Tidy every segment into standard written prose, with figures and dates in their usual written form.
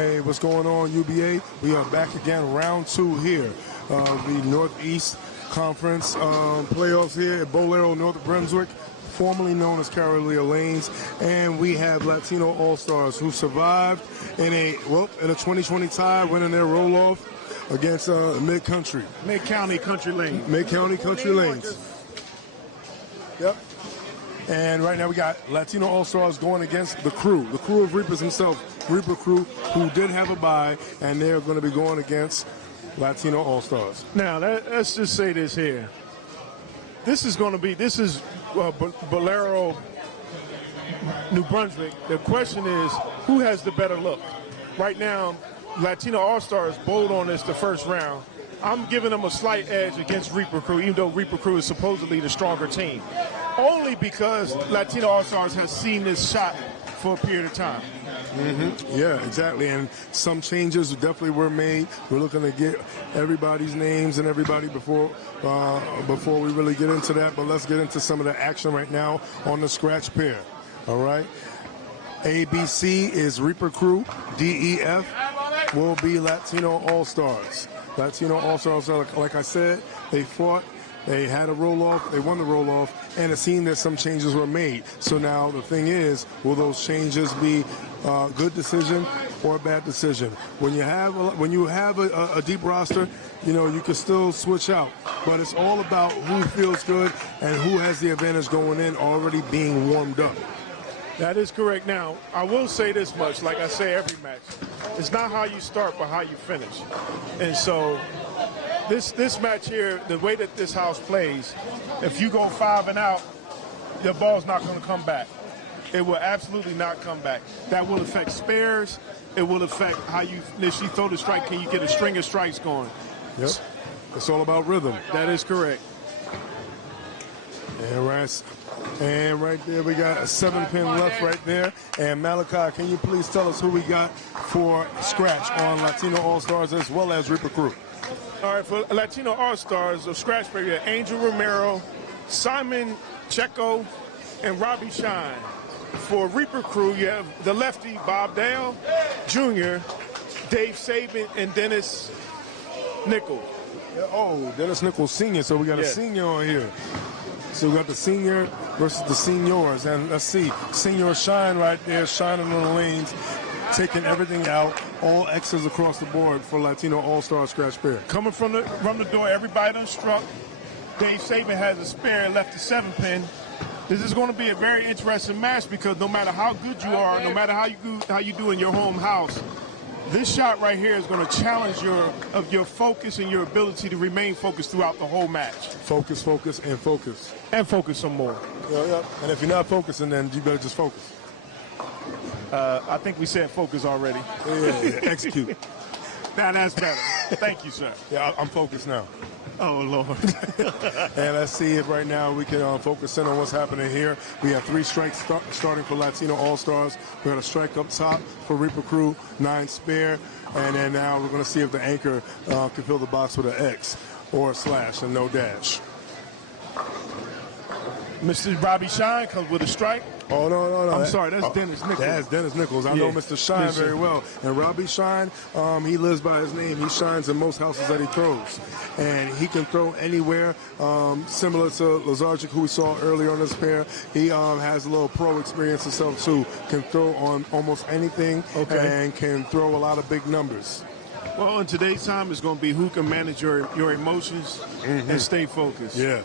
Hey, what's going on, UBA? We are back again, round 2 here. The Northeast Conference playoffs here at Bolero, North Brunswick, formerly known as Carolina Lanes. And we have Latino All-Stars who survived in a 2020 tie, winning their roll-off against Mid-Country. Mid-County Country Lanes. Mid-County Country Lanes. Yep. And right now we got Latino All-Stars going against the crew of Reapers himself, Reaper Crew, who did have a bye, and they're going to be going against Latino All-Stars. Now, let's just say this here. This is Bolero, New Brunswick. The question is, who has the better look? Right now, Latino All-Stars bowled on this the first round. I'm giving them a slight edge against Reaper Crew, even though Reaper Crew is supposedly the stronger team. Only because Latino All-Stars has seen this shot for a period of time. Yeah, exactly. And some changes definitely were made. We're looking to get everybody's names and everybody before we really get into that. But let's get into some of the action right now on the scratch pair. All right. ABC is Reaper Crew. DEF will be Latino All-Stars. Latino All-Stars, like I said, they fought. They had a roll-off, they won the roll-off, and it seemed that some changes were made. So now the thing is, will those changes be a good decision or a bad decision? When you have a deep roster, you know, you can still switch out. But it's all about who feels good and who has the advantage going in, already being warmed up. That is correct. Now, I will say this much, like I say every match. It's not how you start, but how you finish. And so this match here, the way that this house plays, if you go 5 and out, your ball's not going to come back. It will absolutely not come back. That will affect spares. It will affect how you initially throw the strike. Can you get a string of strikes going? Yep. It's all about rhythm. That is correct. And right there, we got a 7-pin left right there. And Malachi, can you please tell us who we got for scratch on Latino All-Stars as well as Reaper Crew? All right, for Latino All-Stars of scratch player, Angel Romero, Simon Checo, and Robbie Shine. For Reaper Crew, you have the lefty, Bob Dale, Jr., Dave Saban, and Dennis Nichols. Oh, Dennis Nichols Sr., so we got a senior on here. So we got the senior versus the seniors. And let's see, Senior Shine right there, shining on the lanes, taking everything out, all X's across the board for Latino All-Star scratch pair. Coming from the door, everybody done struck. Dave Saban has a spare, left the 7-pin. This is going to be a very interesting match because no matter how good you are, no matter how you do in your home house, this shot right here is going to challenge your focus and your ability to remain focused throughout the whole match. Focus, focus, and focus. And focus some more. Yeah. And if you're not focusing, then you better just focus. I think we said focus already. Yeah. Execute. Now that's better. Thank you, sir. Yeah, I'm focused now. Oh, Lord. And let's see if right now we can focus in on what's happening here. We have 3 strikes starting for Latino All-Stars. We're going to strike up top for Reaper Crew, 9 spare. And then now we're going to see if the anchor can fill the box with an X or a slash and no dash. Mr. Robbie Shine comes with a strike. Oh, no. I'm sorry, that's Dennis Nichols. That's Dennis Nichols. I know Mr. Shine very well. And Robbie Shine, he lives by his name. He shines in most houses that he throws. And he can throw anywhere, similar to Lazarjic, who we saw earlier on this pair. He has a little pro experience himself, too. Can throw on almost anything and can throw a lot of big numbers. Well, in today's time, it's going to be who can manage your emotions and stay focused. Yeah.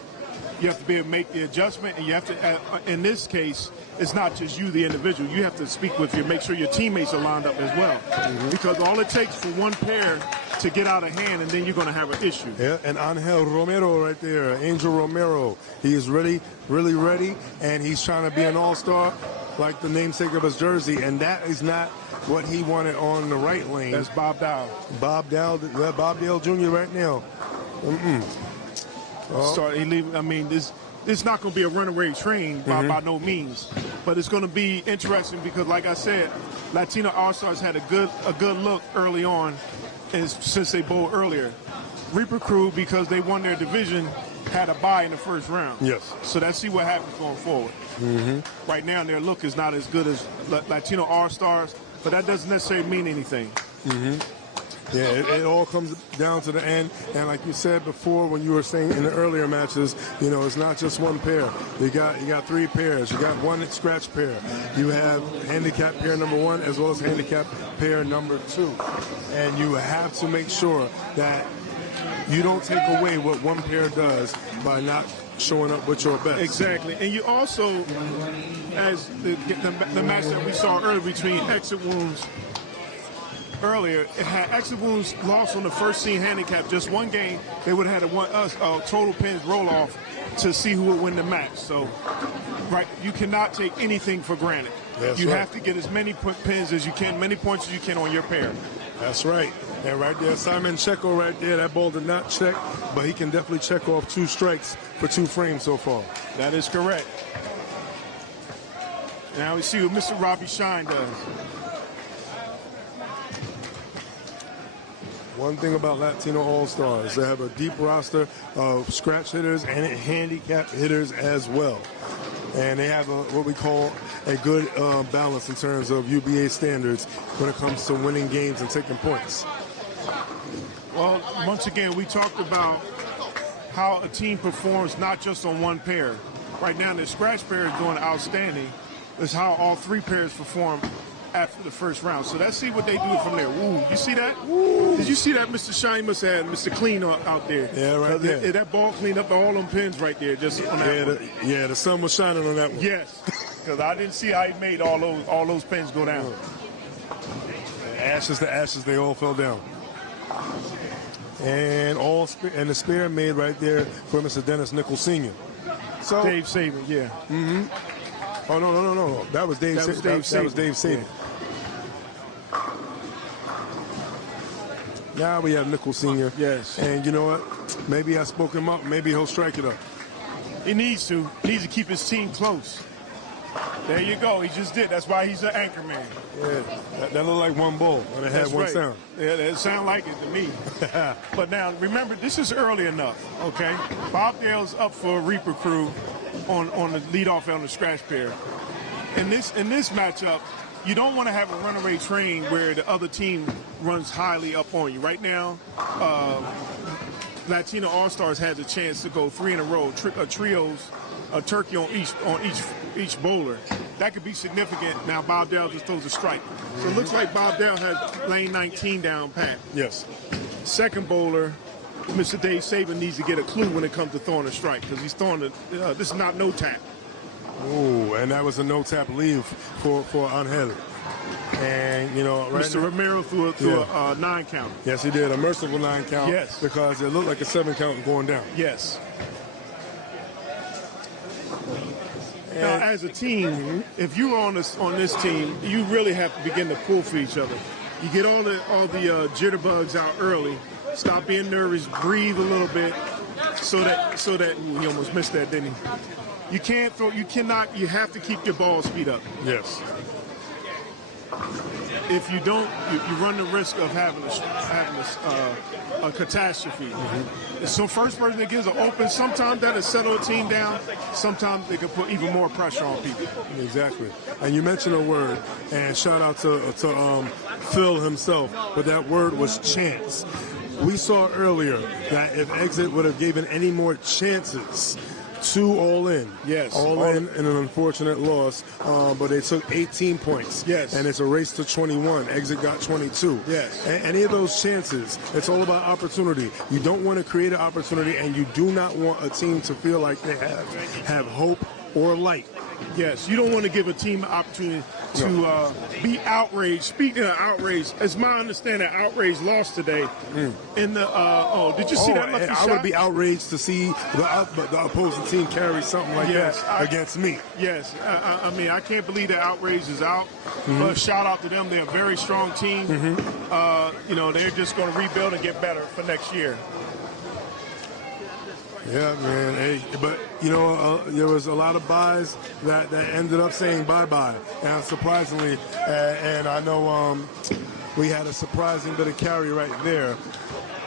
You have to be able to make the adjustment, and you have to, in this case, it's not just you, the individual. You have to speak with make sure your teammates are lined up as well. Because all it takes for one pair to get out of hand, and then you're going to have an issue. Yeah, and Angel Romero right there, Angel Romero. He is ready, really ready, and he's trying to be an all-star like the namesake of his jersey, and that is not what he wanted on the right lane. That's Bob Dowd. Bob Dale Jr. right now. It's not going to be a runaway train by no means, but it's going to be interesting because, like I said, Latino All-Stars had a good look early on, and since they bowled earlier. Reaper Crew, because they won their division, had a bye in the first round. Yes. So let's see what happens going forward. Right now, their look is not as good as Latino All-Stars, but that doesn't necessarily mean anything. Yeah, it all comes down to the end. And like you said before, when you were saying in the earlier matches, you know, it's not just one pair. You got 3 pairs. You got 1 scratch pair. You have handicap pair number 1 as well as handicap pair number 2. And you have to make sure that you don't take away what one pair does by not showing up with your best. Exactly. And you also, as the match that we saw earlier between Exit Wounds earlier, it had Exit Wounds lost on the first scene handicap, just one game. They would have had a total pins roll off to see who would win the match. So, right, you cannot take anything for granted. You have to get as many pins as you can, many points as you can on your pair. That's right. And right there, Simon Checo right there, that ball did not check, but he can definitely check off 2 strikes for 2 frames so far. That is correct. Now we see what Mr. Robbie Shine does. One thing about Latino All-Stars, they have a deep roster of scratch hitters and handicap hitters as well. And they have what we call a good balance in terms of UBA standards when it comes to winning games and taking points. Well, once again, we talked about how a team performs not just on one pair. Right now, the scratch pair is doing outstanding. It's how all 3 pairs perform after the first round. So let's see what they do from there. Ooh, you see that? Ooh. Did you see that Mr. Shine must have had Mr. Clean out there? Yeah, right there. That ball cleaned up all them pins right there just on that one. The sun was shining on that one. Yes, because I didn't see how he made all those pins go down. Ashes to ashes, they all fell down. And the spare made right there for Mr. Dennis Nichols Sr. So Dave Saban, yeah. Oh no! That was Dave. That was Dave Saban. Yeah. Now we have Nichols Sr. Yes. And you know what? Maybe I spoke him up. Maybe he'll strike it up. He needs to. He needs to keep his team close. There you go. He just did. That's why he's an anchor man. Yeah. That looked like one bull, and it had one sound. Yeah, it sounded like it to me. But now, remember, this is early enough, okay? Bob Dale's up for a Reaper crew on the leadoff on the scratch pair. In this matchup, you don't want to have a runaway train where the other team runs highly up on you. Right now, Latino All-Stars has a chance to go 3 in a row, trios, a turkey on each bowler. That could be significant. Now Bob Dale just throws a strike. So it looks like Bob Dale has lane 19 down pat. Yes. Second bowler, Mr. Dave Saban needs to get a clue when it comes to throwing a strike because he's throwing this is not no tap. Oh, and that was a no tap leave for Angel. And, you know, right Mr. Romero threw a 9 count. Yes, he did. A merciful 9 count. Yes. Because it looked like a 7 count going down. Yes. Now, as a team, if you're on this team, you really have to begin to pull for each other. You get all the jitterbugs out early. Stop being nervous. Breathe a little bit, so that he almost missed that, didn't he? You can't throw. You cannot. You have to keep your ball speed up. Yes. If you don't, you run the risk of having a catastrophe. So first person that gives an open, sometimes that'll settle a team down. Sometimes they can put even more pressure on people. Exactly. And you mentioned a word, and shout out to Phil himself, but that word was chance. We saw earlier that if Exit would have given any more chances to All In. Yes. All in an unfortunate loss, but they took 18 points. Yes. And it's a race to 21. Exit got 22. Yes. Any of those chances, it's all about opportunity. You don't want to create an opportunity, and you do not want a team to feel like they have hope or light. Yes, you don't want to give a team an opportunity to be outraged. Speaking of outrage, it's my understanding Outrage lost today in the did you see that lucky shot? I would be outraged to see the opposing team carry something like that against me. Yes, I mean, I can't believe that Outrage is out, but shout out to them. They're a very strong team. You know, they're just going to rebuild and get better for next year. Yeah, man. Hey, but, you know, there was a lot of buys that ended up saying bye-bye. And surprisingly, and I know we had a surprising bit of carry right there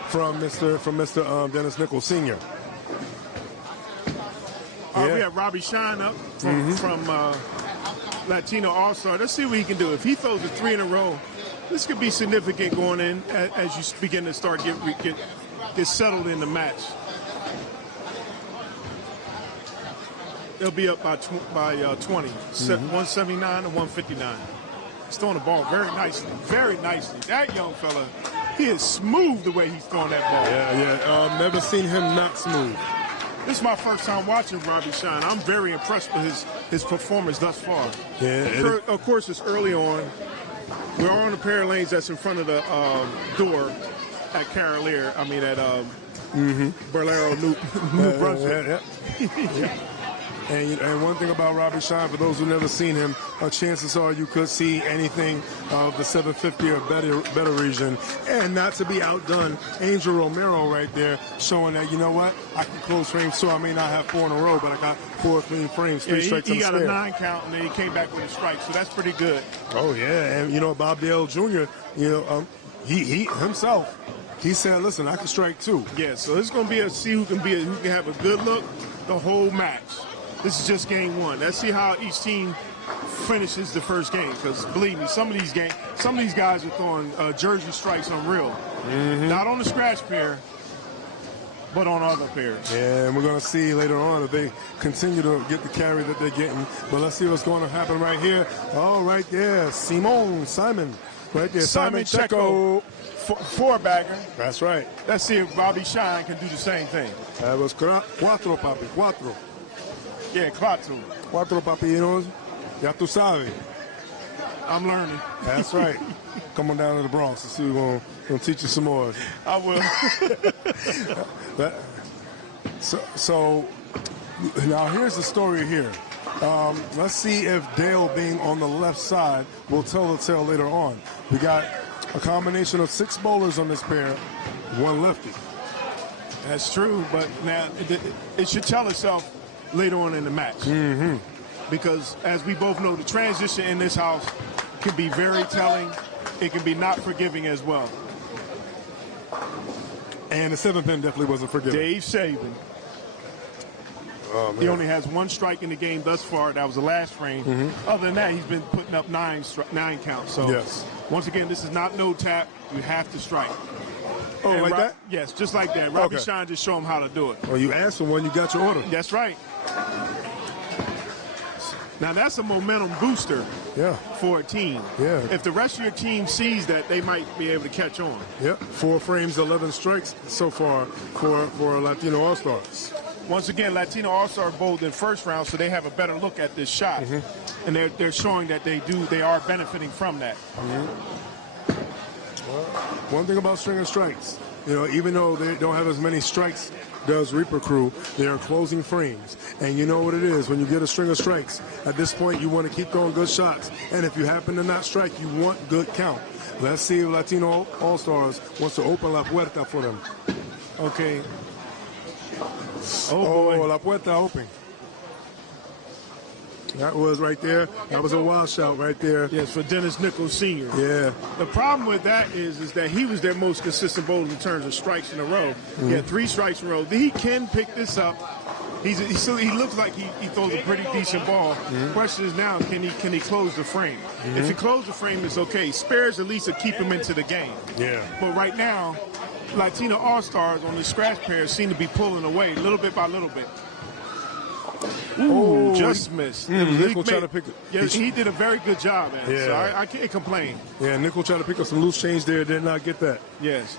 from Mr. Dennis Nichols Sr. We have Robbie Shine up from Latino All-Star. Let's see what he can do. If he throws a 3 in a row, This could be significant going in as you begin to start get settled in the match. They'll be up by 20, 179 to 159. He's throwing the ball very nicely, very nicely. That young fella, he is smooth the way he's throwing that ball. Yeah. Never seen him not smooth. This is my first time watching Robbie Shine. I'm very impressed with his performance thus far. Yeah. Of course, it's early on. We're on the pair of lanes that's in front of the door at Carolier. I mean, at Berlero, New Brunswick. Yeah. And one thing about Robbie Shine, for those who never seen him, chances are you could see anything of the 750 or better region. And not to be outdone, Angel Romero right there showing that, you know what, I can close frames, so I may not have 4 in a row, but I got 4 clean frames, 3 strikes he on the got spare. a 9 count, and then he came back with a strike, so that's pretty good. Oh, yeah. And, Bob Dale Jr., he himself, he said, listen, I can strike too. Yeah, so it's going to be who can have a good look the whole match. This is just game 1. Let's see how each team finishes the first game. Because believe me, some of these guys are throwing jersey strikes unreal. Not on the scratch pair, but on other pairs. Yeah, and we're going to see later on if they continue to get the carry that they're getting. But let's see what's going to happen right here. Oh, right there, Simon. Right there, Simon Checo. 4-bagger. That's right. Let's see if Robbie Shine can do the same thing. That was cuatro, papi, cuatro. Yeah, cuatro. Cuatro, papinos. Ya tú sabes. I'm learning. That's right. Come on down to the Bronx and see we're going to teach you some more. I will. So now here's the story here. Let's see if Dale being on the left side will tell the tale later on. We got a combination of 6 bowlers on this pair, 1 lefty. That's true, but now it should tell itself later on in the match. Because as we both know, the transition in this house can be very telling. It can be not forgiving as well. And the 7-pin definitely wasn't forgiving. Dave Saban. Oh, man. He only has 1 strike in the game thus far. That was the last frame. Other than that, he's been putting up 9 counts. So yes. Once again, this is not no tap. You have to strike. Oh, and like that? Yes, just like that. Robbie Shine just show him how to do it. Well, you asked for one, you got your order. That's right. Now, that's a momentum booster for a team. Yeah. If the rest of your team sees that, they might be able to catch on. Yep. 4 frames, 11 strikes so far for Latino All-Stars. Once again, Latino All-Star bowled in first round, so they have a better look at this shot. And they're showing that they are benefiting from that. Well, one thing about stringer strikes, even though they don't have as many strikes does Reaper Crew, they are closing frames. And you know what it is, when you get a string of strikes, at this point you want to keep throwing good shots. And if you happen to not strike, you want good count. Let's see if Latino All-Stars wants to open La Puerta for them. Okay. Oh, La Puerta open. That was right there. That was a wild shot right there. Yes, for Dennis Nichols Sr. Yeah. The problem with that is that he was their most consistent bowler in terms of strikes in a row. He had 3 strikes in a row. He can pick this up. He looks like he throws a pretty decent ball. Question is now, can he close the frame? If he closes the frame, it's okay. Spares at least will keep him into the game. Yeah. But right now, Latino All-Stars on the scratch pair seem to be pulling away little bit by little bit. Ooh, just missed. Nickel tried to pick it. Yes, he did a very good job, man. Yeah. So I can't complain. Yeah, Nickel tried to pick up some loose change there, did not get that. Yes.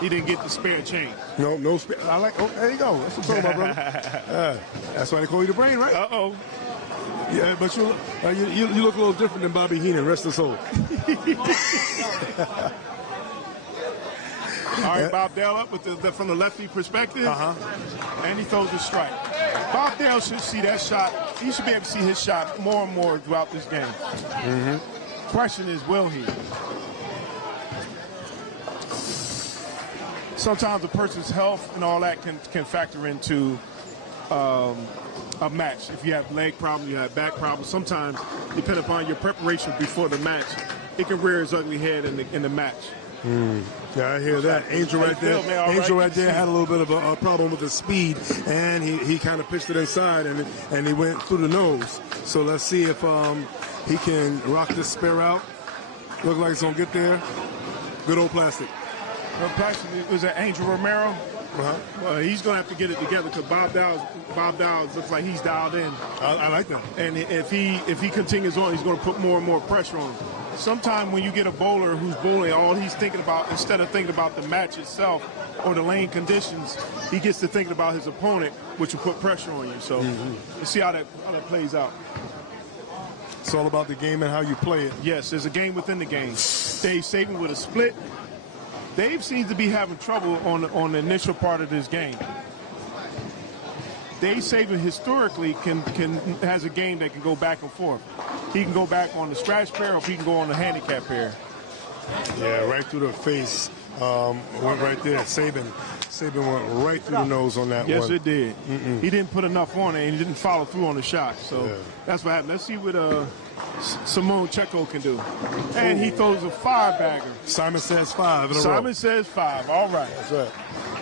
He didn't get the spare change. No spare. There you go. That's what I'm talking about, brother. That's why they call you the brain, right? Uh-oh. Yeah, but you look a little different than Bobby Heenan, rest his soul. All right, Bob Dale up with from the lefty perspective. And he throws a strike. Bob Dale should see that shot. He should be able to see his shot more and more throughout this game. Question is, will he? Sometimes a person's health and all that can factor into a match. If you have leg problems, you have back problems. Sometimes, depending upon your preparation before the match, it can rear its ugly head in the match. Yeah, I hear that. Angel right there. Angel right there had a little bit of a problem with his speed, and he kind of pitched it inside, and he went through the nose. So let's see if he can rock this spare out. Look like it's going to get there. Good old plastic. Well, plastic was that Angel Romero? Uh-huh. Well, he's going to have to get it together because Bob Dowd looks like he's dialed in. I like that. And if he continues on, he's going to put more and more pressure on him. Sometimes when you get a bowler who's bowling, all he's thinking about, instead of thinking about the match itself or the lane conditions, he gets to thinking about his opponent, which will put pressure on you. So let's see how that plays out. It's all about the game and how you play it. Yes, there's a game within the game. Dave Saban with a split. Dave seems to be having trouble on the initial part of this game. Dave Saban historically has a game that can go back and forth. He can go back on the scratch pair, or he can go on the handicap pair. Yeah, right through the face. Went right there. Saban went right through the nose on that one. Yes, it did. He didn't put enough on it, and he didn't follow through on the shot. So that's what happened. Let's see what Simone Checo can do. And he throws a five-bagger. Simon says 5 in a row. Simon says 5. All right. That's right.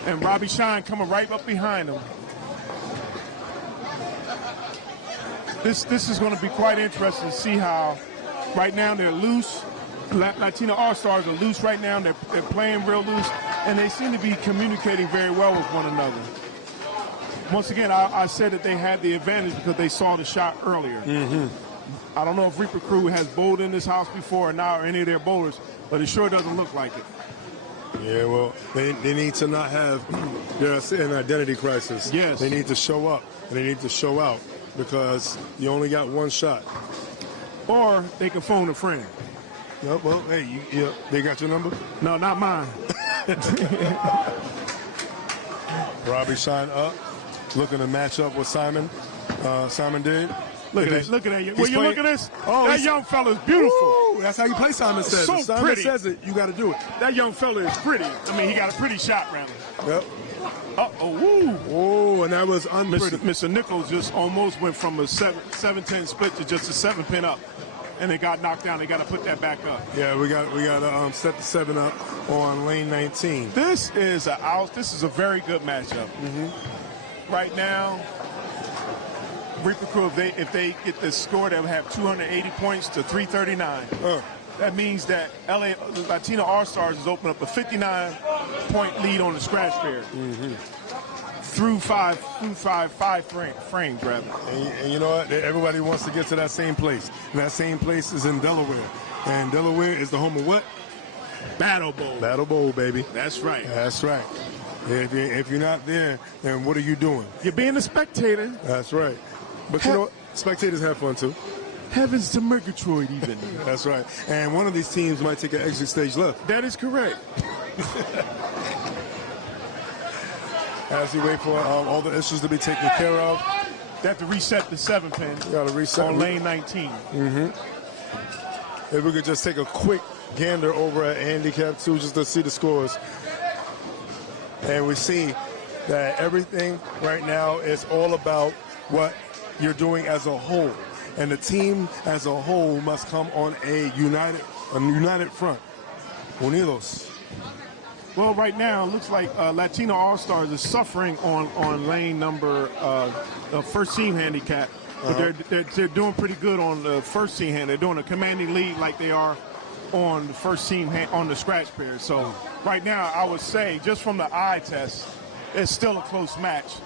And Robbie Shine coming right up behind him. This is going to be quite interesting to see how right now they're loose. Latino All-Stars are loose right now. They're playing real loose, and they seem to be communicating very well with one another. Once again, I said that they had the advantage because they saw the shot earlier. I don't know if Reaper Crew has bowled in this house before or not, or any of their bowlers, but it sure doesn't look like it. Yeah, well, they need to not have an identity crisis. Yes. They need to show up, and they need to show out, because you only got one shot. Or they can phone a friend. No, well, hey, they got your number? No, not mine. Robbie Shine up, looking to match up with Simon. Simon did. Look at that. Will you look at this? Oh, that young fella's beautiful. Woo, that's how you play, Simon says. So if Simon pretty. says it, you got to do it. That young fella is pretty. I mean, he got a pretty shot, Randall. Yep. Uh-oh, woo. Oh, and that was unpretty. Mr. Nichols just almost went from a 7-10 split to just a 7-pin up. And they got knocked down. They got to put that back up. Yeah, we got to set the 7 up on lane 19. This is a very good matchup. Right now, Reaper Crew, if they get the score, they'll have 280 points to 339. That means that Latino All-Stars has opened up a 59-point lead on the scratch pair. Through five frames, rather. And you know what? Everybody wants to get to that same place. And that same place is in Delaware. And Delaware is the home of what? Battle Bowl. Battle Bowl, baby. That's right. That's right. If you're not there, then what are you doing? You're being a spectator. That's right. But you know what? Spectators have fun, too. Heavens to Murgatroyd, even. That's right. And one of these teams might take an exit stage left. That is correct. As you wait for all the issues to be taken care of. They have to reset the 7-pin. You got to reset on lane 19. If we could just take a quick gander over at Handicap, too, just to see the scores. And we see that everything right now is all about what you're doing as a whole. And the team as a whole must come on a united front. Unidos. Well, right now, it looks like Latino All-Stars is suffering on lane number first team handicap. But they're doing pretty good on the first team hand. They're doing a commanding lead like they are on the first team on the scratch pair. So right now, I would say, just from the eye test, it's still a close match.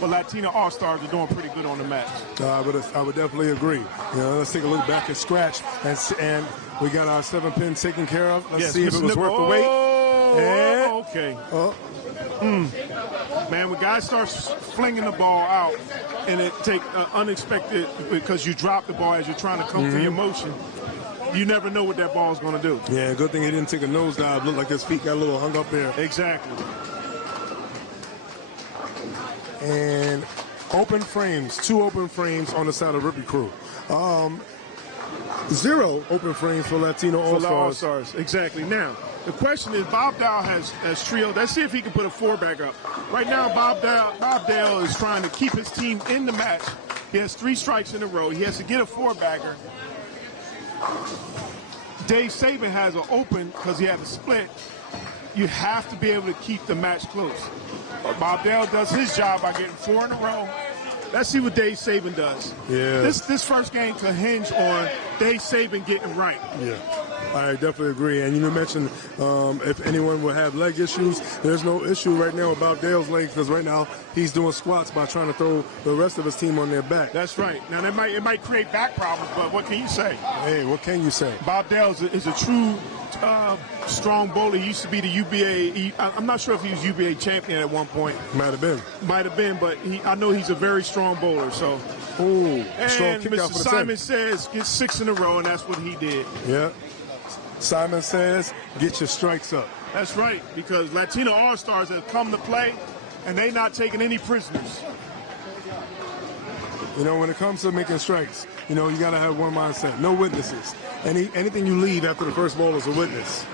But Latino All-Stars are doing pretty good on the match. I would definitely agree. Let's take a look back at scratch. And we got our 7-pin taken care of. Let's see if it was worth the wait. Okay. Man, when guys start flinging the ball out and it take unexpected, because you drop the ball as you're trying to come through your motion, you never know what that ball is going to do. Yeah, good thing he didn't take a nosedive. Looked like his feet got a little hung up there. Exactly. And open frames, 2 open frames on the side of Reaper Crew. 0 open frames for Latino All-Stars. Exactly. Now, the question is, Bob Dow has trioed. Let's see if he can put a 4-bagger up. Right now, Bob Dow is trying to keep his team in the match. He has 3 strikes in a row. He has to get a 4-bagger. Dave Saban has an open because he had a split. You have to be able to keep the match close. Bob Dow does his job by getting 4 in a row. Let's see what Dave Saban does. Yeah. This first game could hinge on Dave Saban getting right. Yeah. I definitely agree. And you mentioned if anyone will have leg issues, there's no issue right now about Dale's legs because right now he's doing squats by trying to throw the rest of his team on their back. That's right. Now, it might create back problems, but what can you say? Hey, what can you say? Bob Dale is a true strong bowler. He used to be the UBA. I'm not sure if he was UBA champion at one point. Might have been, but I know he's a very strong bowler. So, strong and kick Mr. out for the Simon 10. says get 6 in a row, and that's what he did. Yeah. Simon says get your strikes up. That's right, because Latino All-Stars have come to play, and they not taking any prisoners. You know, when it comes to making strikes, you know, you got to have one mindset. No witnesses. Anything you leave after the first ball is a witness.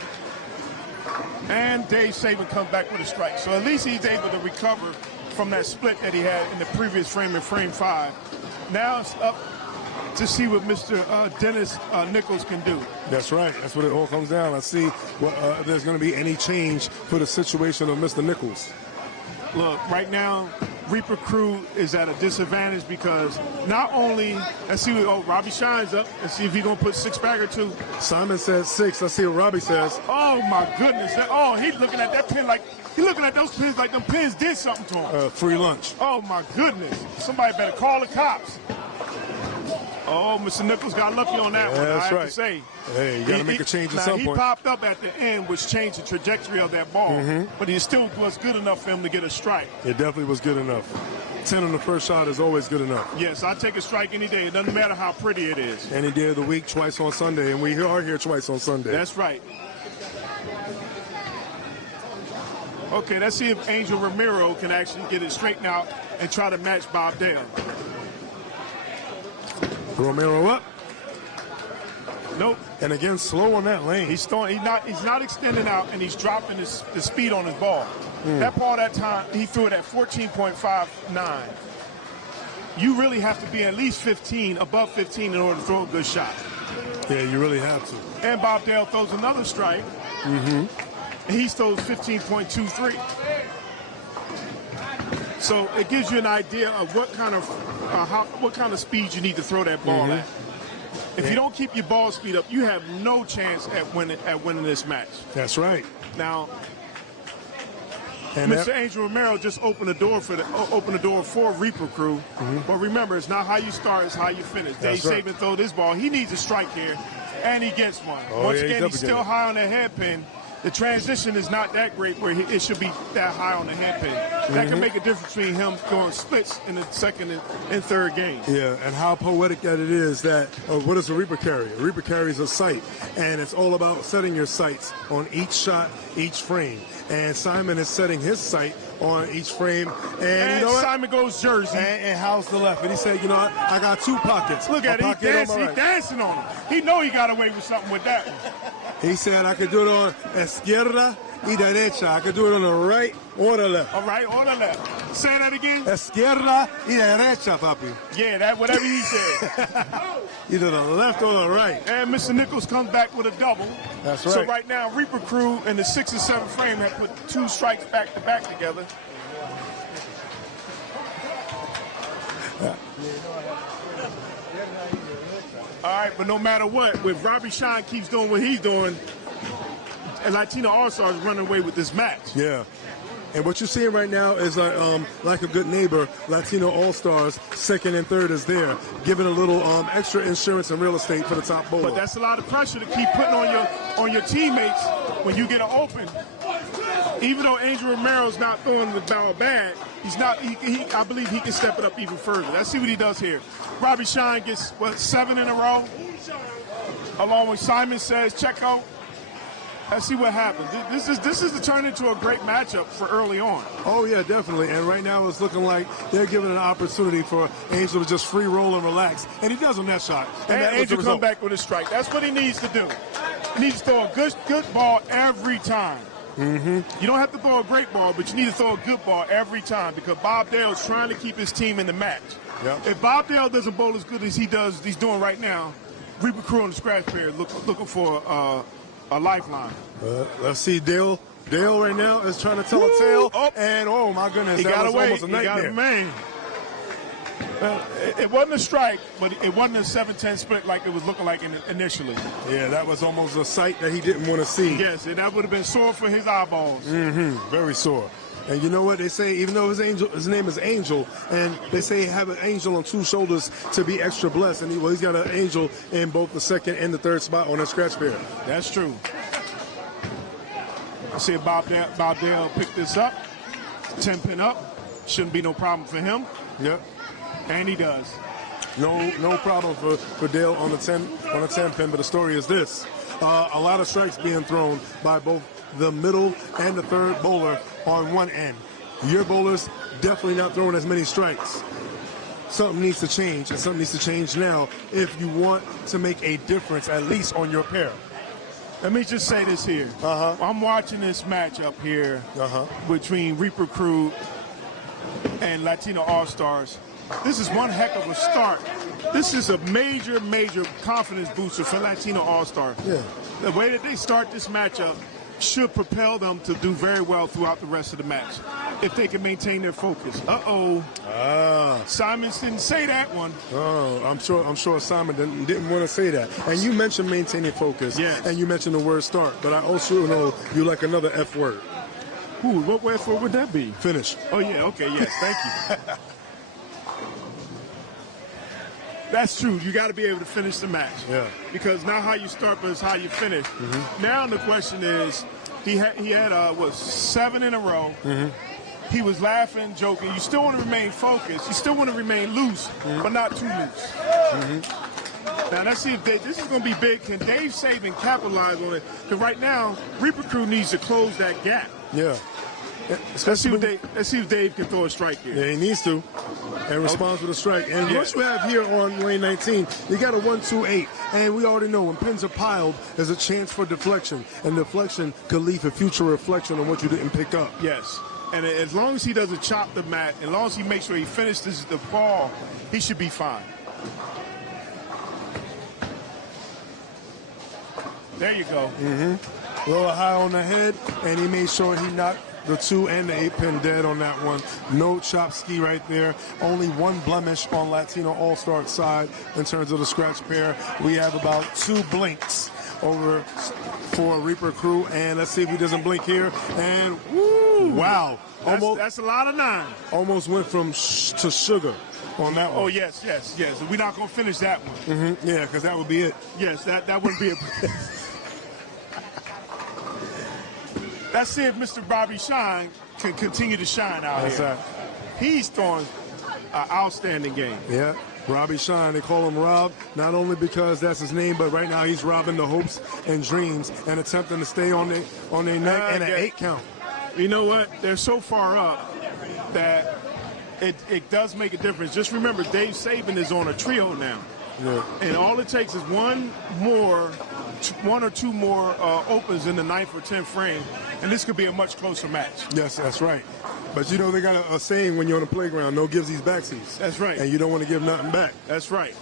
And Dave Saban comes back with a strike. So at least he's able to recover from that split that he had in the previous frame in frame 5. Now it's up to see what Mr. Dennis Nichols can do. That's right. That's what it all comes down. Let's see if there's going to be any change for the situation of Mr. Nichols. Look, right now, Reaper Crew is at a disadvantage because not only, let's see, Robbie Shine's up. Let's see if he's going to put 6 back or 2. Simon says 6. Let's see what Robbie says. Oh, my goodness. He's looking at that pin like, he's looking at those pins like them pins did something to him. Free lunch. Oh, my goodness. Somebody better call the cops. Oh, Mr. Nichols got lucky on that one, I have to say. Hey, you got to make a change at some point. He popped up at the end, which changed the trajectory of that ball, but it still was good enough for him to get a strike. It definitely was good enough. 10 on the first shot is always good enough. Yes, I take a strike any day. It doesn't matter how pretty it is. Any day of the week, twice on Sunday, and we are here twice on Sunday. That's right. Okay, let's see if Angel Romero can actually get it straightened out and try to match Bob Dale. Romero up. Nope. And again, slow on that lane. He's not extending out, and he's dropping the speed on his ball. That ball that time, he threw it at 14.59. You really have to be at least 15, above 15 in order to throw a good shot. Yeah, you really have to. And Bob Dale throws another strike. And he throws 15.23. So it gives you an idea of what kind of speed you need to throw that ball at. If you don't keep your ball speed up, you have no chance at winning this match. That's right. Now, and Mr. Angel Romero just opened the door for Reaper Crew. But remember, it's not how you start, it's how you finish. Dave Saban throw this ball. He needs a strike here, and he gets one. Once again, he's still high on the hairpin. The transition is not that great where it should be that high on the hairpin. That can make a difference between him going splits in the second and third game. Yeah, and how poetic that it is that, what does a Reaper carry? A Reaper carries a sight, and it's all about setting your sights on each shot, each frame. And Simon is setting his sight on each frame. And you know what? Simon goes Jersey. And how's the left? And he said, you know what? I got 2 pockets. Look at it. He's dancing on him. He know he got away with something with that one. He said I could do it on izquierda y derecha. I could do it on the right or the left. All right, or the left. Say that again. Izquierda y derecha, papi. Yeah, that whatever he said. Either the left or the right. And Mr. Nichols comes back with a double. That's right. So right now, Reaper Crew in the 6th and 7th frame have put 2 strikes back to back together. All right, but no matter what, if Robbie Shine keeps doing what he's doing, and Latino All-Stars running away with this match. Yeah. And what you're seeing right now is like a good neighbor, Latino All-Stars, 2nd and 3rd is there, giving a little extra insurance and real estate for the top bowler. But that's a lot of pressure to keep putting on your teammates when you get an open. Even though Angel Romero's not throwing the ball bad, I believe he can step it up even further. Let's see what he does here. Robbie Shine gets, 7 in a row? Along with Simon says, Checo. Let's see what happens. This is to turn into a great matchup for early on. Oh, yeah, definitely. And right now it's looking like they're giving an opportunity for Angel to just free roll and relax. And he does on that shot. And Angel come back with a strike. That's what he needs to do. He needs to throw a good ball every time. You don't have to throw a great ball, but you need to throw a good ball every time because Bob Dale is trying to keep his team in the match. Yep. If Bob Dale doesn't bowl as good as he's doing right now, Reaper Crew on the scratch period looking for a lifeline. Let's see, Dale right now is trying to tell a tale. Oh. And, oh, my goodness, He that got was away. almost a nightmare. He got a man. It wasn't a strike, but it wasn't a 7-10 split like it was looking like initially. Yeah, that was almost a sight that he didn't want to see. Yes, and that would have been sore for his eyeballs. Very sore. And you know what they say? Even though his name is Angel, and they say have an angel on 2 shoulders to be extra blessed. And he's got an angel in both the 2nd and the 3rd spot on that scratch pair. That's true. I see Baudel pick this up, 10-pin up. Shouldn't be no problem for him. Yep. And he does. No problem for Dale on the 10 pin. But the story is this: a lot of strikes being thrown by both the middle and the 3rd bowler on one end. Your bowlers definitely not throwing as many strikes. Something needs to change, and something needs to change now if you want to make a difference, at least on your pair. Let me just say this here. I'm watching this match up here between Reaper Crew and Latino All-Stars. This is one heck of a start. This is a major, major confidence booster for Latino All-Star. Yeah. The way that they start this matchup should propel them to do very well throughout the rest of the match if they can maintain their focus. Simon didn't say that one. Oh, I'm sure Simon didn't want to say that. And you mentioned maintaining focus. Yes. And you mentioned the word start, but I also know you like another F word. Ooh, what word for would that be? Finish. Oh yeah, okay, yes, thank you. That's true. You got to be able to finish the match. Yeah. Because not how you start, but it's how you finish. Now the question is, he had 7 in a row. He was laughing, joking. You still want to remain focused. You still want to remain loose, but not too loose. Now let's see if this is going to be big. Can Dave Saban capitalize on it? Because right now, Reaper Crew needs to close that gap. Yeah. Let's see if Dave can throw a strike here. Yeah, he needs to. And responds with a strike. And what you have here on lane 19, you got a 1-2-8. And we already know when pins are piled, there's a chance for deflection. And deflection could leave a future reflection on what you didn't pick up. Yes. And as long as he doesn't chop the mat, as long as he makes sure he finishes the ball, he should be fine. There you go. A little high on the head, and he made sure he knocked the 2 and the 8-pin dead on that one. No chop ski right there. Only 1 blemish on Latino All-Star side in terms of the scratch pair. We have about 2 blinks over for Reaper Crew, and let's see if he doesn't blink here. And woo, wow, that's a lot of 9. Almost went from to sugar on that one. Oh yes. We're not gonna finish that one. Yeah, because that would be it. Yes, that wouldn't be a. Let's see if Mr. Bobby Shine can continue to shine out here. Right. He's throwing an outstanding game. Yeah, Robbie Shine. They call him Rob, not only because that's his name, but right now he's robbing the hopes and dreams and attempting to stay on their neck and an 8 count. You know what? They're so far up that it does make a difference. Just remember, Dave Saban is on a trio now. Yeah. And all it takes is one or two more opens in the 9th or 10th frame, and this could be a much closer match. Yes, that's right. But you know they got a saying when you're on the playground: no gives these backsies. That's right. And you don't want to give nothing back. That's right.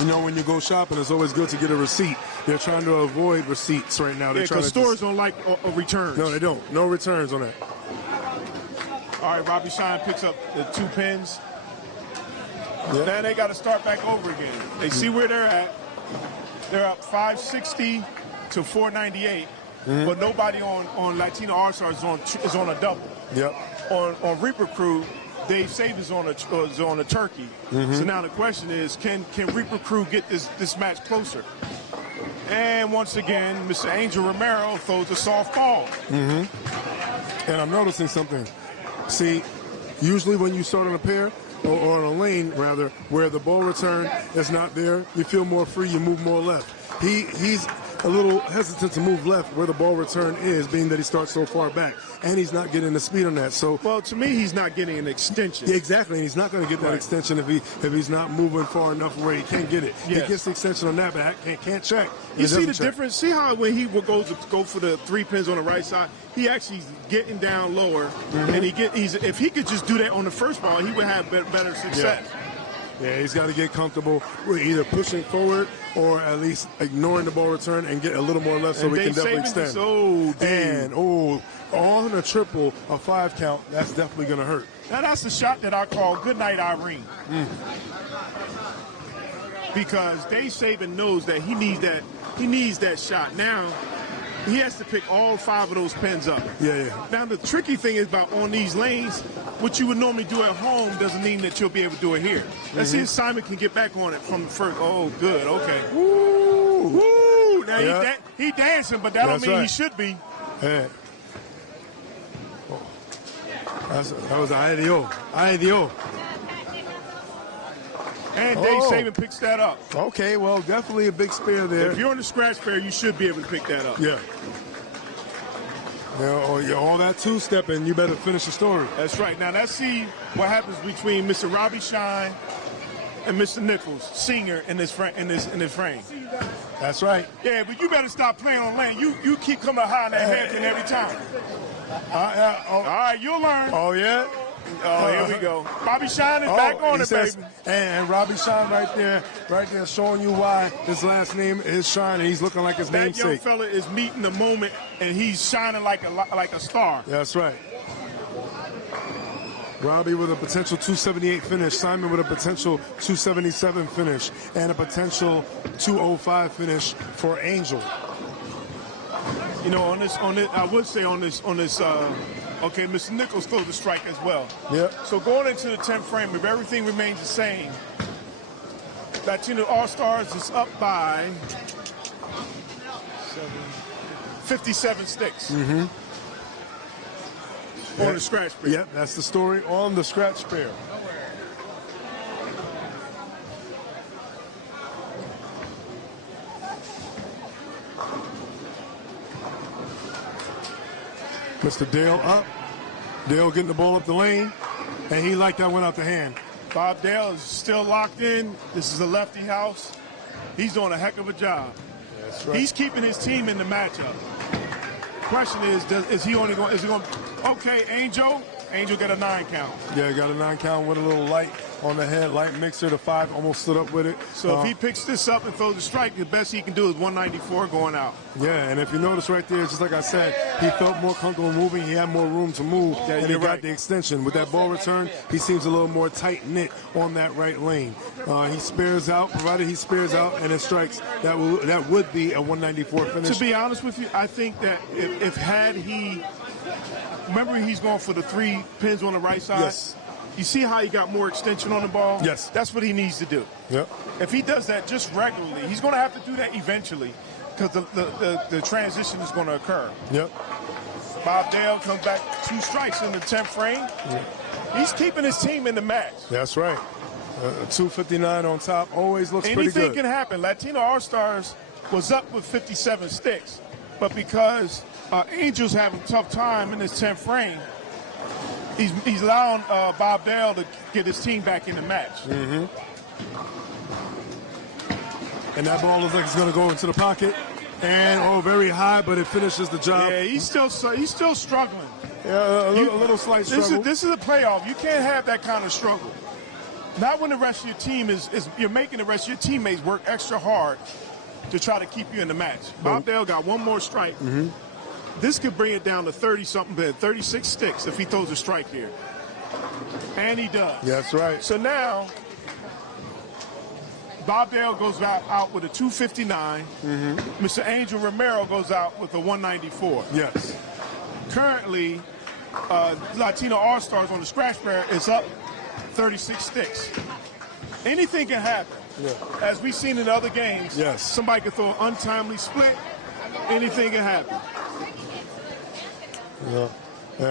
You know, when you go shopping, it's always good to get a receipt. They're trying to avoid receipts right now. Because stores don't like returns. No, they don't. No returns on that. All right, Robbie Shine picks up the 2 pins. Yep. Then they got to start back over again. They see where they're at. They're up 560 to 498, but nobody on Latino All-Star is on a double. Yep. On Reaper Crew, Dave Saban is on a turkey. So now the question is, can Reaper Crew get this match closer? And once again, Mr. Angel Romero throws a soft ball. And I'm noticing something. See, usually when you start on a pair, or on a lane, rather, where the ball return is not there, you feel more free, you move more left. He's a little hesitant to move left where the ball return is, being that he starts so far back, and he's not getting the speed on that. So, well, to me, he's not getting an extension. Yeah, exactly, and he's not going to get that extension if he's not moving far enough where he can't get it. Yes. He gets the extension on that back, can't check. You see the difference? See how when he goes to go for the 3 pins on the right side, he actually is getting down lower, and if he could just do that on the first ball, he would have better success. Yeah, he's got to get comfortable with either pushing forward or at least ignoring the ball return and get a little more left so we can definitely extend. On a triple, a 5 count, that's definitely going to hurt. Now that's the shot that I call good night, Irene. Because Dave Saban knows that he needs that shot. Now he has to pick all 5 of those pins up. Yeah. Now the tricky thing is about on these lanes, what you would normally do at home doesn't mean that you'll be able to do it here. Let's see if Simon can get back on it from the first. Oh, good. Okay. Woo! Now he dancing, but that don't mean he should be. Yeah. That was IDO. And Dave Saban picks that up. Okay, well, definitely a big spare there. If you're on the scratch pair, you should be able to pick that up. Yeah. All that two-stepping, you better finish the story. That's right. Now let's see what happens between Mr. Robbie Shine and Mr. Nichols, senior in this frame. That's right. Yeah, but you better stop playing on lane. You keep coming high in that hairpin every time. All right, you'll learn. Oh, yeah? Oh, here we go. Robbie Shine is back on it, baby. And Robbie Shine right there showing you why his last name is Shine, and he's looking like his namesake. That young fella is meeting the moment, and he's shining like a star. That's right. Robbie with a potential 278 finish, Simon with a potential 277 finish, and a potential 205 finish for Angel. You know, I would say on this. Okay, Mr. Nichols throws the strike as well. Yep. So going into the 10th frame, if everything remains the same, Latino All-Stars is up by 57 sticks on the scratch pair. Yep, that's the story on the scratch pair. Mr. Dale up. Dale getting the ball up the lane, and he liked that one out the hand. Bob Dale is still locked in. This is a lefty house. He's doing a heck of a job. That's right. He's keeping his team in the matchup. Question is he only going? Is he going? Okay, Angel got a 9 count. Yeah, got a 9 count with a little light on the head, light mixer. The 5 almost stood up with it. So if he picks this up and throws a strike, the best he can do is 194 going out. Yeah, and if you notice right there, just like I said, he felt more comfortable moving. He had more room to move, and he got the extension. With that ball return, he seems a little more tight-knit on that right lane. He spares out, provided he spares out and it strikes, that would be a 194 finish. To be honest with you, I think that if had he, remember he's going for the 3 pins on the right side? Yes. You see how he got more extension on the ball? Yes. That's what he needs to do. Yep. If he does that just regularly, he's going to have to do that eventually because the transition is going to occur. Yep. Bob Dale comes back 2 strikes in the 10th frame. Yep. He's keeping his team in the match. That's right. 259 on top always looks pretty good. Anything can happen. Latino All-Stars was up with 57 sticks, but because Angel's having a tough time in this 10th frame, he's allowing Bob Dale to get his team back in the match. And that ball looks like it's going to go into the pocket. And, very high, but it finishes the job. Yeah, he's still struggling. Yeah, a little slight struggle. This is a playoff. You can't have that kind of struggle. Not when the rest of your team you're making the rest of your teammates work extra hard to try to keep you in the match. Bob Dale got 1 more strike. This could bring it down to 30-something, 36 sticks if he throws a strike here. And he does. That's right. So now, Bob Dale goes out with a 259. Mr. Angel Romero goes out with a 194. Yes. Currently, Latino All-Stars on the scratch pair is up 36 sticks. Anything can happen. Yeah. As we've seen in other games, yes, somebody can throw an untimely split. Anything can happen. Yeah.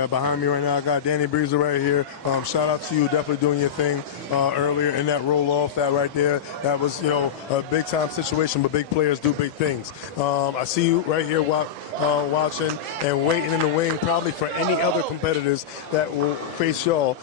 Behind me right now, I got Danny Breezer right here. Shout out to you, definitely doing your thing earlier in that roll-off, that right there. That was, a big-time situation, but big players do big things. I see you right here watching and waiting in the wing, probably for any other competitors that will face y'all,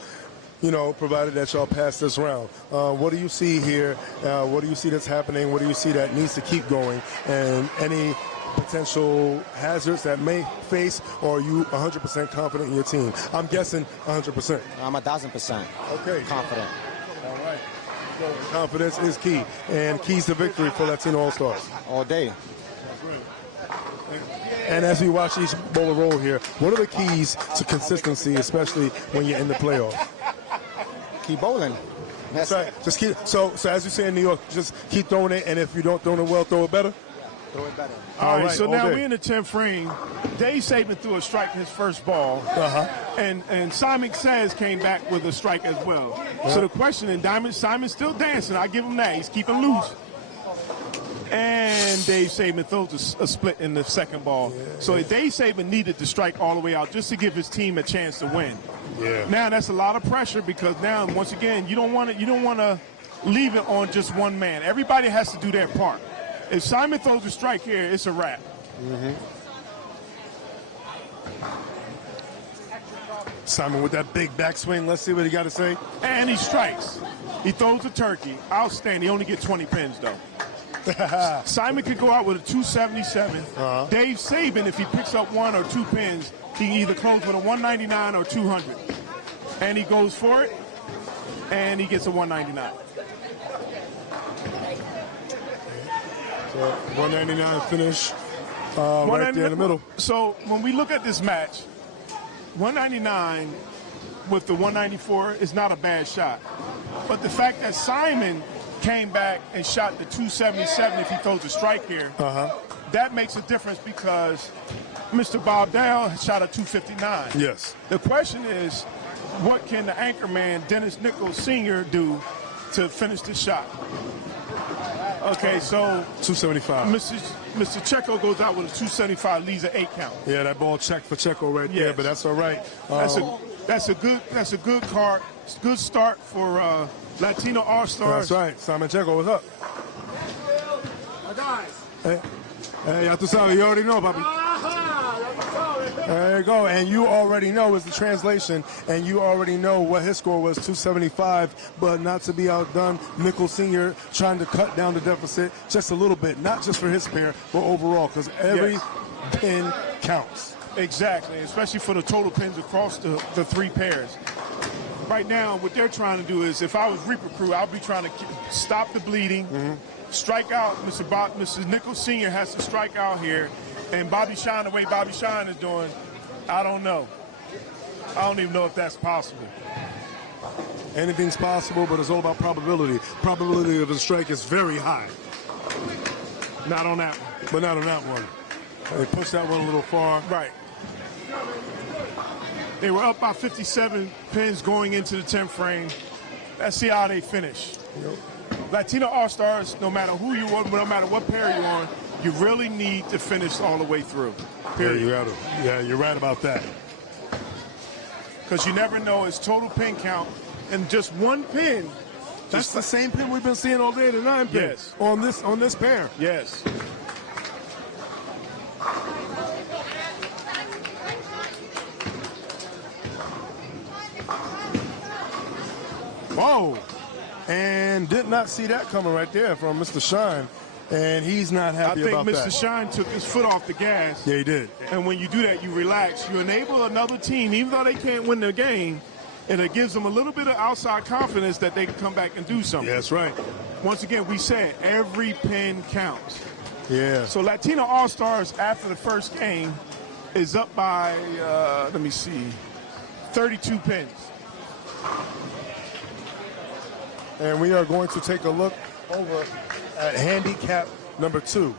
provided that y'all pass this round. What do you see here? What do you see that's happening? What do you see that needs to keep going? And any potential hazards that may face, or are you 100% confident in your team? I'm guessing 100%. I'm 1,000% okay. confident. All right. Confidence is key, and keys to victory for Latino All-Stars. All day. And as we watch each bowler roll here, what are the keys to consistency, especially when you're in the playoffs? Keep bowling. That's right. Just keep. So as you say in New York, just keep throwing it, and if you don't throw it well, throw it better. Throw it better. All right, so now day. we're in the 10th frame. Dave Saban threw a strike his first ball, and Simon Says came back with a strike as well. So the question, and Simon's still dancing. I give him that. He's keeping loose. And Dave Saban throws a split in the second ball. So Dave Saban needed to strike all the way out just to give his team a chance to win. Yeah. Now that's a lot of pressure because now once again you don't want to leave it on just one man. Everybody has to do their part. If Simon throws a strike here, it's a wrap. Simon with that big backswing. Let's see what he got to say. And he strikes. He throws a turkey. Outstanding. He only gets 20 pins though. Simon could go out with a 277. Dave Saban, if he picks up 1 or 2 pins, he can either close with a 199 or 200. And he goes for it, and he gets a 199. So 199 finish right there in the middle. So when we look at this match, 199 with the 194 is not a bad shot. But the fact that Simon came back and shot the 277 if he throws a strike here, that makes a difference because Mr. Bob Dowell shot a 259. Yes. The question is, what can the anchor man, Dennis Nichols Sr., do to finish the shot? Okay, so 275. Mr. Checo goes out with a 275, leaves an 8 count. Yeah, that ball checked for Checo right there, but that's all right. That's a good card. Good start for Latino All-Stars. That's right. Simon Checo, what's up? Hey, ya tú sabes, you already know, papi. There you go, and you already know is the translation, and you already know what his score was, 275, but not to be outdone, Nichols Sr. trying to cut down the deficit just a little bit, not just for his pair, but overall, because every pin counts. Exactly, especially for the total pins across the 3 pairs. Right now, what they're trying to do is, if I was Reaper Crew, I'd be trying to stop the bleeding, strike out. Mr. Nichols Sr. has to strike out here, and Bobby Shine, the way Bobby Shine is doing, I don't know. I don't even know if that's possible. Anything's possible, but it's all about probability. Probability of a strike is very high. Not on that one. But not on that one. They pushed that one a little far. Right. They were up by 57 pins going into the 10th frame. Let's see how they finish. Latino All-Stars, no matter who you are, no matter what pair you're on, you really need to finish all the way through. Period. Yeah, you're right about that. Because you never know its total pin count, and just one pin. That's the same pin we've been seeing all day, the 9 pin. Yes. On this pair. Yes. Whoa. And did not see that coming right there from Mr. Shine. And he's not happy about that. I think Mr. Shine took his foot off the gas. Yeah, he did. And when you do that, you relax. You enable another team, even though they can't win the game, and it gives them a little bit of outside confidence that they can come back and do something. Yeah, that's right. Once again, we said every pin counts. Yeah. So Latino All-Stars, after the first game, is up by, 32 pins. And we are going to take a look over at handicap number 2.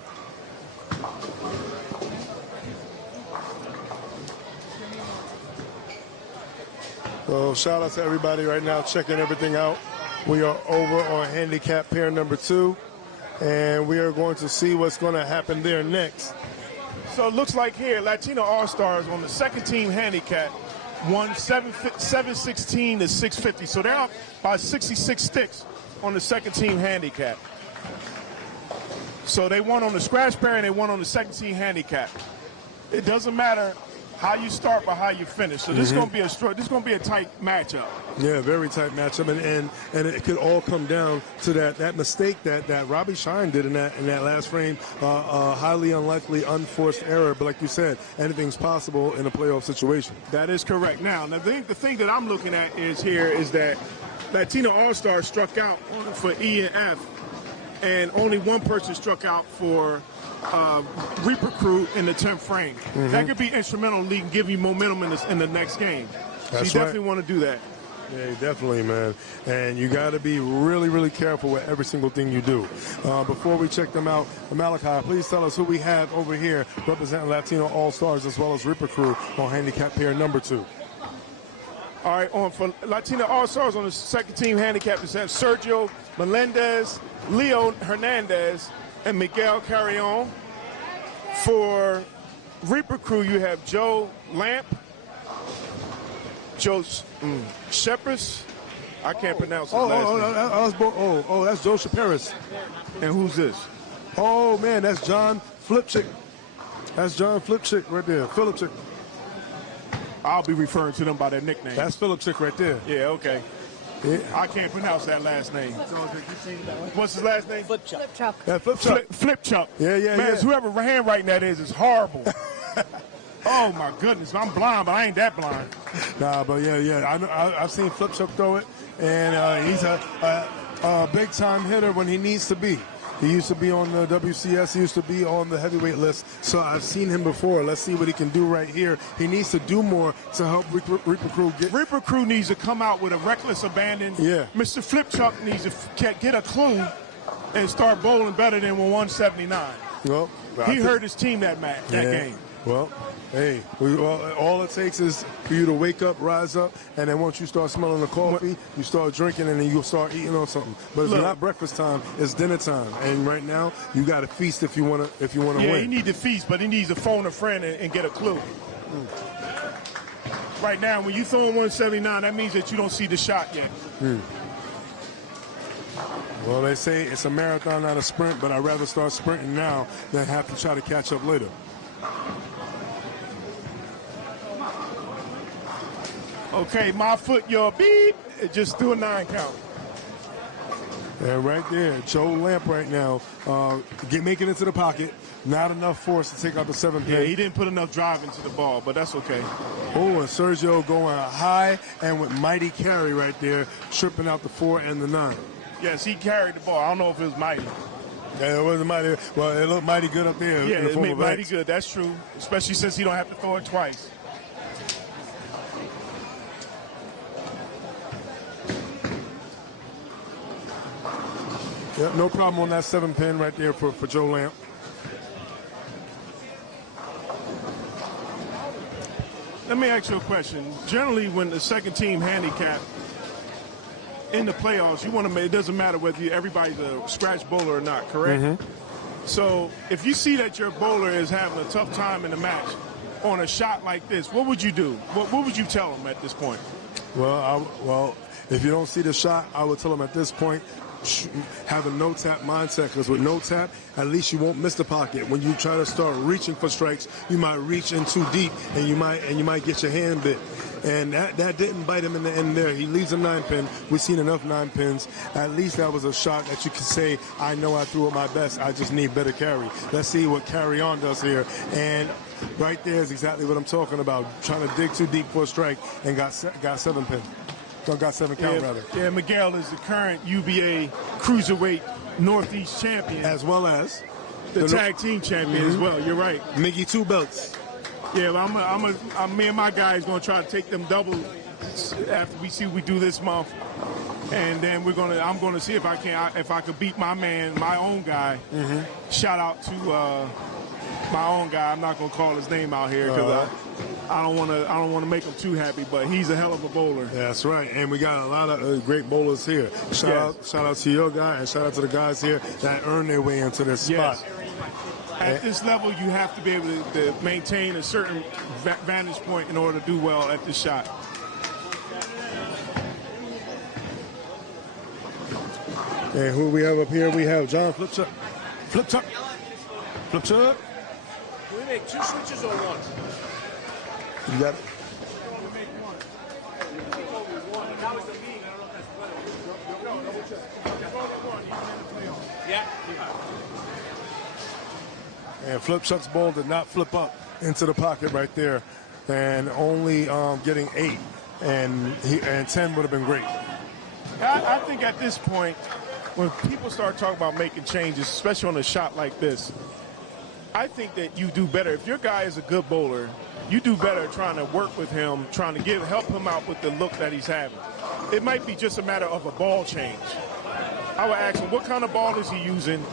So shout out to everybody right now checking everything out. We are over on handicap pair number 2, and we are going to see what's going to happen there next. So it looks like here, Latino All-Stars on the second team handicap won 716 to 650. So they're up by 66 sticks on the second team handicap. So they won on the scratch pair and they won on the second team handicap. It doesn't matter how you start but how you finish. So this is going to be a tight matchup. Yeah, very tight matchup, and it could all come down to that mistake that Robbie Shine did in that last frame. Highly unlikely, unforced error, but like you said, anything's possible in a playoff situation. That is correct. Now the thing that I'm looking at is that Latino All-Stars struck out for E and F, and only one person struck out for Reaper Crew in the 10th frame. That could be instrumental in give you momentum in the next game. So you definitely want to do that. Yeah, definitely, man. And you got to be really, really careful with every single thing you do. Before we check them out, Malachi, please tell us who we have over here representing Latino All-Stars as well as Reaper Crew on handicap pair number 2. All right, for Latino All-Stars on the second team handicap, we have Sergio Melendez, Leo Hernandez, and Miguel Carrion. For Reaper Crew, you have Joe Lamp, Joe Shepard. I can't pronounce his last name. That's Joe Shapiris. And who's this? Oh, man, that's John Flipchick. That's John Flipchick right there, Philipchick. I'll be referring to them by their nickname. That's Philipchick right there. Yeah, okay. Yeah. I can't pronounce that last name. What's his last name? Flipchuck. Yeah, Flipchuck. Flipchuck. Yeah. Man, whoever handwriting that is horrible. Oh, my goodness. I'm blind, but I ain't that blind. Nah, but yeah. I've seen Flipchuck throw it, and he's a big-time hitter when he needs to be. He used to be on the WCS. He used to be on the heavyweight list. So I've seen him before. Let's see what he can do right here. He needs to do more to help Reaper Crew get. Reaper Crew needs to come out with a reckless abandon. Yeah. Mr. Flipchuck needs to get a clue and start bowling better than 179. Well, he hurt his team that game. Well, hey, all it takes is for you to wake up, rise up, and then once you start smelling the coffee, you start drinking, and then you'll start eating on something. But it's not breakfast time; it's dinner time. And right now, you got to feast if you want to win. Yeah, he needs to feast, but he needs to phone a friend and get a clue. Right now, when you throw in 179, that means that you don't see the shot yet. Well, they say it's a marathon, not a sprint, but I'd rather start sprinting now than have to try to catch up later. Okay, my foot, your beep. Just do a 9 count. And right there, Joe Lamp right now, making it to the pocket. Not enough force to take out the 7 pin. Yeah, he didn't put enough drive into the ball, but that's okay. Oh, and Sergio going high and with mighty carry right there, tripping out the 4 and the 9. Yes, he carried the ball. I don't know if it was mighty. Yeah, it wasn't mighty. Well, it looked mighty good up there. Yeah, in the it form made of mighty X. good. That's true, especially since he don't have to throw it twice. Yep, no problem on that 7 pin right there for Joe Lamp. Let me ask you a question. Generally, when the second team handicap in the playoffs, you want to make, it doesn't matter whether everybody's a scratch bowler or not, correct? So if you see that your bowler is having a tough time in the match on a shot like this, what would you do? What would you tell him at this point? Well, if you don't see the shot, I would tell him at this point, have a no-tap mindset, because with no-tap, at least you won't miss the pocket. When you try to start reaching for strikes, you might reach in too deep, and you might get your hand bit. And that didn't bite him in the end there. He leaves a 9 pin. We've seen enough 9 pins. At least that was a shot that you could say, I know I threw it my best. I just need better carry. Let's see what Carry On does here. And right there is exactly what I'm talking about. Trying to dig too deep for a strike and got 7 pin. Got 7 count, rather. Yeah, Miguel is the current UBA Cruiserweight Northeast champion. As well as the tag team champion as well. You're right. Miggy 2 belts. Yeah, well, me and my guys going to try to take them double after we see what we do this month. And then I'm going to see if I can beat my man, my own guy. Shout out to my own guy. I'm not going to call his name out here because I don't want to make him too happy, but he's a hell of a bowler. That's right, and we got a lot of great bowlers here. Shout out to your guy, and shout out to the guys here that earned their way into this spot. At this level, you have to be able to maintain a certain vantage point in order to do well at this shot. And who we have up here? We have John Flipchuck. Flipchuck. Can we make 2 switches or 1? You got it. Yeah. And Flipchuck's ball did not flip up into the pocket right there, and only getting 8, and 10 would have been great. I think at this point, when people start talking about making changes, especially on a shot like this, I think that you do better. If your guy is a good bowler, you do better trying to work with him, trying to help him out with the look that he's having. It might be just a matter of a ball change. I would ask him, what kind of ball is he using,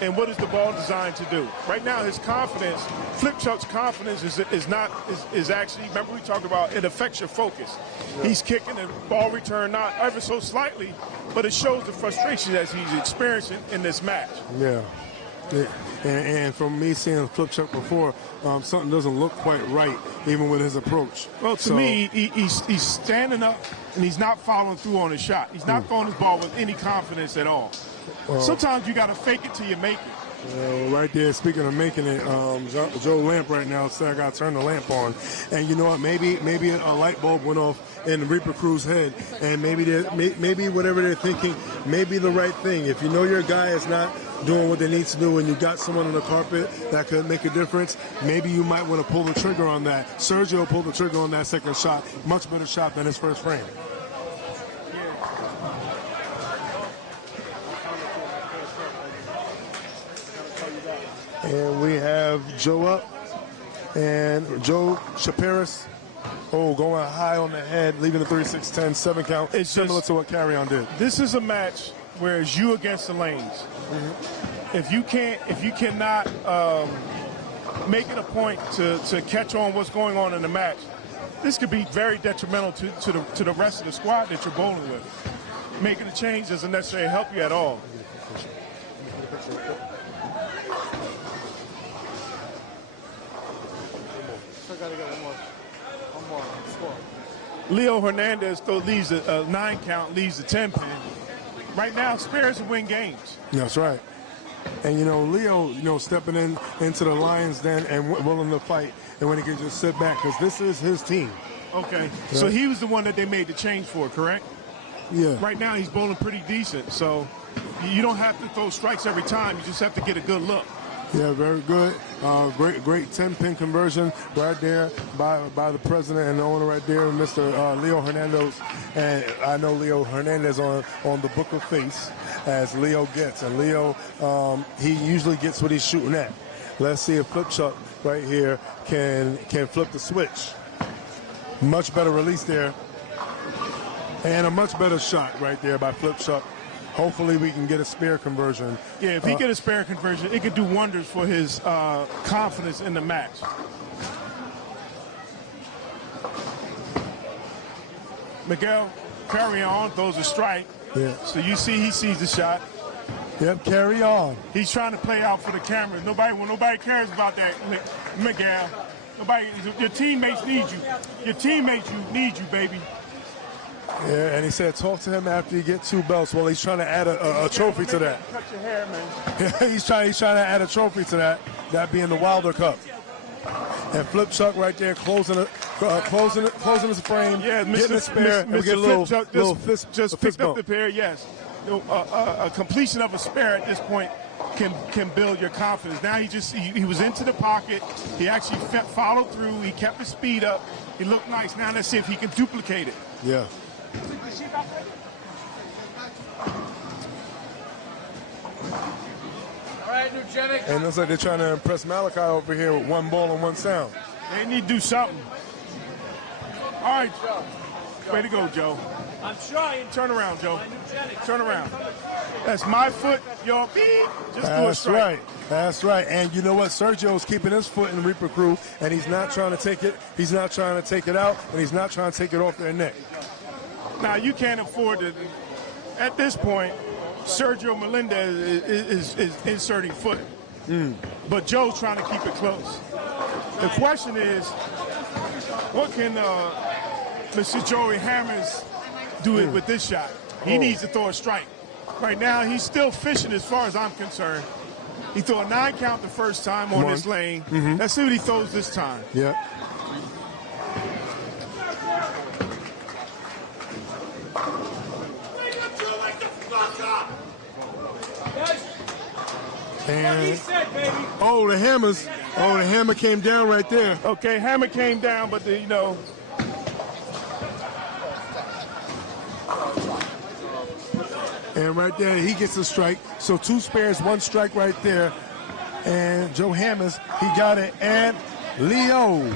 and what is the ball designed to do? Right now, his confidence, Flip Chuck's confidence is actually, remember we talked about it affects your focus. Yeah. He's kicking the ball return not ever so slightly, but it shows the frustration that he's experiencing in this match. Yeah. And from me seeing Flip Chuck before, something doesn't look quite right, even with his approach. Well, to me, he's standing up and he's not following through on his shot. He's not throwing his ball with any confidence at all. Sometimes you got to fake it till you make it. Right there, speaking of making it, Joe Lamp right now said I got to turn the lamp on. And you know what? Maybe a light bulb went off in Reaper Crew's head, and maybe whatever they're thinking, maybe the right thing. If you know your guy is not doing what they need to do and you got someone on the carpet that could make a difference, maybe you might want to pull the trigger on that. Sergio pulled the trigger on that second shot. Much better shot than his first frame. And we have Joe up and Joe Shapiris. Going high on the head, leaving the 3-6-10, 7 count. It's similar to what Carry-On did. This is a match where it's you against the lanes. Mm-hmm. If you cannot make it a point to catch on what's going on in the match, this could be very detrimental to the rest of the squad that you're bowling with. Making a change doesn't necessarily help you at all. Leo Hernandez leads a 9 count, leads the 10 pin. Right now, spares will win games. That's right. And, Leo, stepping into the Lions den and willing to fight, and when he can just sit back, because this is his team. Okay. Yeah. So he was the one that they made the change for, correct? Yeah. Right now, he's bowling pretty decent, so you don't have to throw strikes every time. You just have to get a good look. Yeah, very good. Great 10-pin conversion right there by the president and the owner right there, Mr. Leo Hernandez. And I know Leo Hernandez on the book of face as Leo gets. And Leo, he usually gets what he's shooting at. Let's see if Flip Chuck right here can flip the switch. Much better release there. And a much better shot right there by Flip Chuck. Hopefully we can get a spare conversion. Yeah, if he get a spare conversion, it could do wonders for his confidence in the match. Miguel, Carry On, throws a strike. Yeah. So you see he sees the shot. Yep, Carry On. He's trying to play out for the cameras. Nobody cares about that, Miguel. Your teammates need you. Your teammates need you, baby. Yeah, and he said, talk to him after you get 2 belts. Well, he's trying to add a trophy to that. Cut your hair, man. Yeah, he's trying to add a trophy to that being the Wilder Cup. And Flip Chuck right there closing his frame, yeah, getting a spare, and we get a little fist picked bump. up the pair, yes. A completion of a spare at this point can build your confidence. Now he was into the pocket. He actually followed through. He kept his speed up. He looked nice. Now let's see if he can duplicate it. Yeah. And it looks like they're trying to impress Malachi over here with 1 ball and 1 sound. They need to do something. All right, Joe. Way to go, Joe. I'm trying. Turn around, Joe. Turn around. That's my foot, your feet. Just do a strike. Right. That's right. And you know what? Sergio's keeping his foot in Reaper Crew, and he's not trying to take it. He's not trying to take it out, and he's not trying to take it off their neck. Now, you can't afford to, at this point, Sergio Melendez is inserting foot. But Joe's trying to keep it close. The question is, what can Mr. Joey Hammers do it with this shot? He needs to throw a strike. Right now, he's still fishing as far as I'm concerned. He threw a 9 count the first time on this lane. Let's see what he throws this time. Yeah. And the hammers. Oh, the hammer came down right there. Okay, hammer came down, but And right there, he gets a strike. So 2 spares, 1 strike right there. And Joe Hammers, he got it. And Leo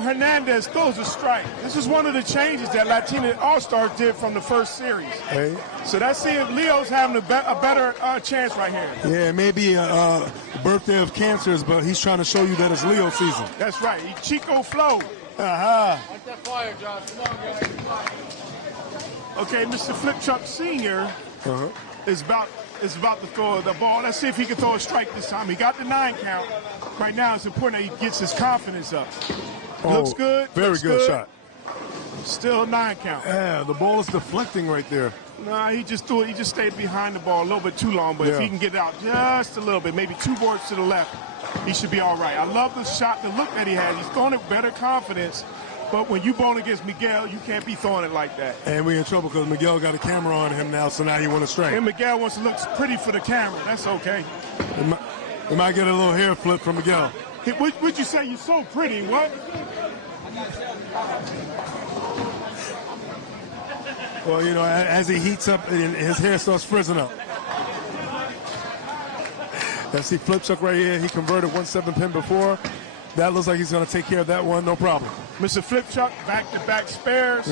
Hernandez throws a strike. This is one of the changes that Latino All-Stars did from the first series. Hey. So let's see if Leo's having a better chance right here. Yeah, maybe a birthday of cancers, but he's trying to show you that it's Leo season. That's right. Chico Flow. Like that fire, Josh. Come on, guys. Okay, Mr. Flip Chuck Sr. is about to throw the ball. Let's see if he can throw a strike this time. He got the 9 count. Right now, it's important that he gets his confidence up. Looks good. Very good shot. Still 9 count. Yeah, the ball is deflecting right there. Nah, he just threw it. He just stayed behind the ball a little bit too long. But if he can get it out just a little bit, maybe 2 boards to the left, he should be all right. I love the shot, the look that he has. He's throwing it better confidence. But when you bowling against Miguel, you can't be throwing it like that. And we're in trouble because Miguel got a camera on him now, so now he wants to strike. And Miguel wants to look pretty for the camera. That's okay. We might get a little hair flip from Miguel. Would you say you're so pretty? What? Well, you know, as he heats up, his hair starts frizzing up. Let's see Flip Chuck right here. He converted 1-7 pin before. That looks like he's going to take care of that one, no problem. Mr. Flip Chuck, back-to-back spares.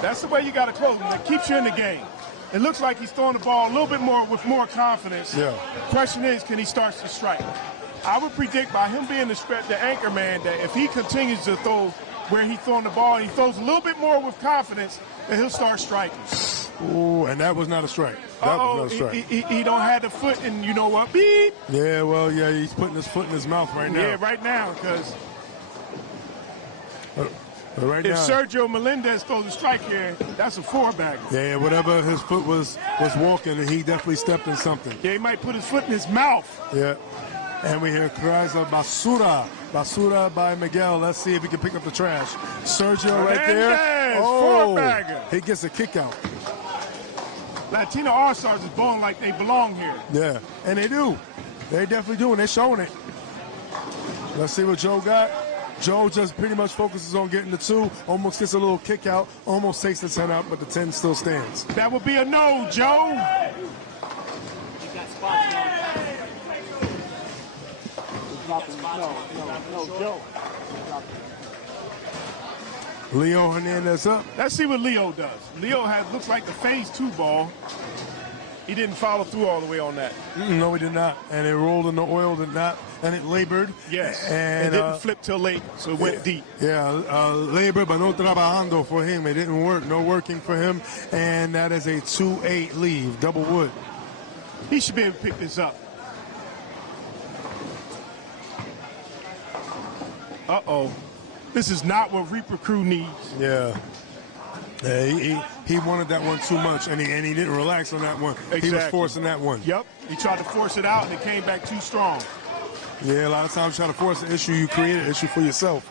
That's the way you got to close him. That keeps you in the game. It looks like he's throwing the ball a little bit more with more confidence. Yeah. Question is, can he start to strike? I would predict by him being the anchor man that if he continues to throw where he's throwing the ball, he throws a little bit more with confidence, that he'll start striking. Ooh, and that was not a strike. That was not a strike. He don't have the foot, and you know what? Beep. Yeah, well, yeah, he's putting his foot in his mouth right now. Yeah, right now, because right if now, Sergio Melendez throws a strike here, that's a 4-bagger. Yeah, whatever his foot was walking, and he definitely stepped in something. Yeah, he might put his foot in his mouth. Yeah. And we hear cries of basura. Basura by Miguel. Let's see if he can pick up the trash. Sergio right there. Oh, 4-bagger. he gets a kick out. Latino All-Stars is bowling like they belong here. Yeah, and they do. They definitely do, and they're showing it. Let's see what Joe got. Joe just pretty much focuses on getting the 2, almost gets a little kick out, almost takes the 10 out, but the 10 still stands. That would be a no, Joe. No, Joe. Leo Hernandez up. Let's see what Leo does. Leo looks like the phase 2 ball. He didn't follow through all the way on that. No, he did not. And it rolled in the oil, did not. And it labored. Yes. And it didn't flip till late, so it went deep. Yeah, labor, but no trabajando for him. It didn't work. No working for him. And that is a 2-8 leave, double wood. He should be able to pick this up. Uh-oh. This is not what Reaper Crew needs. Yeah. He wanted that one too much, and he didn't relax on that one. Exactly. He was forcing that one. Yep. He tried to force it out, and it came back too strong. Yeah, a lot of times you try to force an issue, you create an issue for yourself.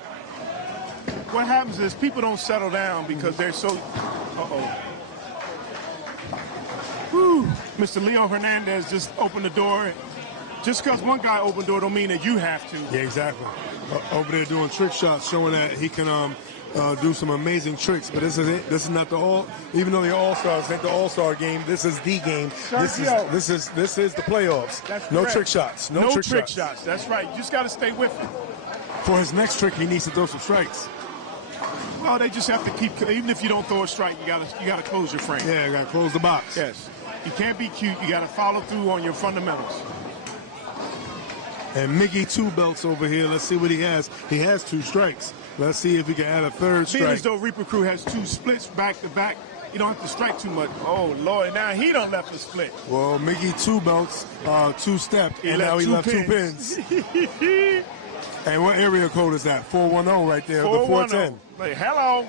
What happens is people don't settle down because they're so... Uh-oh. Whew. Mr. Leo Hernandez just opened the door. Just because one guy opened the door don't mean that you have to. Yeah, exactly. Over there doing trick shots, showing that he can do some amazing tricks. But this is it. This is not the all. Even though the All-Stars ain't the All-Star game, this is the game. This is the playoffs. That's no correct. trick shots. No trick shots. That's right. You just got to stay with it. For his next trick, he needs to throw some strikes. Well, they just have to keep. Even if you don't throw a strike, you got to close your frame. Yeah, you got to close the box. Yes. You can't be cute. You got to follow through on your fundamentals. And Miggy 2 belts over here. Let's see what he has. He has 2 strikes. Let's see if he can add a 3rd strike. Being as though Reaper Crew has 2 splits back to back, you don't have to strike too much. Oh, Lord, now he done left a split. Well, Miggy 2 belts, 2 stepped, and now he left 2 pins. And what area code is that? 410 right there, 410. the 410. Hey, hello.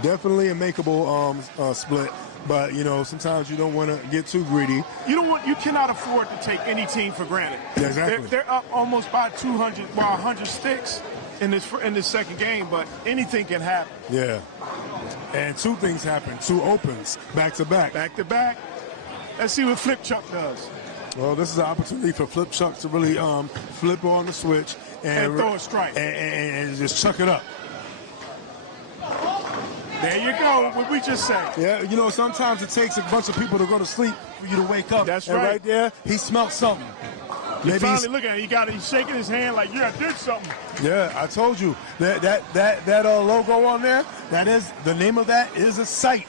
Definitely a makeable split. But, you know, sometimes you don't want to get too greedy. You cannot afford to take any team for granted. Yeah, exactly. They're up almost by 100 sticks in this second game, but anything can happen. Yeah. And 2 things happen. 2 opens, back to back. Back to back. Let's see what Flip Chuck does. Well, this is an opportunity for Flip Chuck to really flip on the switch. And throw a strike. And just chuck it up. There you go, what we just said. Yeah, you know, sometimes it takes a bunch of people to go to sleep for you to wake up. That's and right. right there, he smelt something. You Maybe finally look at it. He's shaking his hand like, yeah, I did something. Yeah, I told you that logo on there. That is the name of that is a sight,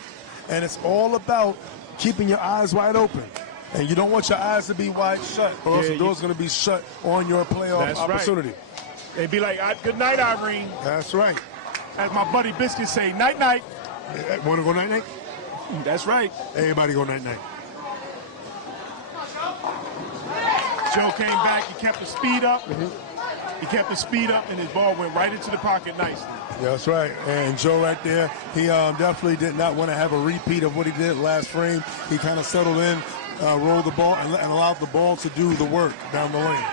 and it's all about keeping your eyes wide open. And you don't want your eyes to be wide shut, or else the door's going to be shut on your playoff opportunity. Right. They'd be like, good night, Irene. That's right. As my buddy Biscuit say, night night. Want to go night night? That's right. Everybody go night night. Joe came back. He kept the speed up. He kept the speed up, and his ball went right into the pocket nicely. Yeah, that's right. And Joe right there, he definitely did not want to have a repeat of what he did last frame. He kind of settled in, rolled the ball, and allowed the ball to do the work down the lane.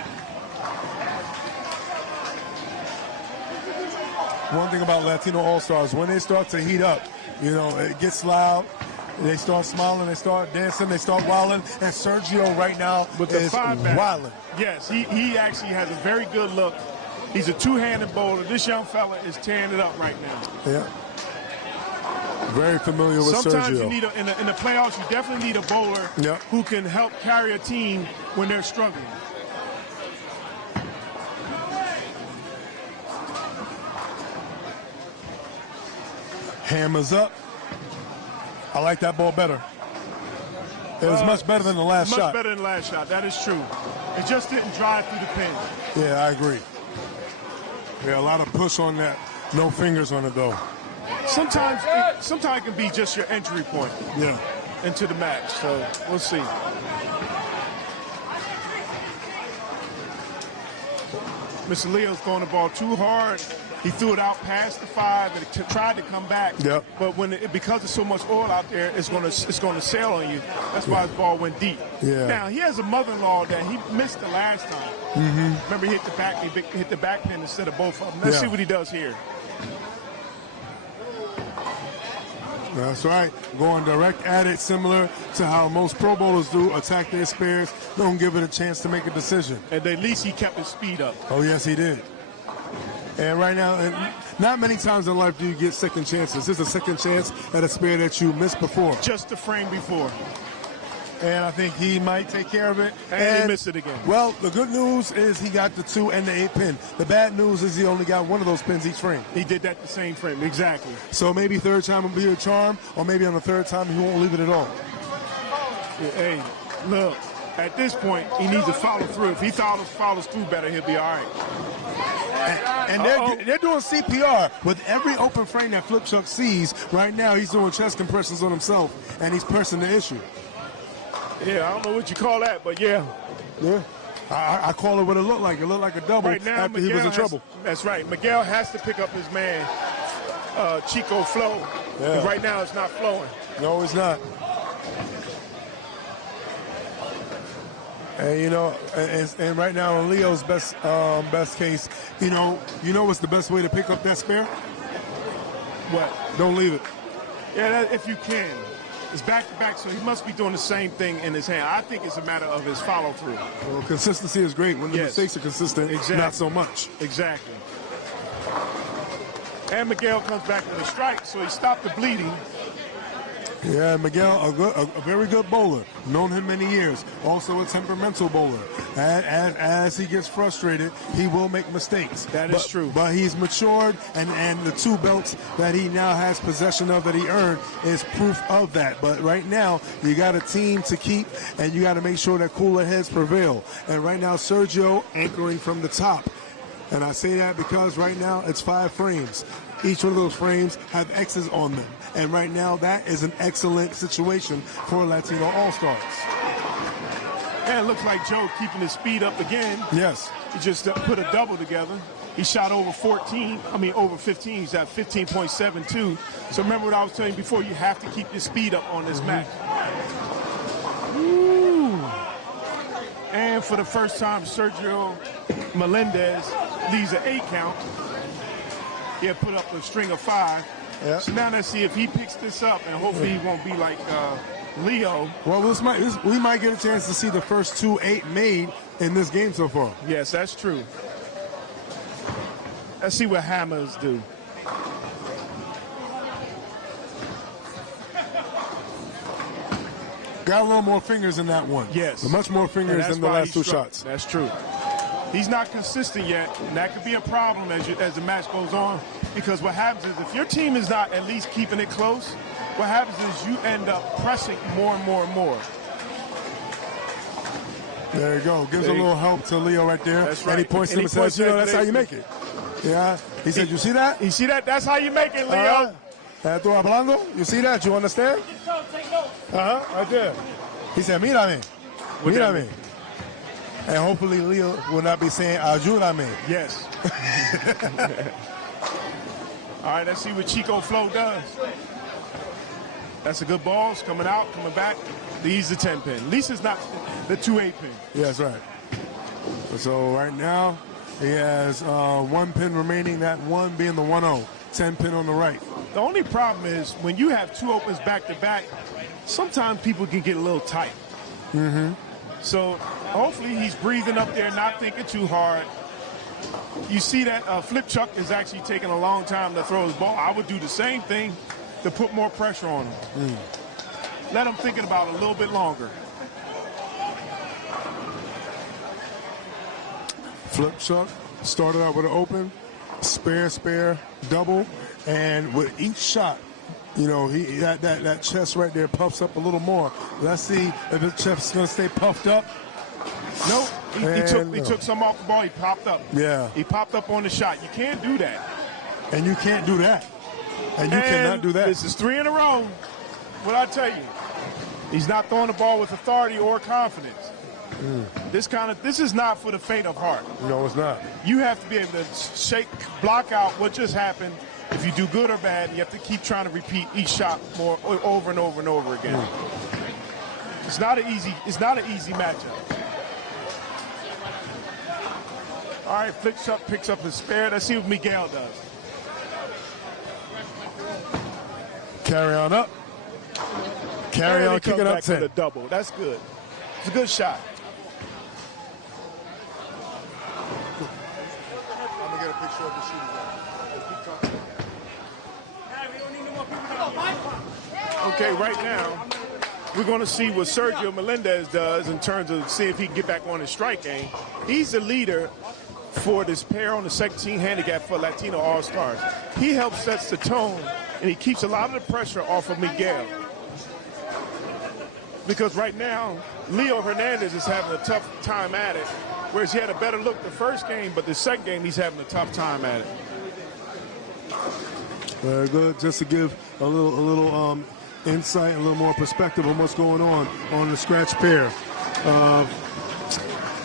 One thing about Latino All-Stars, when they start to heat up, you know, it gets loud. They start smiling, they start dancing, they start wilding, and Sergio right now is wilding. Yes, he actually has a very good look. He's a two-handed bowler. This young fella is tearing it up right now. Yeah. Very familiar with Sergio. Sometimes you need, in the playoffs, you definitely need a bowler who can help carry a team when they're struggling. Hammers up. I like that ball better. It was much better than the last shot. Much better than the last shot. That is true. It just didn't drive through the pin. Yeah, I agree. Yeah, a lot of push on that. No fingers on it, though. Sometimes it can be just your entry point into the match. So we'll see. Mr. Leo's throwing the ball too hard. He threw it out past the 5 and tried to come back. Yep. But because there's so much oil out there, it's going to sail on you. That's why his ball went deep. Yeah. Now he has a mother-in-law that he missed the last time. Remember, he hit the back pin instead of both of them. Let's see what he does here. That's right. Going direct at it, similar to how most Pro Bowlers do, attack their spares, don't give it a chance to make a decision. And at least he kept his speed up. Oh, yes, he did. And right now, not many times in life do you get second chances. This is a second chance at a spare that you missed before. Just the frame before. And I think he might take care of it. And he missed it again. Well, the good news is he got the 2 and the 8 pin. The bad news is he only got one of those pins each frame. He did that the same frame, exactly. So maybe third time will be a charm, or maybe on the third time he won't leave it at all. Yeah, hey, look, at this point, he needs to follow through. If he follows through better, he'll be all right. And they're doing CPR with every open frame that Flip Chuck sees. Right now, he's doing chest compressions on himself, and he's pressing the issue. Yeah, I don't know what you call that, but yeah. Yeah. I call it what it looked like. It looked like a double right now, after he was in trouble. That's right. Miguel has to pick up his man, Chico Flow. Yeah. Right now, it's not flowing. No, it's not. And you know, and right now in Leo's best case, you know what's the best way to pick up that spare? What? Don't leave it. Yeah, if you can. It's back to back, so he must be doing the same thing in his hand. I think it's a matter of his follow through. Well, consistency is great when the mistakes are consistent. Exactly. Not so much. Exactly. And Miguel comes back with a strike, so he stopped the bleeding. Yeah, Miguel, a very good bowler. Known him many years. Also a temperamental bowler. And as he gets frustrated, he will make mistakes. That is true. But he's matured, and the 2 belts that he now has possession of that he earned is proof of that. But right now, you got a team to keep, and you got to make sure that cooler heads prevail. And right now, Sergio anchoring from the top. And I say that because right now it's 5 frames. Each one of those frames have X's on them. And right now, that is an excellent situation for Latino All-Stars. And it looks like Joe keeping his speed up again. Yes. He just put a double together. He shot over 15. He's at 15.72. So remember what I was telling you before, you have to keep your speed up on this match. Ooh. And for the first time, Sergio Melendez leaves an 8 count. He had put up a string of 5. Yeah. So now let's see if he picks this up, and hopefully he won't be like Leo. Well, we might get a chance to see the first 2 8 made in this game so far. Yes, that's true. Let's see what hammers do. got a little more fingers in that one. Yes. Much more fingers than the why last two struggled. shots. That's true. He's not consistent yet, and that could be a problem as the match goes on, because what happens is if your team is not at least keeping it close, what happens is you end up pressing more and more and more. There you go. Gives a little help to Leo right there. That's right. And he points to him and says, you know, that's how you make it. Yeah. He said, you see that? You see that? That's how you make it, Leo. ¿Tú hablando? You see that? You understand? Right there. He said, mírame. Mírame. And hopefully Leo will not be saying, ayúdame. Yes. All right, let's see what Chico Flo does. That's a good ball. It's coming out, coming back. He's the 10-pin. At least it's not the 2-8 pin. Yeah, that's right. So right now, he has 1 pin remaining, that one being the 1-0. 10 pin on the right. The only problem is when you have 2 opens back-to-back, sometimes people can get a little tight. Mm-hmm. So hopefully he's breathing up there, not thinking too hard. You see that Flip Chuck is actually taking a long time to throw his ball. I would do the same thing to put more pressure on him. Let him thinking about it a little bit longer. Flip Chuck started out with an open, spare, double, and with each shot, you know, that chest right there puffs up a little more. Let's see if his chest is going to stay puffed up. Nope. He took some off the ball. He popped up. Yeah. He popped up on the shot. You can't do that. And you can't do that. And you cannot do that. This is 3 in a row. What I tell you, he's not throwing the ball with authority or confidence. This is not for the faint of heart. No, it's not. You have to be able to block out what just happened. If you do good or bad, you have to keep trying to repeat each shot more over and over and over again. It's not an easy matchup. All right, Flicks up, picks up his spare. Let's see what Miguel does. Carry on up. Carry on, kick it up 10. To the double. That's good. It's a good shot. I'm gonna get a picture of the shooting. Okay, right now, we're going to see what Sergio Melendez does in terms of see if he can get back on his strike game. He's the leader for this pair on the second team handicap for Latino All-Stars. He helps sets the tone, and he keeps a lot of the pressure off of Miguel. Because right now, Leo Hernandez is having a tough time at it, whereas he had a better look the first game, but the second game he's having a tough time at it. Very good. Just to give a little insight, a little more perspective on what's going on the scratch pair.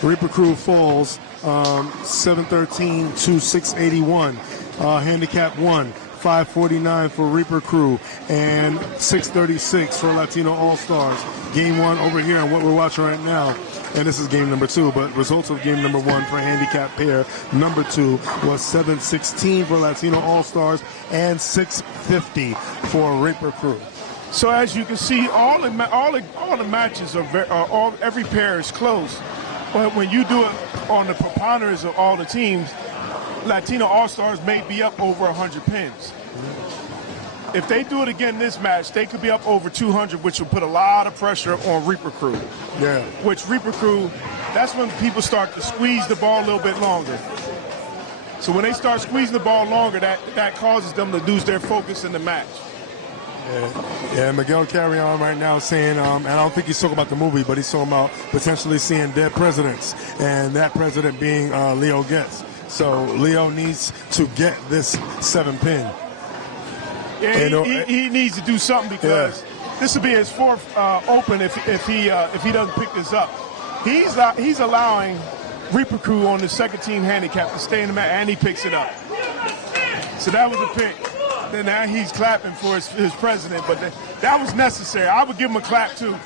Reaper Crew falls 713 to 681. Handicap 1. 549 for Reaper Crew and 636 for Latino All-Stars. Game 1 over here and what we're watching right now, and this is game number 2, but results of game number 1 for handicap pair number 2 was 716 for Latino All-Stars and 650 for Reaper Crew. So as you can see, all the matches are every pair is close, but when you do it on the preponderance of all the teams, Latino All-Stars may be up over 100 pins. If they do it again this match, they could be up over 200, which will put a lot of pressure on Reaper Crew. Yeah. Which Reaper Crew, that's when people start to squeeze the ball a little bit longer. So when they start squeezing the ball longer, that causes them to lose their focus in the match. Yeah, Miguel Carrion right now saying, and I don't think he's talking about the movie, but he's talking about potentially seeing dead presidents, and that president being Leo Getz. So Leo needs to get this 7-pin. Yeah, he needs to do something because this will be his 4th open if he doesn't pick this up. He's allowing Reaper Crew on the second team handicap to stay in the match, and he picks it up. So that was a pick. Then now he's clapping for his president, but that was necessary. I would give him a clap too.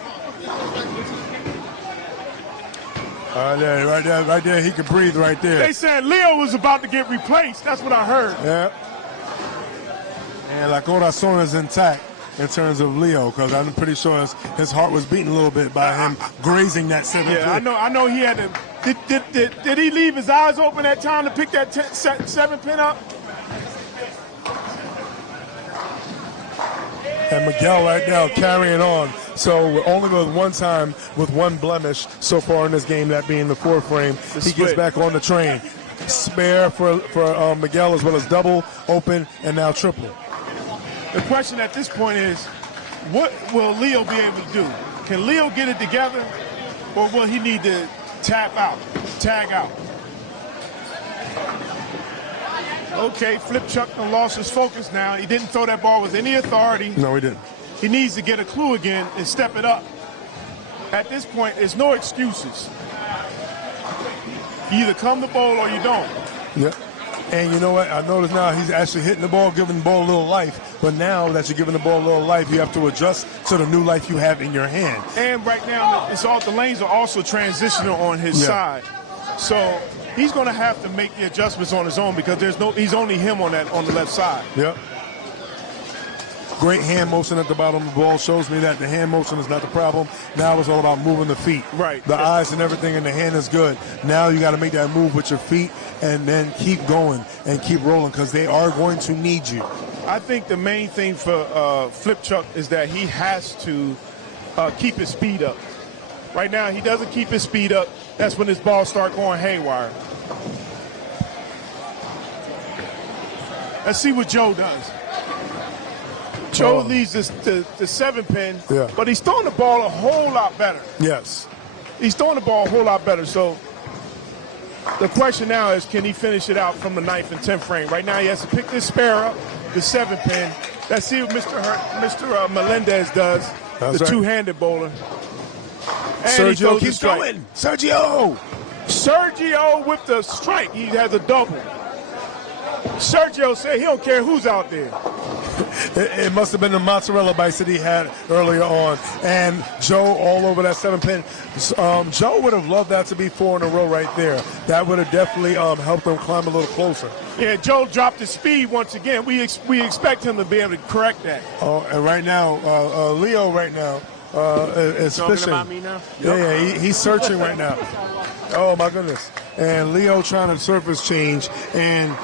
Right there, he can breathe right there. They said Leo was about to get replaced. That's what I heard. Yeah. And La Corazon is intact in terms of Leo, because I'm pretty sure his heart was beating a little bit by him grazing that 7 Yeah, I know he had to. Did he leave his eyes open that time to pick that 7 pin up? And Miguel right now carrying on. So we're only with one time with one blemish so far in this game, that being the fourth frame. He gets back on the train. Spare for Miguel, as well as double, open, and now triple. The question at this point is, what will Leo be able to do? Can Leo get it together, or will he need to tag out? Okay, Flip Chuck lost his focus now. He didn't throw that ball with any authority. No, he didn't. He needs to get a clue again and step it up. At this point, there's no excuses. You either come to bowl or you don't. Yeah. And you know what? I notice now he's actually hitting the ball, giving the ball a little life. But now that you're giving the ball a little life, you have to adjust to the new life you have in your hand. And right now, the lanes are also transitional on his side. So he's going to have to make the adjustments on his own because he's only him on the left side. Yep. Great hand motion at the bottom of the ball shows me that the hand motion is not the problem. Now it's all about moving the feet. Right. The eyes and everything in the hand is good. Now you got to make that move with your feet and then keep going and keep rolling because they are going to need you. I think the main thing for Flip Chuck is that he has to keep his speed up. Right now, he doesn't keep his speed up. That's when his balls start going haywire. Let's see what Joe does. Joe leads the 7-pin, but he's throwing the ball a whole lot better. Yes. He's throwing the ball a whole lot better. So the question now is, can he finish it out from the 9th and 10th frame? Right now, he has to pick this spare up, the 7-pin. Let's see what Mr. Melendez does, the two-handed bowler. And Sergio keeps going. Sergio with the strike. He has a double. Sergio said he don't care who's out there. It must have been the mozzarella bites that he had earlier on. And Joe all over that 7-pin. Joe would have loved that to be 4 in a row right there. That would have definitely helped him climb a little closer. Yeah, Joe dropped his speed once again. We expect him to be able to correct that. Oh, and right now, Leo right now is talking fishing. About me now? Yeah, he's searching right now. Oh, my goodness. And Leo trying to surface change, and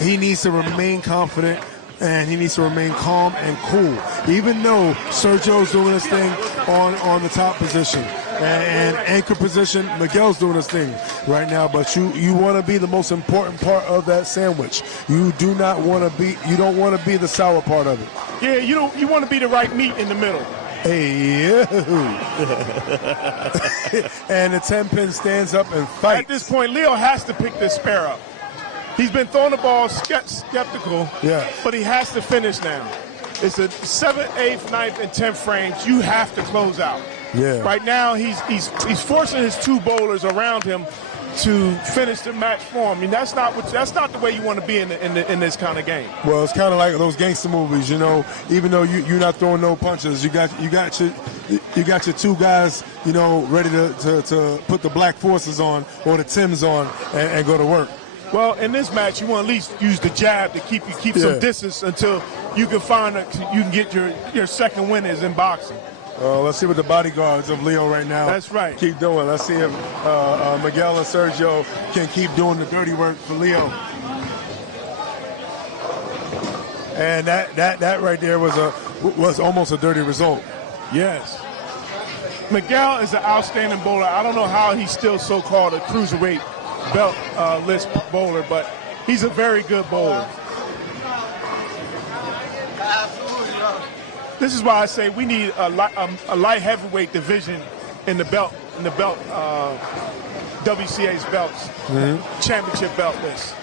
he needs to remain confident, and he needs to remain calm and cool, even though Sergio's doing his thing on the top position. And anchor position, Miguel's doing his thing right now, but you want to be the most important part of that sandwich. You don't want to be the sour part of it. Yeah, you want to be the right meat in the middle. Hey, and the 10-pin stands up and fights. At this point, Leo has to pick this spare up. He's been throwing the ball skeptical, but he has to finish now. It's the 7th, 8th, 9th, and 10th frames. You have to close out. Yeah. Right now, he's forcing his two bowlers around him to finish the match for him. I mean, that's not the way you want to be in this kind of game. Well, it's kind of like those gangster movies, you know. Even though you're not throwing no punches, you got your two guys, you know, ready to put the black forces on or the Tims on and go to work. Well, in this match, you want to at least use the jab to keep some distance until you can get your second winners in boxing. Let's see what the bodyguards of Leo right now That's right. keep doing. Let's see if Miguel and Sergio can keep doing the dirty work for Leo. And that right there was almost a dirty result. Yes. Miguel is an outstanding bowler. I don't know how he's still so-called a cruiserweight belt list bowler, but he's a very good bowler. This is why I say we need a light heavyweight division in the belt WCA's belts, championship belt list.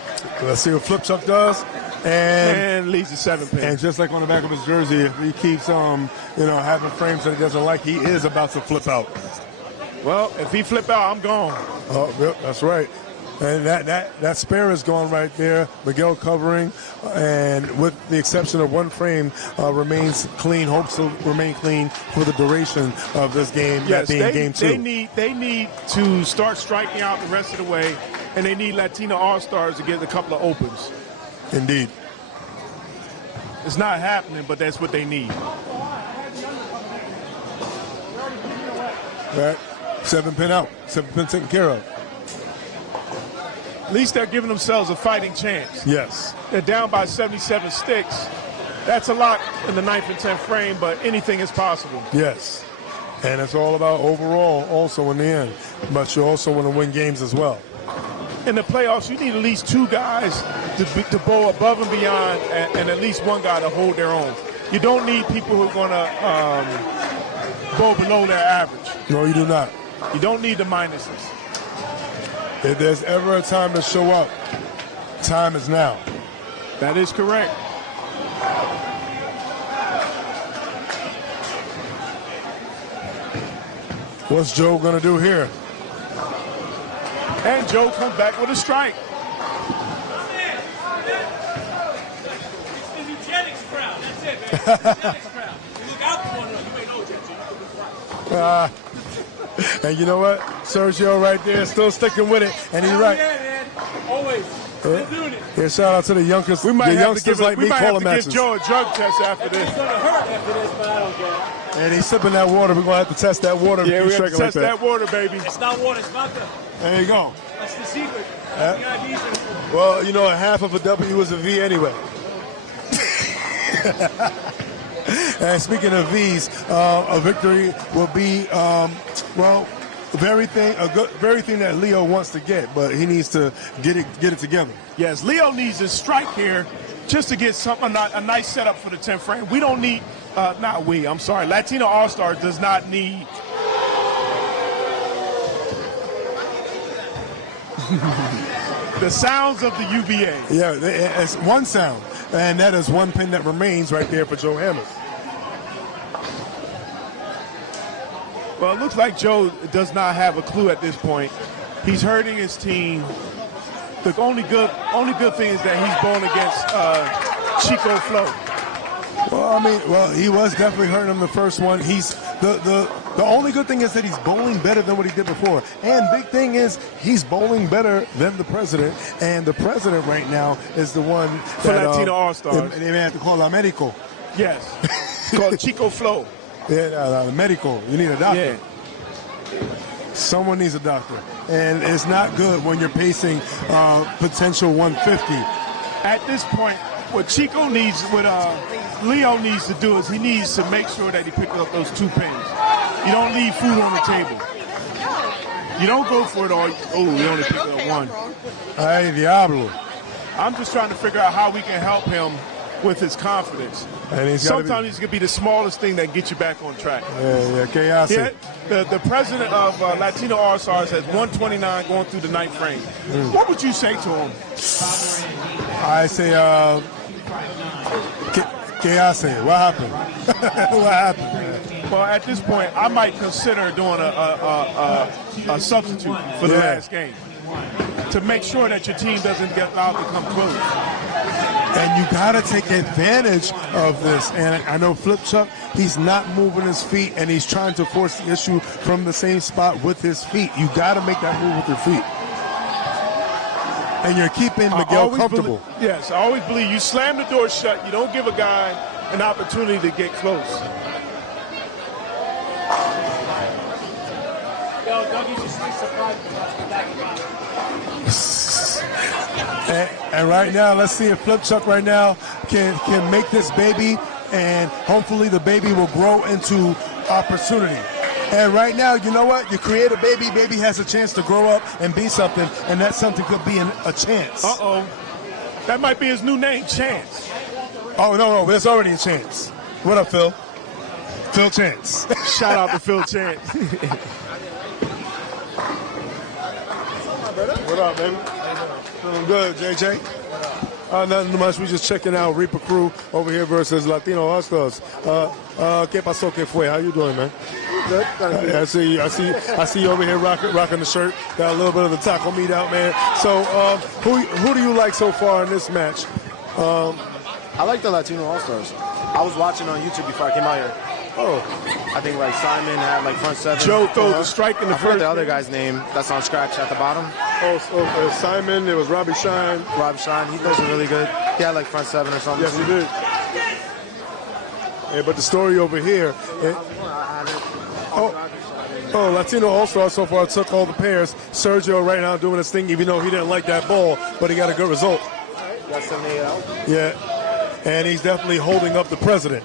Let's see what Flip Chuck does. And leads the 7-pin. And just like on the back of his jersey, if he keeps having frames that he doesn't like, he is about to flip out. Well, if he flip out, I'm gone. Oh, yep, that's right. And that spare is gone right there. Miguel covering, and with the exception of one frame, remains clean. Hopes to remain clean for the duration of this game. Yes, that being game 2. They need to start striking out the rest of the way, and they need Latino All-Stars to get a couple of opens. Indeed. It's not happening, but that's what they need. Right. 7-pin out. 7-pin taken care of. At least they're giving themselves a fighting chance. Yes. They're down by 77 sticks, That's a lot in the 9th and 10th frame, but anything is possible. Yes. And it's all about overall also in the end. But you also want to win games as well. In the playoffs, you need at least 2 guys to bowl above and beyond, and at least 1 guy to hold their own. You don't need people who are going to bowl below their average. No, you do not. You don't need the minuses. If there's ever a time to show up, time is now. That is correct. What's Joe going to do here? And Joe comes back with a strike. It's the eugenics crowd. That's it, man. It's the eugenics crowd. You look out for one another, you may know each other. And you know what? Sergio right there still sticking with it. And he's right. Yeah, man. Always. Still doing it. Yeah, shout out to the youngsters. We might have to youngsters give, like we me might have calling to give matches. Joe a drug test after this. It's going to hurt after this, but I don't care. And he's sipping that water. We're going to have to test that water. Yeah, we keep have to shaking test like that water, baby. It's not water, it's vodka. There you go. That's the secret. That's the IDs. Well, you know, half of a W is a V anyway. And speaking of V's, a victory will be, very thing that Leo wants to get, but he needs to get it together. Yes, Leo needs a strike here just to get something, a nice setup for the 10th frame. We don't need, Latino All-Star does not need the sounds of the UBA. Yeah, it's one sound, and that is one pin that remains right there for Joe Hammers. Well, it looks like Joe does not have a clue at this point. He's hurting his team. The only good thing is that he's bowling against Chico Flo. Well, he was definitely hurting him the first one. He's the only good thing is that he's bowling better than what he did before. And big thing is he's bowling better than the president. And the president right now is the one for Latino All-Stars. They may have to call Americo. Yes, called Chico Flo. Yeah, medical. You need a doctor. Yeah. Someone needs a doctor. And it's not good when you're pacing potential 150. At this point, what Chico needs, what Leo needs to do is he needs to make sure that he picks up those 2 pins. You don't leave food on the table. You don't go for it all. Oh, you only pick up 1. Ay, diablo. I'm just trying to figure out how we can help him with his confidence. And sometimes he's going to be the smallest thing that gets you back on track. Yeah, the president of Latino All-Stars has 129 going through the 9th frame. What would you say to him? I say, ¿qué hace? What happened? What happened? Well, at this point, I might consider doing a substitute for the last game to make sure that your team doesn't get out to come close. And you got to take advantage of this. And I know Flip Chuck, he's not moving his feet, and he's trying to force the issue from the same spot with his feet. You got to make that move with your feet. And you're keeping Miguel comfortable. Yes, I always believe you slam the door shut. You don't give a guy an opportunity to get close. Yo, Dougie just surprised and right now, let's see if Flip Chuck right now can make this baby, and hopefully the baby will grow into opportunity. And right now, you know what? You create a baby, baby has a chance to grow up and be something, and that something could be a chance. Uh-oh. That might be his new name, Chance. Oh, no, there's already a chance. What up, Phil? Phil Chance. Shout out to Phil Chance. What up, baby? Feeling good, JJ? Nothing much. We just checking out Reaper Crew over here versus Latino All-Stars. ¿Qué pasó? ¿Qué fue? How you doing, man? Good. I see you over here rocking the shirt. Got a little bit of the taco meat out, man. So, who do you like so far in this match? I like the Latino All-Stars. I was watching on YouTube before I came out here. Oh, I think like Simon had like front 7. Joe throws a strike in the I forgot first. the other guy's name that's on scratch at the bottom. Simon. There was Robbie Shine. Rob Shine. He throws it really good. He had like front 7 or something. Yes, he did. Yeah, but the story over here. Latino All-Star so far took all the pairs. Sergio right now doing his thing, even though he didn't like that ball, but he got a good result. Got 78 out. Yeah. and he's definitely holding up the president.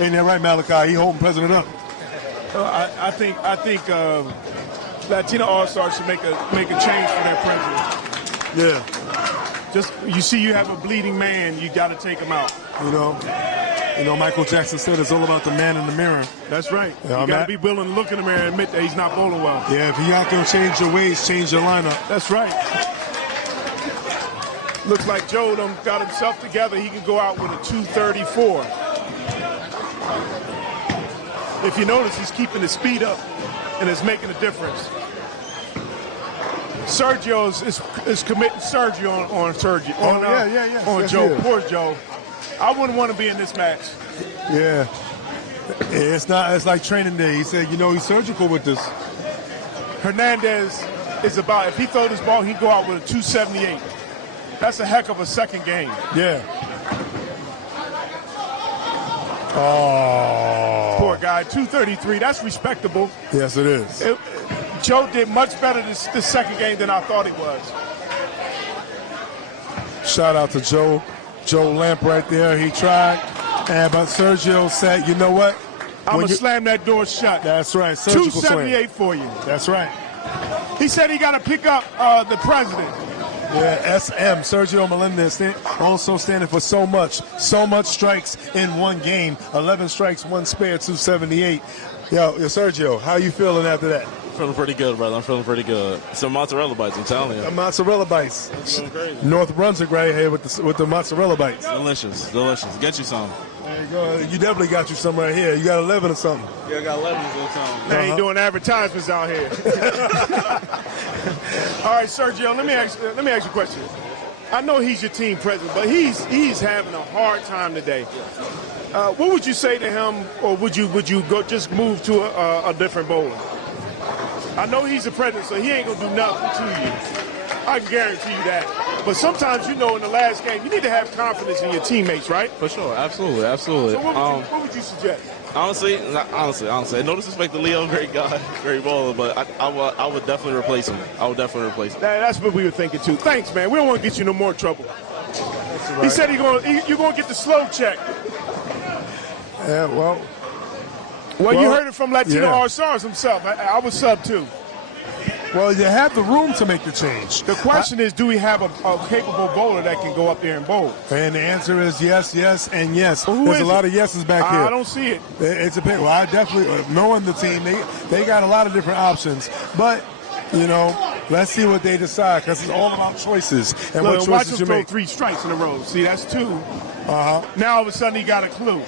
Ain't that right, Malachi? He holding president up. I think Latino All-Stars should make a change for their president. Yeah. Just you see, you have a bleeding man, you got to take him out. You know, Michael Jackson said it's all about the man in the mirror. That's right. Yeah, you got to be willing to look in the mirror and admit that he's not bowling well. Yeah, if you're not going to change your ways, change your lineup. That's right. Looks like Joe done got himself together. He can go out with a 234. If you notice, he's keeping his speed up, and it's making a difference. Sergio is committing Sergio on Sergio. On Joe. Poor Joe. I wouldn't want to be in this match. Yeah. It's like training day. He said, he's surgical with this. Hernandez is about, if he throw this ball, he'd go out with a 278. That's a heck of a second game. Yeah. Oh. Poor guy, 233. That's respectable. Yes, it is. Joe did much better this second game than I thought he was. Shout out to Joe Lamp right there. He tried, but Sergio said, you know what? I'm going to slam that door shut. That's right. Surgical 278 for you. That's right. He said he got to pick up the president. Yeah, SM, Sergio Melendez, also standing for so much strikes in one game. 11 strikes, 1 spare, 278. Yo, Sergio, how you feeling after that? Feeling pretty good, brother. I'm feeling pretty good. Some mozzarella bites, I'm telling you. Mozzarella bites. North Brunswick right here with the mozzarella bites. Delicious. Get you some. There you go. You definitely got you some right here. You got 11 or something. Yeah, I got 11 or something. They ain't doing advertisements out here. All right, Sergio, let me ask you a question. I know he's your team president, but he's having a hard time today. What would you say to him, or would you go just move to a different bowler? I know he's the president, so he ain't gonna do nothing to you. I can guarantee you that. But sometimes, in the last game, you need to have confidence in your teammates, right? For sure, absolutely. So what would you suggest? Honestly, no disrespect to Leo, great guy, great bowler, but I would definitely replace him. That's what we were thinking too. Thanks, man. We don't want to get you no more trouble. Right. He said you're going to get the slow check. Yeah, well, you heard it from Latino All-Stars himself. I was sub too. Well, you have the room to make the change. The question is, do we have a capable bowler that can go up there and bowl? And the answer is yes, and yes. Well, There's a lot of yeses back here. I don't see it. It's a bit. Well, I definitely, knowing the team, they got a lot of different options. But, let's see what they decide, because it's all about choices and what choices you make. Watch him throw 3 strikes in a row. See, that's 2. Now all of a sudden he got a clue.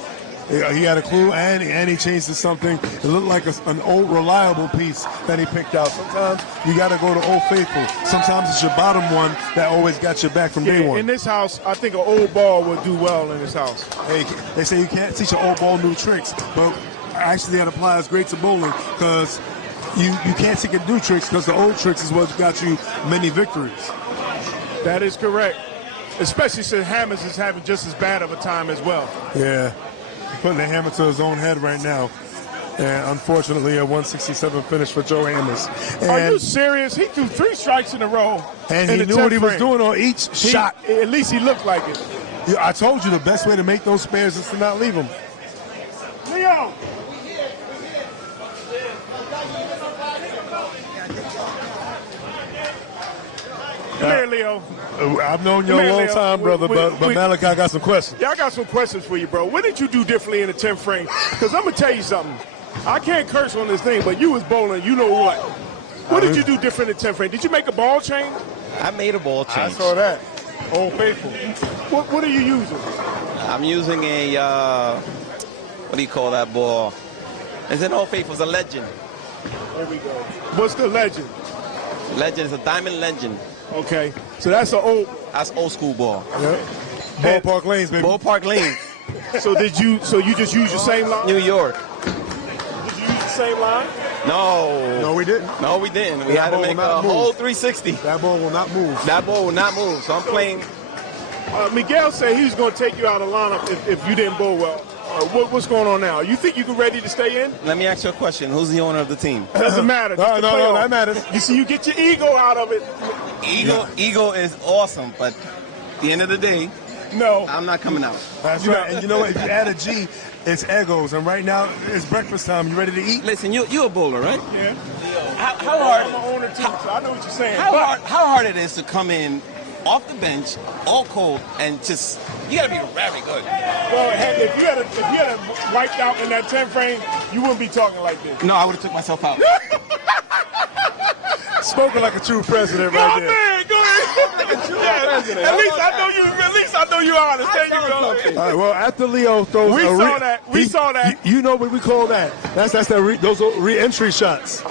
He had a clue, and he changed to something. It looked like an old reliable piece that he picked out. Sometimes you got to go to Old Faithful. Sometimes it's your bottom one that always got your back from day one. In this house, I think an old ball would do well in this house. Hey, they say you can't teach an old ball new tricks, but actually that applies great to bowling, because you can't teach new tricks, because the old tricks is what got you many victories. That is correct, especially since Hammers is having just as bad of a time as well. Yeah. Putting the hammer to his own head right now. And unfortunately, a 167 finish for Joe Hammers. Are you serious? He threw 3 strikes in a row. And he knew what he was doing on each shot. At least he looked like it. Yeah, I told you the best way to make those spares is to not leave them. Leo! Come here, Leo. I've known you a long time, brother, but Malachi got some questions. Yeah, I got some questions for you, bro. What did you do differently in the 10th frame? Because I'm going to tell you something. I can't curse on this thing, but you was bowling, you know what. What did you do different in 10th frame? Did you make a ball change? I made a ball change. I saw that. Old Faithful. What are you using? I'm using a, what do you call that ball? It's an Old Faithful. It's a Legend. There we go. What's the Legend? Legend is a Diamond Legend. Okay, so that's That's old school ball. Yep. Ballpark Lanes, baby. Ballpark Lanes. So you just use your same line? New York. Did you use the same line? No, we didn't. No, we didn't. We had to make a whole 360. That ball will not move. That ball will not move. So I'm playing. Miguel said he was going to take you out of lineup if you didn't bowl well. What's going on now? You think you're ready to stay in? Let me ask you a question. Who's the owner of the team? Doesn't matter. No, that matters. You see, you get your ego out of it. Ego is awesome, but at the end of the day, No. I'm not coming out. That's right. And you know what? If you add a G, it's egos. And right now, it's breakfast time. You ready to eat? Listen, you a bowler, right? Yeah. How hard? I'm an owner too, so I know what you're saying. How hard it is to come in off the bench, all cold, and just you gotta be very good. Well, if you had wiped out in that 10 frame, you wouldn't be talking like this. No, I would have took myself out. Spoken like a true president right there. Go ahead. At least I know you're honest. There you go. All right, well, after Leo throws We saw that. You know what we call that. Those are re-entry shots.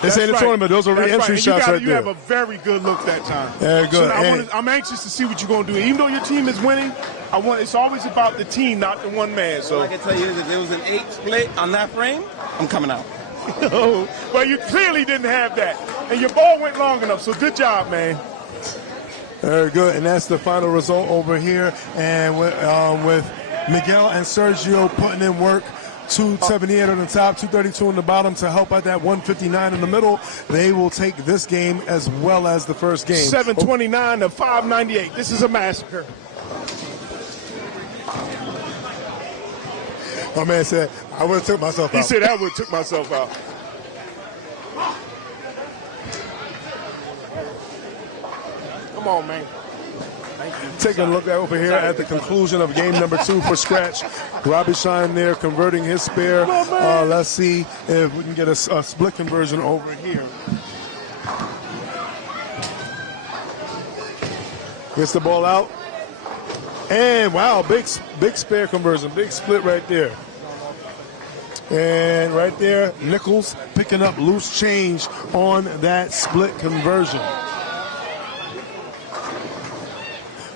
This ain't a tournament. Those are re-entry shots right there. You have a very good look that time. Yeah, good. So I'm anxious to see what you're going to do. Even though your team is winning, it's always about the team, not the one man. So all I can tell you is if there was an 8 split on that frame, I'm coming out. Well, you clearly didn't have that. And your ball went long enough, so good job, man. Very good, and that's the final result over here. And with Miguel and Sergio putting in work, 278 on the top, 232 on the bottom to help out that 159 in the middle. They will take this game as well as the first game. 729 to 598. This is a massacre. My man said, I would have took myself out. He said, I would have took myself out. Come on, man. Taking a look over here at the conclusion of game number 2 for Scratch. Robbie Shine there converting his spare. Let's see if we can get a split conversion over here. Gets the ball out. And wow, big spare conversion, big split right there. And right there, Nichols picking up loose change on that split conversion.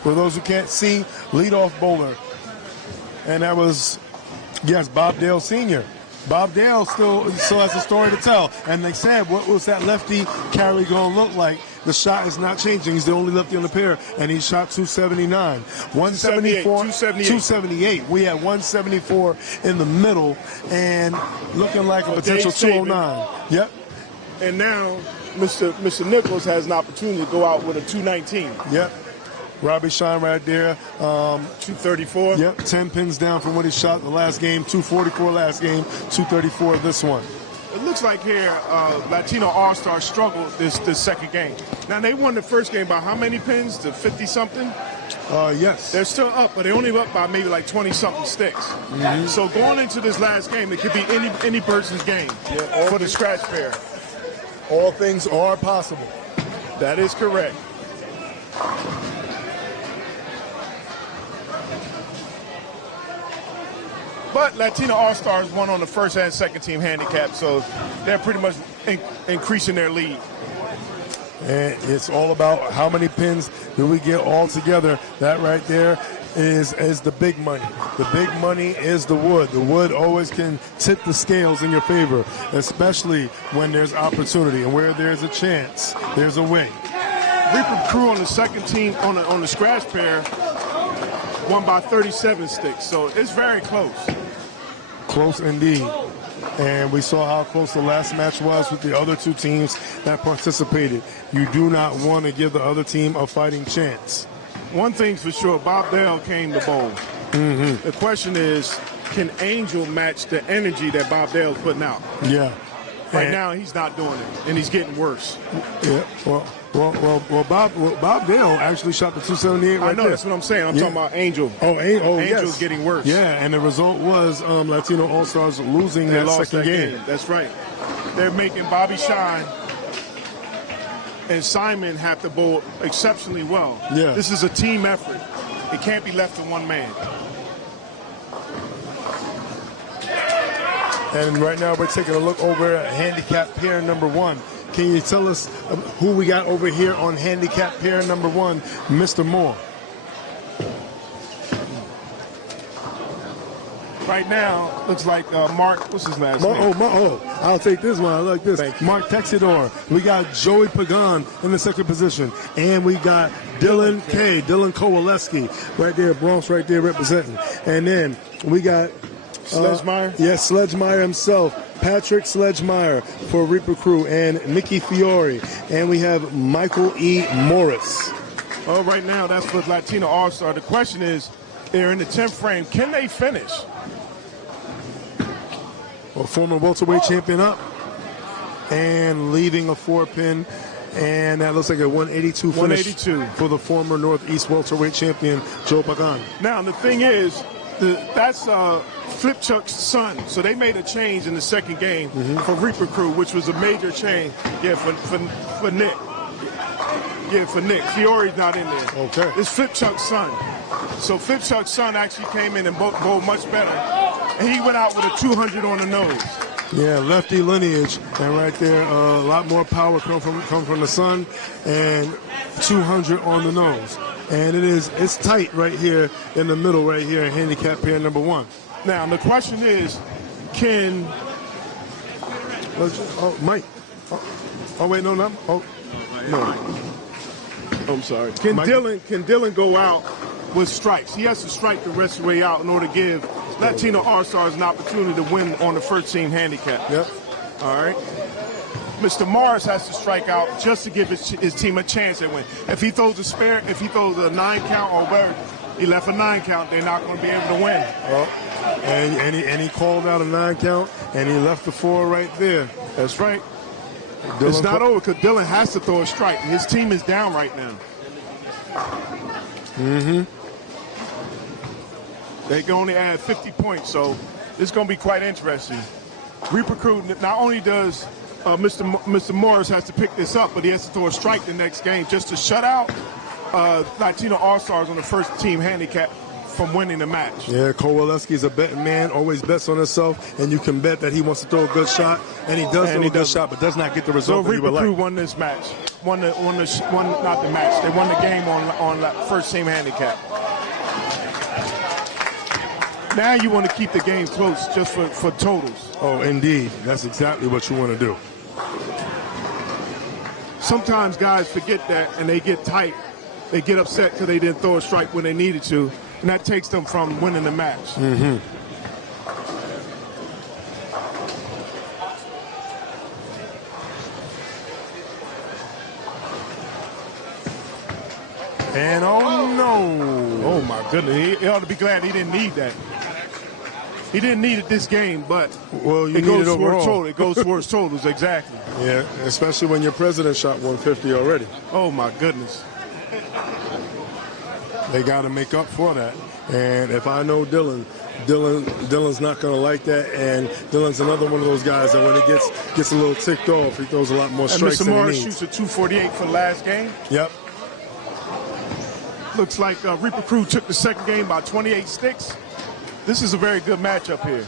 For those who can't see, leadoff bowler. And that was, yes, Bob Dale Sr. Bob Dale still has a story to tell. And they said, what was that lefty carry going to look like? The shot is not changing. He's the only lefty on the pair, and he shot 279. 174, 278. We had 174 in the middle, and looking like a potential 209. Yep. And now Mr. Nichols has an opportunity to go out with a 219. Yep. Robbie Shine right there. 234. Yep, 10 pins down from what he shot the last game. 244 last game, 234 this one. It looks like here Latino All-Stars struggled this second game. Now, they won the first game by how many pins? To 50-something? Yes. They're still up, but they're only up by maybe like 20-something sticks. Mm-hmm. So going into this last game, it could be any person's game for the scratch pair. All things are possible. That is correct. But Latino All-Stars won on the first and second team handicap, so they're pretty much increasing their lead. And it's all about how many pins do we get all together. That right there is the big money. The big money is the wood. The wood always can tip the scales in your favor, especially when there's opportunity. And where there's a chance, there's a way. Reaper Crew on the second team on the scratch pair won by 37 sticks, so it's very close. Close indeed. And we saw how close the last match was with the other two teams that participated. You do not want to give the other team a fighting chance. One thing's for sure, Bob Dale came to bowl. Mm-hmm. The question is, can Angel match the energy that Bob Dale's putting out? Yeah. Right now, he's not doing it, and he's getting worse. Yeah. Well, Bob Dale actually shot the 278 right there. I know, that's what I'm saying. I'm talking about Angel. Angel's yes. Getting worse. Yeah, and the result was Latino All-Stars losing that second game. That's right. They're making Bobby Shine and Simon have to bowl exceptionally well. Yeah. This is a team effort. It can't be left to one man. And right now we're taking a look over at handicap pair number 1. Can you tell us who we got over here on handicap pair number 1, Mr. Moore? Right now, looks like Mark, what's his last name? I'll take this one. I like this. Mark Texidor. We got Joey Pagan in the second position. And we got Dylan Kowaleski right there, Bronx right there representing. And then we got Sledgemeyer? Yes, Sledgemeyer himself. Patrick Sledgemeyer for Reaper Crew and Nicky Fiore. And we have Michael E. Morris. Well, right now, that's for Latino All-Star. The question is, they're in the 10th frame. Can they finish? Well, former welterweight champion up and leaving a 4-pin. And that looks like a 182 finish 182 for the former Northeast welterweight champion, Joe Pagan. Now, the thing is, that's Flip Chuck's son. So they made a change in the second game for Reaper Crew, which was a major change. Yeah, for Nick. Yeah, for Nick. Fiore's not in there. Okay. It's Flip Chuck's son. So Flip Chuck's son actually came in and bowled much better. And he went out with a 200 on the nose. Yeah, lefty lineage, and right there, a lot more power come from the son, and 200 on the nose. And it's tight right here in the middle, right here, in handicap pair number 1. Now the question is, can Mike? Oh wait, no, no. Oh no. I'm sorry. Can Dylan go out with strikes? He has to strike the rest of the way out in order to give Latino All-Stars an opportunity to win on the first team handicap. Yep. All right. Mr. Morris has to strike out just to give his team a chance at win. If he throws a 9 count or whatever, he left a 9 count, they're not going to be able to win. Well, and he called out a 9 count, and he left the 4 right there. That's right. Dylan it's not over because Dylan has to throw a strike. His team is down right now. They can only add 50 points, so it's going to be quite interesting. Reaper Crew, not only does Mr. Morris has to pick this up, but he has to throw a strike the next game just to shut out Latino All-Stars on the first team handicap from winning the match. Yeah, Kowaleski's a betting man, always bets on himself, and you can bet that he wants to throw a good shot, and he does throw a good shot, but does not get the result that he would like. Reaper Crew won this match. Won not the match. They won the game on first team handicap. Now you want to keep the game close just for totals. Oh, indeed. That's exactly what you want to do. Sometimes guys forget that and they get tight. They get upset because they didn't throw a strike when they needed to, and that takes them from winning the match. And oh no. Oh my goodness. He ought to be glad he didn't need that. He didn't need it this game, but well, it goes towards total. It goes towards totals, exactly. Yeah, especially when your president shot 150 already. Oh my goodness. They got to make up for that. And if I know Dylan's not going to like that. And Dylan's another one of those guys that when he gets a little ticked off, he throws a lot more strikes and Mr. than Morris he needs. shoots a 248 for the last game. Yep. Looks like Reaper Crew took the second game by 28 sticks. This is a very good matchup here.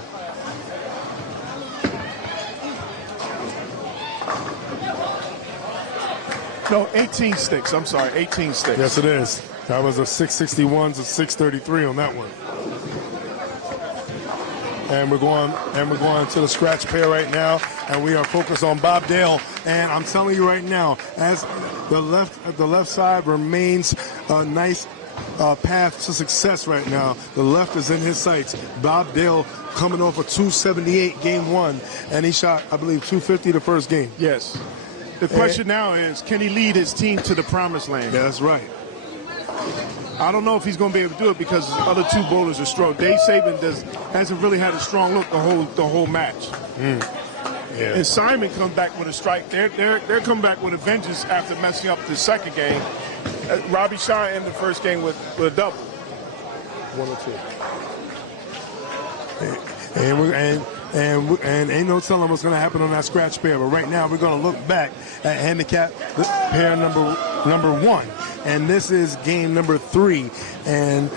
No, 18 sticks. I'm sorry, 18 sticks. Yes, it is. That was a 661 to 633 on that one. And we're going to the scratch pair right now, and we are focused on Bob Dale. And I'm telling you right now, as the left side remains a nice path to success right now. The left is in his sights. Bob Dale coming off a 278 game 1, and he shot, I believe, 250 the first game. Yes. The question now is, can he lead his team to the promised land? That's right. I don't know if he's going to be able to do it because his other two bowlers are strong. Dave Saban hasn't really had a strong look the whole match. Yeah. And Simon comes back with a strike. They're coming back with a vengeance after messing up the second game. Robbie Shaw ended the first game with a double. 1 or 2. And ain't no telling what's going to happen on that scratch pair. But right now we're going to look back at handicap pair number 1, and this is game number 3. And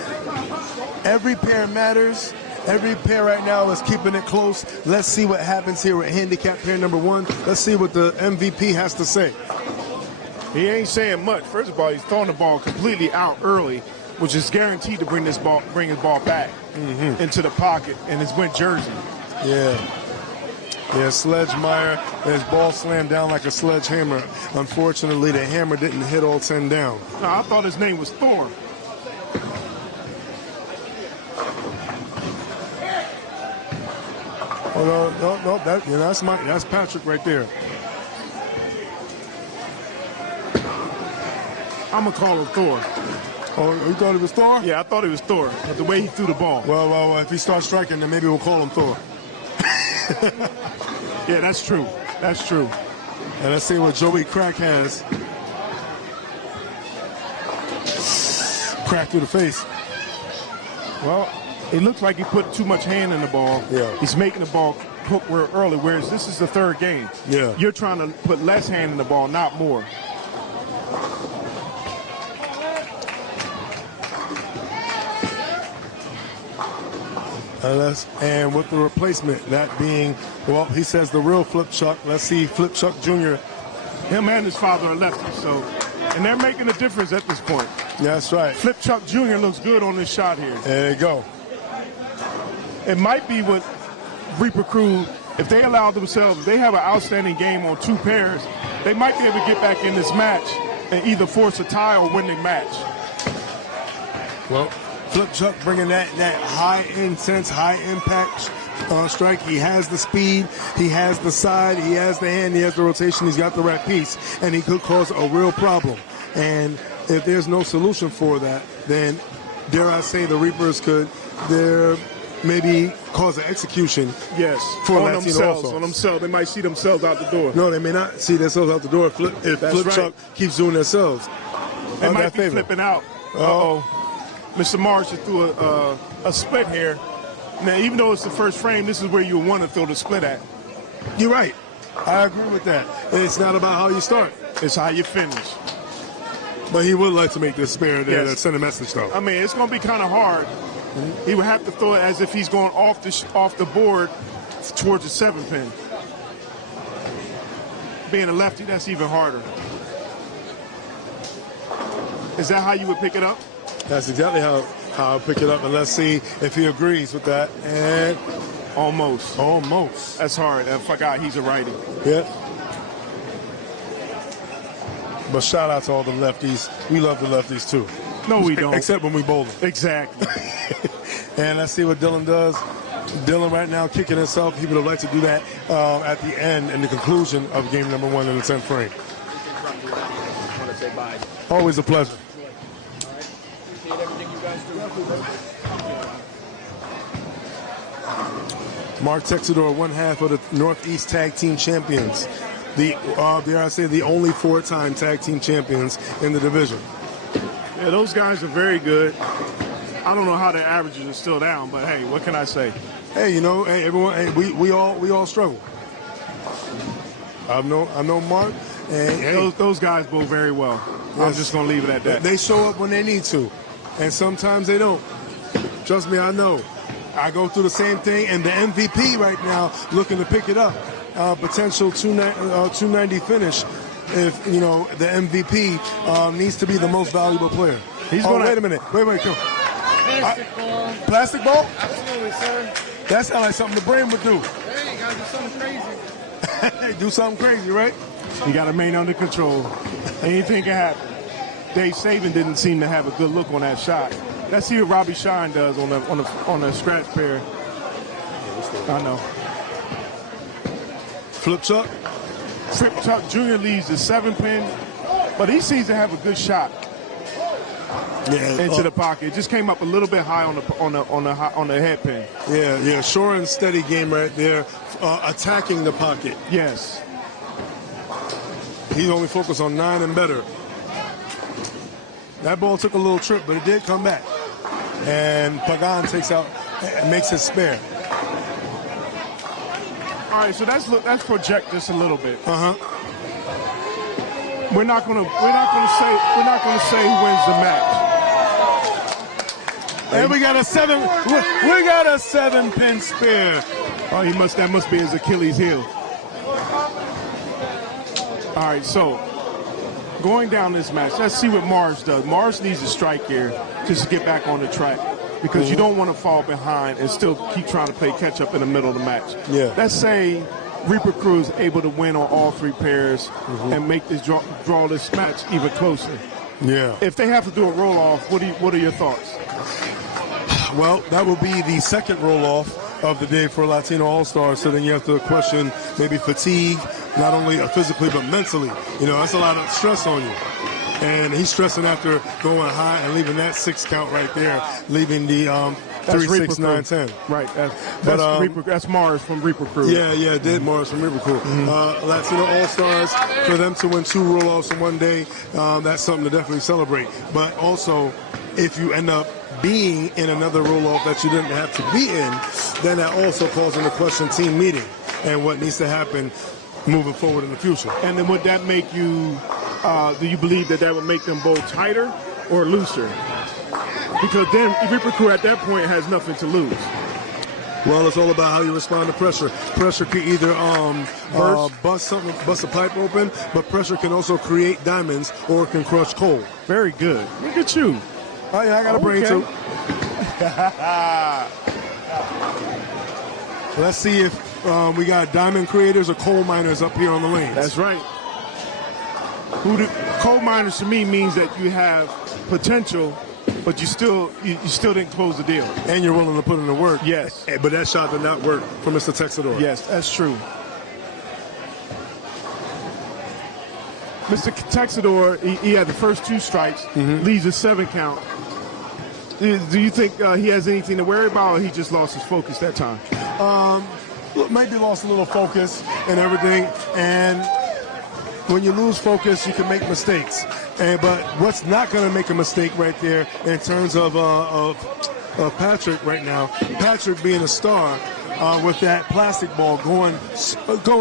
every pair matters. Every pair right now is keeping it close. Let's see what happens here with handicap pair number 1. Let's see what the MVP has to say. He ain't saying much. First of all, he's throwing the ball completely out early, which is guaranteed to bring his ball back into the pocket, and it's went Jersey. Yeah, Sledgemeyer, his ball slammed down like a sledgehammer. Unfortunately, the hammer didn't hit all 10 down. No, I thought his name was Thorne. Oh, no, that's Patrick right there. I'm going to call him Thor. Oh, you thought it was Thor? Yeah, I thought it was Thor, but the way he threw the ball. Well, if he starts striking, then maybe we'll call him Thor. Yeah, that's true. That's true. And let's see what Joey Crack has. Crack through the face. Well, it looks like he put too much hand in the ball. Yeah. He's making the ball hook early, whereas this is the third game. Yeah. You're trying to put less hand in the ball, not more. And with the replacement, that being, well, he says the real Flip Chuck. Let's see Flip Chuck Jr. Him and his father are lefties, so, and they're making a difference at this point. Yeah, that's right. Flip Chuck Jr. looks good on this shot here. There you go. It might be what Reaper Crew, if they allow themselves, if they have an outstanding game on two pairs, they might be able to get back in this match and either force a tie or win the match. Well, Flip Chuck bringing that high intense, high impact strike. He has the speed, he has the side, he has the hand, he has the rotation, he's got the right piece, and he could cause a real problem. And if there's no solution for that, then dare I say the Reapers could maybe cause an execution. Yes, for on Latino themselves. All-Stars. On themselves, they might see themselves out the door. No, they may not see themselves out the door if Flip right. Chuck keeps doing themselves. They might be flipping out. Uh-oh. Mr. Marsh just threw a split here. Now, even though it's the first frame, this is where you want to throw the split at. You're right. I agree with that. It's not about how you start. It's how you finish. But he would like to make this spare there Yes. to send a message, though. I mean, it's going to be kind of hard. He would have to throw it as if he's going off the board towards the 7-pin. Being a lefty, that's even harder. Is that how you would pick it up? That's exactly how I'll pick it up, and let's see if he agrees with that. And almost. That's hard. I forgot he's a righty. Yeah. But shout out to all the lefties. We love the lefties too. No, we don't. Except when we bowl them. Exactly. And let's see what Dylan does. Dylan right now kicking himself. He would have liked to do that at the end and the conclusion of game number 1 in the 10th frame. Always a pleasure. Mark Texador, one half of the Northeast Tag Team Champions. Dare I say, the only 4-time Tag Team Champions in the division. Yeah, those guys are very good. I don't know how their averages are still down, but hey, what can I say? Hey, everyone. Hey, we all struggle. I know Mark. And those guys bowl very well. Yes. I'm just gonna leave it at that. They show up when they need to, and sometimes they don't. Trust me, I know. I go through the same thing, and the MVP right now looking to pick it up. Potential 290 finish. If the MVP needs to be the most valuable player. Wait a minute. Wait, come. Plastic ball. Plastic ball? Absolutely, sir. That sounds like something the brain would do. Hey, you gotta do something crazy. Do something crazy, right? You got to remain under control. Anything can happen. Dave Saban didn't seem to have a good look on that shot. Let's see what Robbie Shine does on the scratch pair. I know. Flip Chuck. Flip Chuck Jr. leads the 7-pin, but he seems to have a good shot into the pocket. It just came up a little bit high on the head pin. Yeah. Sure and steady game right there, attacking the pocket. Yes. He's only focused on 9 and better. That ball took a little trip, but it did come back. And Pagan makes his spare. All right, so let's project this a little bit. We're not gonna say who wins the match. And we got a 7-pin spare. Oh, that must be his Achilles heel. All right, so going down this match, let's see what Mars does. Mars needs a strike here just to get back on the track because you don't want to fall behind and still keep trying to play catch up in the middle of the match. Yeah. Let's say Reaper Crew is able to win on all 3 pairs and make this draw this match even closer. Yeah. If they have to do a roll-off, what are your thoughts? Well, that will be the second roll-off of the day for Latino All-Stars, so then you have to question maybe fatigue, not only physically but mentally. That's a lot of stress on you. and he's stressing after going high and leaving that 6 count right there, leaving the 3, 6, 9, 10. Right. That's Mars from Reaper Crew. Yeah, did Morris from River Crew. Latino All-Stars, for them to win 2 roll-offs in one day, that's something to definitely celebrate. But also, if you end up being in another roll-off that you didn't have to be in, then that also calls into question team meeting and what needs to happen moving forward in the future. And then would that make you, do you believe that would make them both tighter or looser? Because then Reaper Crew at that point has nothing to lose. Well, it's all about how you respond to pressure. Pressure can either bust a pipe open, but pressure can also create diamonds or it can crush coal. Very good. Look at you. Oh, yeah, I got a brain too. Let's see if we got diamond creators or coal miners up here on the lanes. That's right. Coal miners to me means that you have potential, but you still didn't close the deal. And you're willing to put in the work. Yes. But that shot did not work for Mr. Texador. Yes, that's true. Mr. Texador, he had the first 2 strikes, leaves a 7 count. Do you think he has anything to worry about, or he just lost his focus that time? Maybe lost a little focus and everything. And when you lose focus, you can make mistakes. But what's not going to make a mistake right there in terms of Patrick right now, Patrick being a star, with that plastic ball going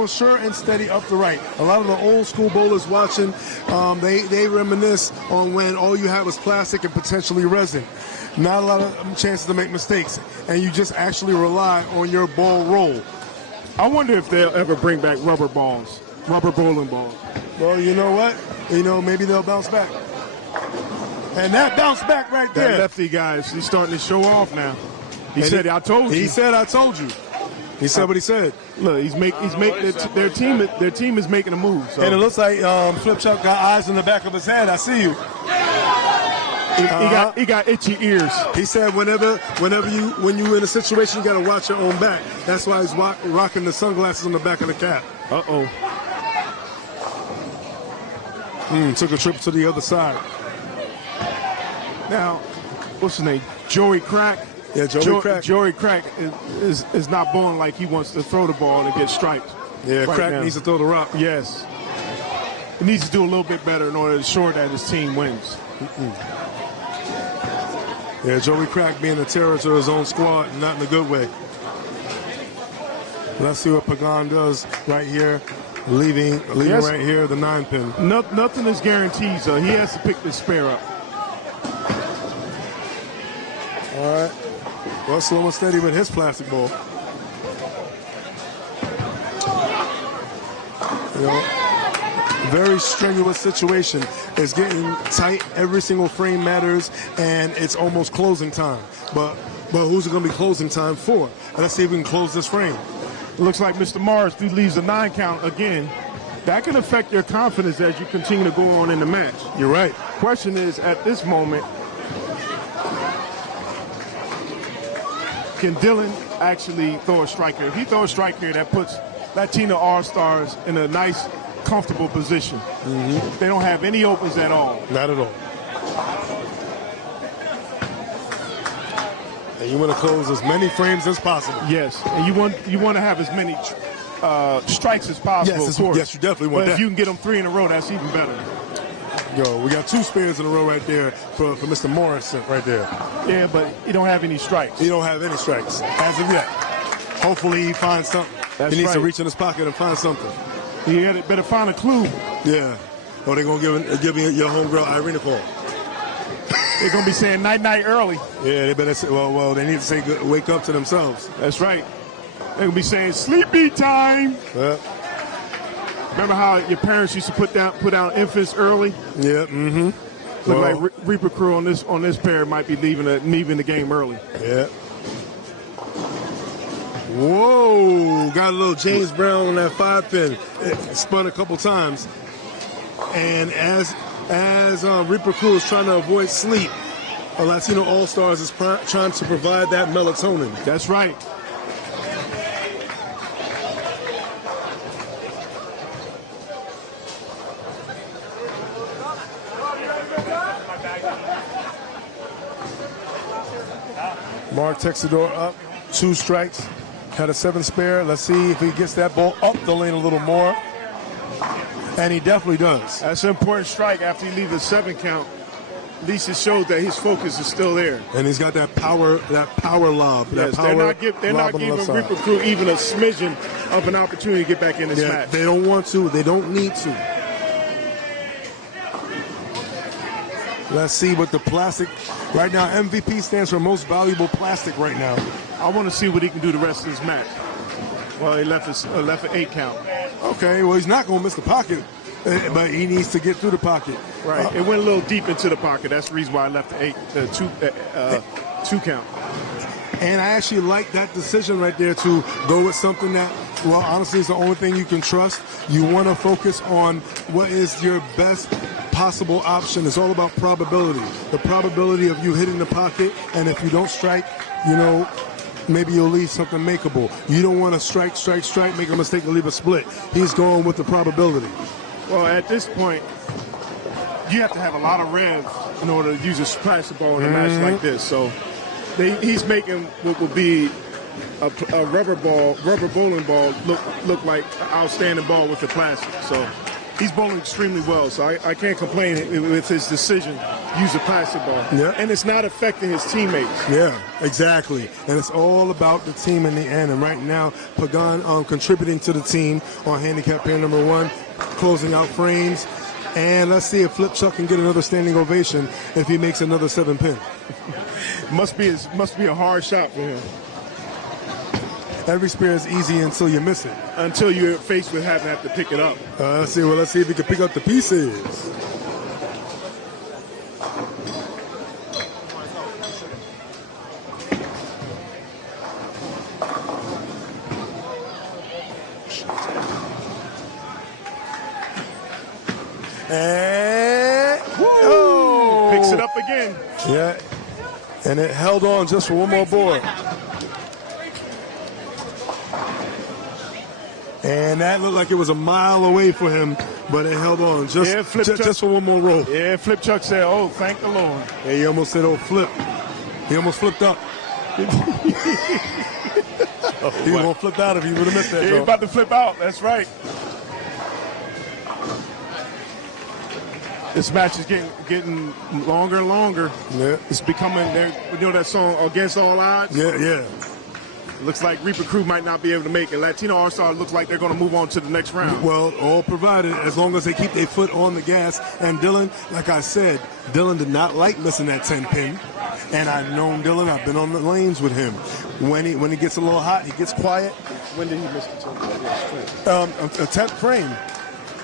sure and steady up the right. A lot of the old school bowlers watching, they reminisce on when all you had was plastic and potentially resin. Not a lot of chances to make mistakes, and you just actually rely on your ball roll. I wonder if they'll ever bring back rubber bowling balls. Well, you know what? Maybe they'll bounce back. And that bounce back right there. That lefty guy, he's starting to show off now. He said, "I told you." He said, "I told you." He said what he said. Look, he's making their team is making a move. So. And it looks like Flip Chuck got eyes in the back of his head. I see you. He got itchy ears. He said when you in a situation, you got to watch your own back. That's why he's rocking the sunglasses on the back of the cap. Uh-oh. Took a trip to the other side. Now, what's his name? Joey Crack. Yeah, Joey Crack is not bowling like he wants to throw the ball and get striped. Yeah, right Crack now. needs to throw the rock. Yes. He needs to do a little bit better in order to ensure that his team wins. Yeah, Joey Crack being a terror to his own squad, not in a good way. Let's see what Pagan does right here, leaving right here, the 9-pin. Nothing is guaranteed, so he has to pick this spare up. All right. Well, slow and steady with his plastic ball. Very strenuous situation. It's getting tight. Every single frame matters, and it's almost closing time. But who's it going to be closing time for? And let's see if we can close this frame. It looks like Mr. Mars leaves a 9 count again. That can affect your confidence as you continue to go on in the match. You're right. Question is, at this moment, can Dylan actually throw a strike here? If he throws a strike here, that puts Latino All-Stars in a nice, comfortable position. They don't have any opens at all. Not at all. And you want to close as many frames as possible. Yes, and you want to have as many strikes as possible. Yes, of course. yes, you definitely want but that. if you can get them 3 in a row, that's even better. We got 2 spares in a row right there for Mr. Morrison right there. Yeah, but you don't have any strikes. He don't have any strikes as of yet. Hopefully he finds something. That's he needs to right. reach in his pocket and find something. He better find a clue. Yeah. Or they're going to give me your homegirl Irene a call. They're going to be saying night-night early. Yeah, they better say, well, they need to say wake up to themselves. That's right. They're going to be saying sleepy time. Yeah. Remember how your parents used to put out infants early? Yeah, Look like Reaper Crew on this pair might be leaving the game early. Yeah. Whoa, got a little James Brown on that 5-pin. It spun a couple times. And as Reaper Crew is trying to avoid sleep, Latino All-Stars is trying to provide that melatonin. That's right. Mark Texador up, 2 strikes, had a 7 spare. Let's see if he gets that ball up the lane a little more. And he definitely does. That's an important strike after he leaves a 7 count. At least it shows that his focus is still there. And he's got that power lob. Yes, they're not giving Reaper Crew even a smidgen of an opportunity to get back in this match. They don't want to. They don't need to. Let's see what the plastic. Right now, MVP stands for most valuable plastic right now. I want to see what he can do the rest of this match. Well, he left an 8 count. Okay, well, he's not going to miss the pocket, but he needs to get through the pocket. Right. It went a little deep into the pocket. That's the reason why I left the 2 count. And I actually like that decision right there to go with something that, well, honestly, is the only thing you can trust. You want to focus on what is your best possible option. It's all about probability. The probability of you hitting the pocket, and if you don't strike, maybe you'll leave something makeable. You don't want to strike, make a mistake and leave a split. He's going with the probability. Well, at this point, you have to have a lot of revs in order to use a plastic ball in a match like this. So he's making what would be a rubber bowling ball look like an outstanding ball with the plastic. So he's bowling extremely well. So I can't complain with his decision to use a plastic ball. Yeah. And it's not affecting his teammates. Yeah, exactly. And it's all about the team in the end. And right now, Pagan contributing to the team on handicap pair number 1, closing out frames. And let's see if Flip Chuck can get another standing ovation if he makes another 7-pin. must be a hard shot for him. Every spear is easy until you miss it. Until you're faced with having to have to pick it up. Let's see if he can pick up the pieces. And picks it up again. Yeah, and it held on just for one more board. And that looked like it was a mile away for him, but it held on just for one more roll. Yeah, Flip Chuck said, "Oh, thank the Lord." Yeah, he almost said, "Oh, flip." He almost flipped up. He was going to flip out if he would have missed that. He's about to flip out. That's right. This match is getting longer and longer. Yeah. It's becoming, that song, Against All Odds? Yeah. Looks like Reaper Crew might not be able to make it. Latino All-Star looks like they're going to move on to the next round. Well, all provided as long as they keep their foot on the gas. And Dylan, like I said, Dylan did not like missing that 10-pin. And I've known Dylan. I've been on the lanes with him. When he gets a little hot, he gets quiet. When did he miss the 10th? A 10th frame.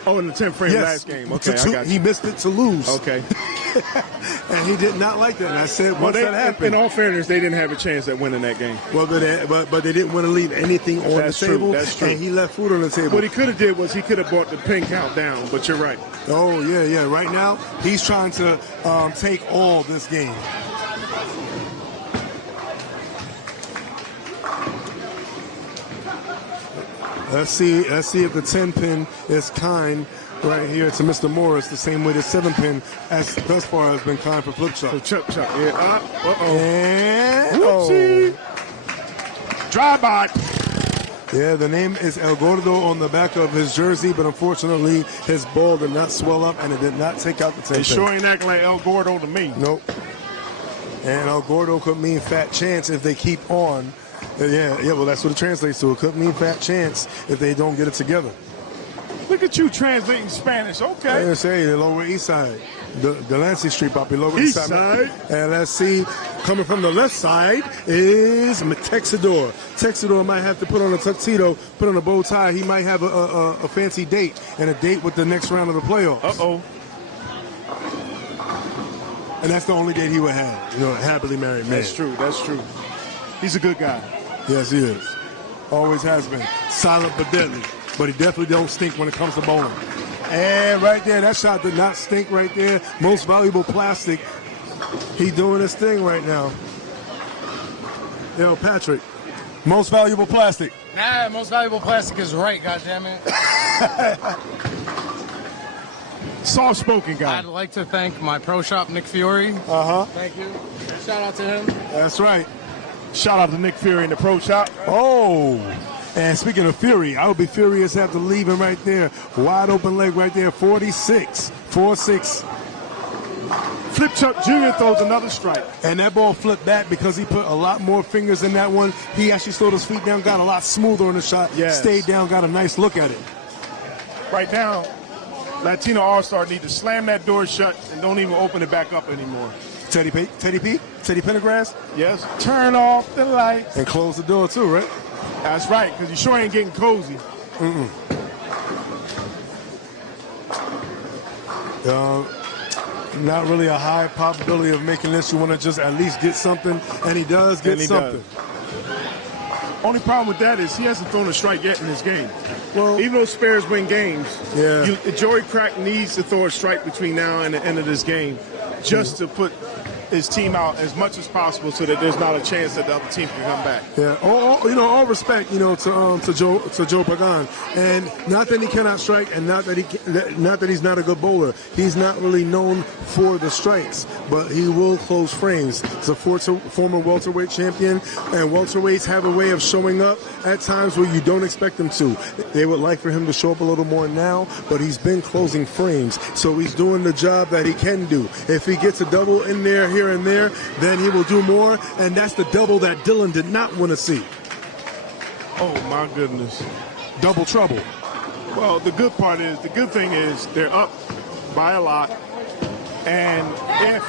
Oh, in the 10th frame last game. Okay, I got you. He missed it to lose. Okay. And he did not like that. And I said, once that happened. In all fairness, they didn't have a chance at winning that game. Well, but they didn't want to leave anything on the table. That's true. And he left food on the table. What he could have did was he could have brought the pin count down, but you're right. Oh, yeah. Right now, he's trying to take all this game. Let's see if the 10-pin is kind right here to Mr. Morris, the same way the 7-pin as thus far has been kind for Flip Chuck. So Chuck, yeah. And drive-by. Yeah, the name is El Gordo on the back of his jersey, but unfortunately his ball did not swell up and it did not take out the 10-pin. It sure ain't acting like El Gordo to me. Nope. And El Gordo could mean fat chance if they keep on. Yeah, well, that's what it translates to. It could mean fat chance if they don't get it together. Look at you translating Spanish. Okay. I say the Lower East Side. The Delancey Street, Poppy. Lower East Side. And let's see, coming from the left side is Texador. Texador might have to put on a tuxedo, put on a bow tie. He might have a fancy date and a date with the next round of the playoffs. Uh-oh. And that's the only date he would have. A happily married man. That's true. He's a good guy. Yes, he is. Always has been. Silent but deadly. But he definitely don't stink when it comes to bowling. And right there, that shot did not stink right there. Most valuable plastic. He doing his thing right now. Patrick, most valuable plastic. Nah, most valuable plastic is right, goddammit. Soft-spoken guy. I'd like to thank my pro shop, Nick Fiore. Uh-huh. Thank you. Shout out to him. That's right. Shout out to Nick Fury in the pro shop. Oh, and speaking of Fury, I would be furious after leaving right there. Wide open leg right there, 46, 4-6. Flip Chuck Jr. throws another strike. And that ball flipped back because he put a lot more fingers in that one. He actually slowed his feet down, got a lot smoother on the shot, Yes. stayed down, got a nice look at it. Right now, Latino All-Star need to slam that door shut and don't even open it back up anymore. Teddy Pendergrass? Yes. Turn off the lights. And close the door too, right? That's right, because you sure ain't getting cozy. Not really a high probability of making this. You want to just at least get something, and he does get something. Only problem with that is he hasn't thrown a strike yet in this game. Well, Even though spares win games, yeah. Joey Crack needs to throw a strike between now and the end of this game just to put his team out as much as possible so that there's not a chance that the other team can come back. Yeah, all respect, to Joe Pagan, and not that he cannot strike, and not that he's not a good bowler. He's not really known for the strikes, but he will close frames. He's a former welterweight champion, and welterweights have a way of showing up at times where you don't expect them to. They would like for him to show up a little more now, but he's been closing frames, so he's doing the job that he can do. If he gets a double in there, here and there, then he will do more, and that's the double that Dylan did not want to see. Oh my goodness. Double trouble. Well, the good thing is they're up by a lot, and if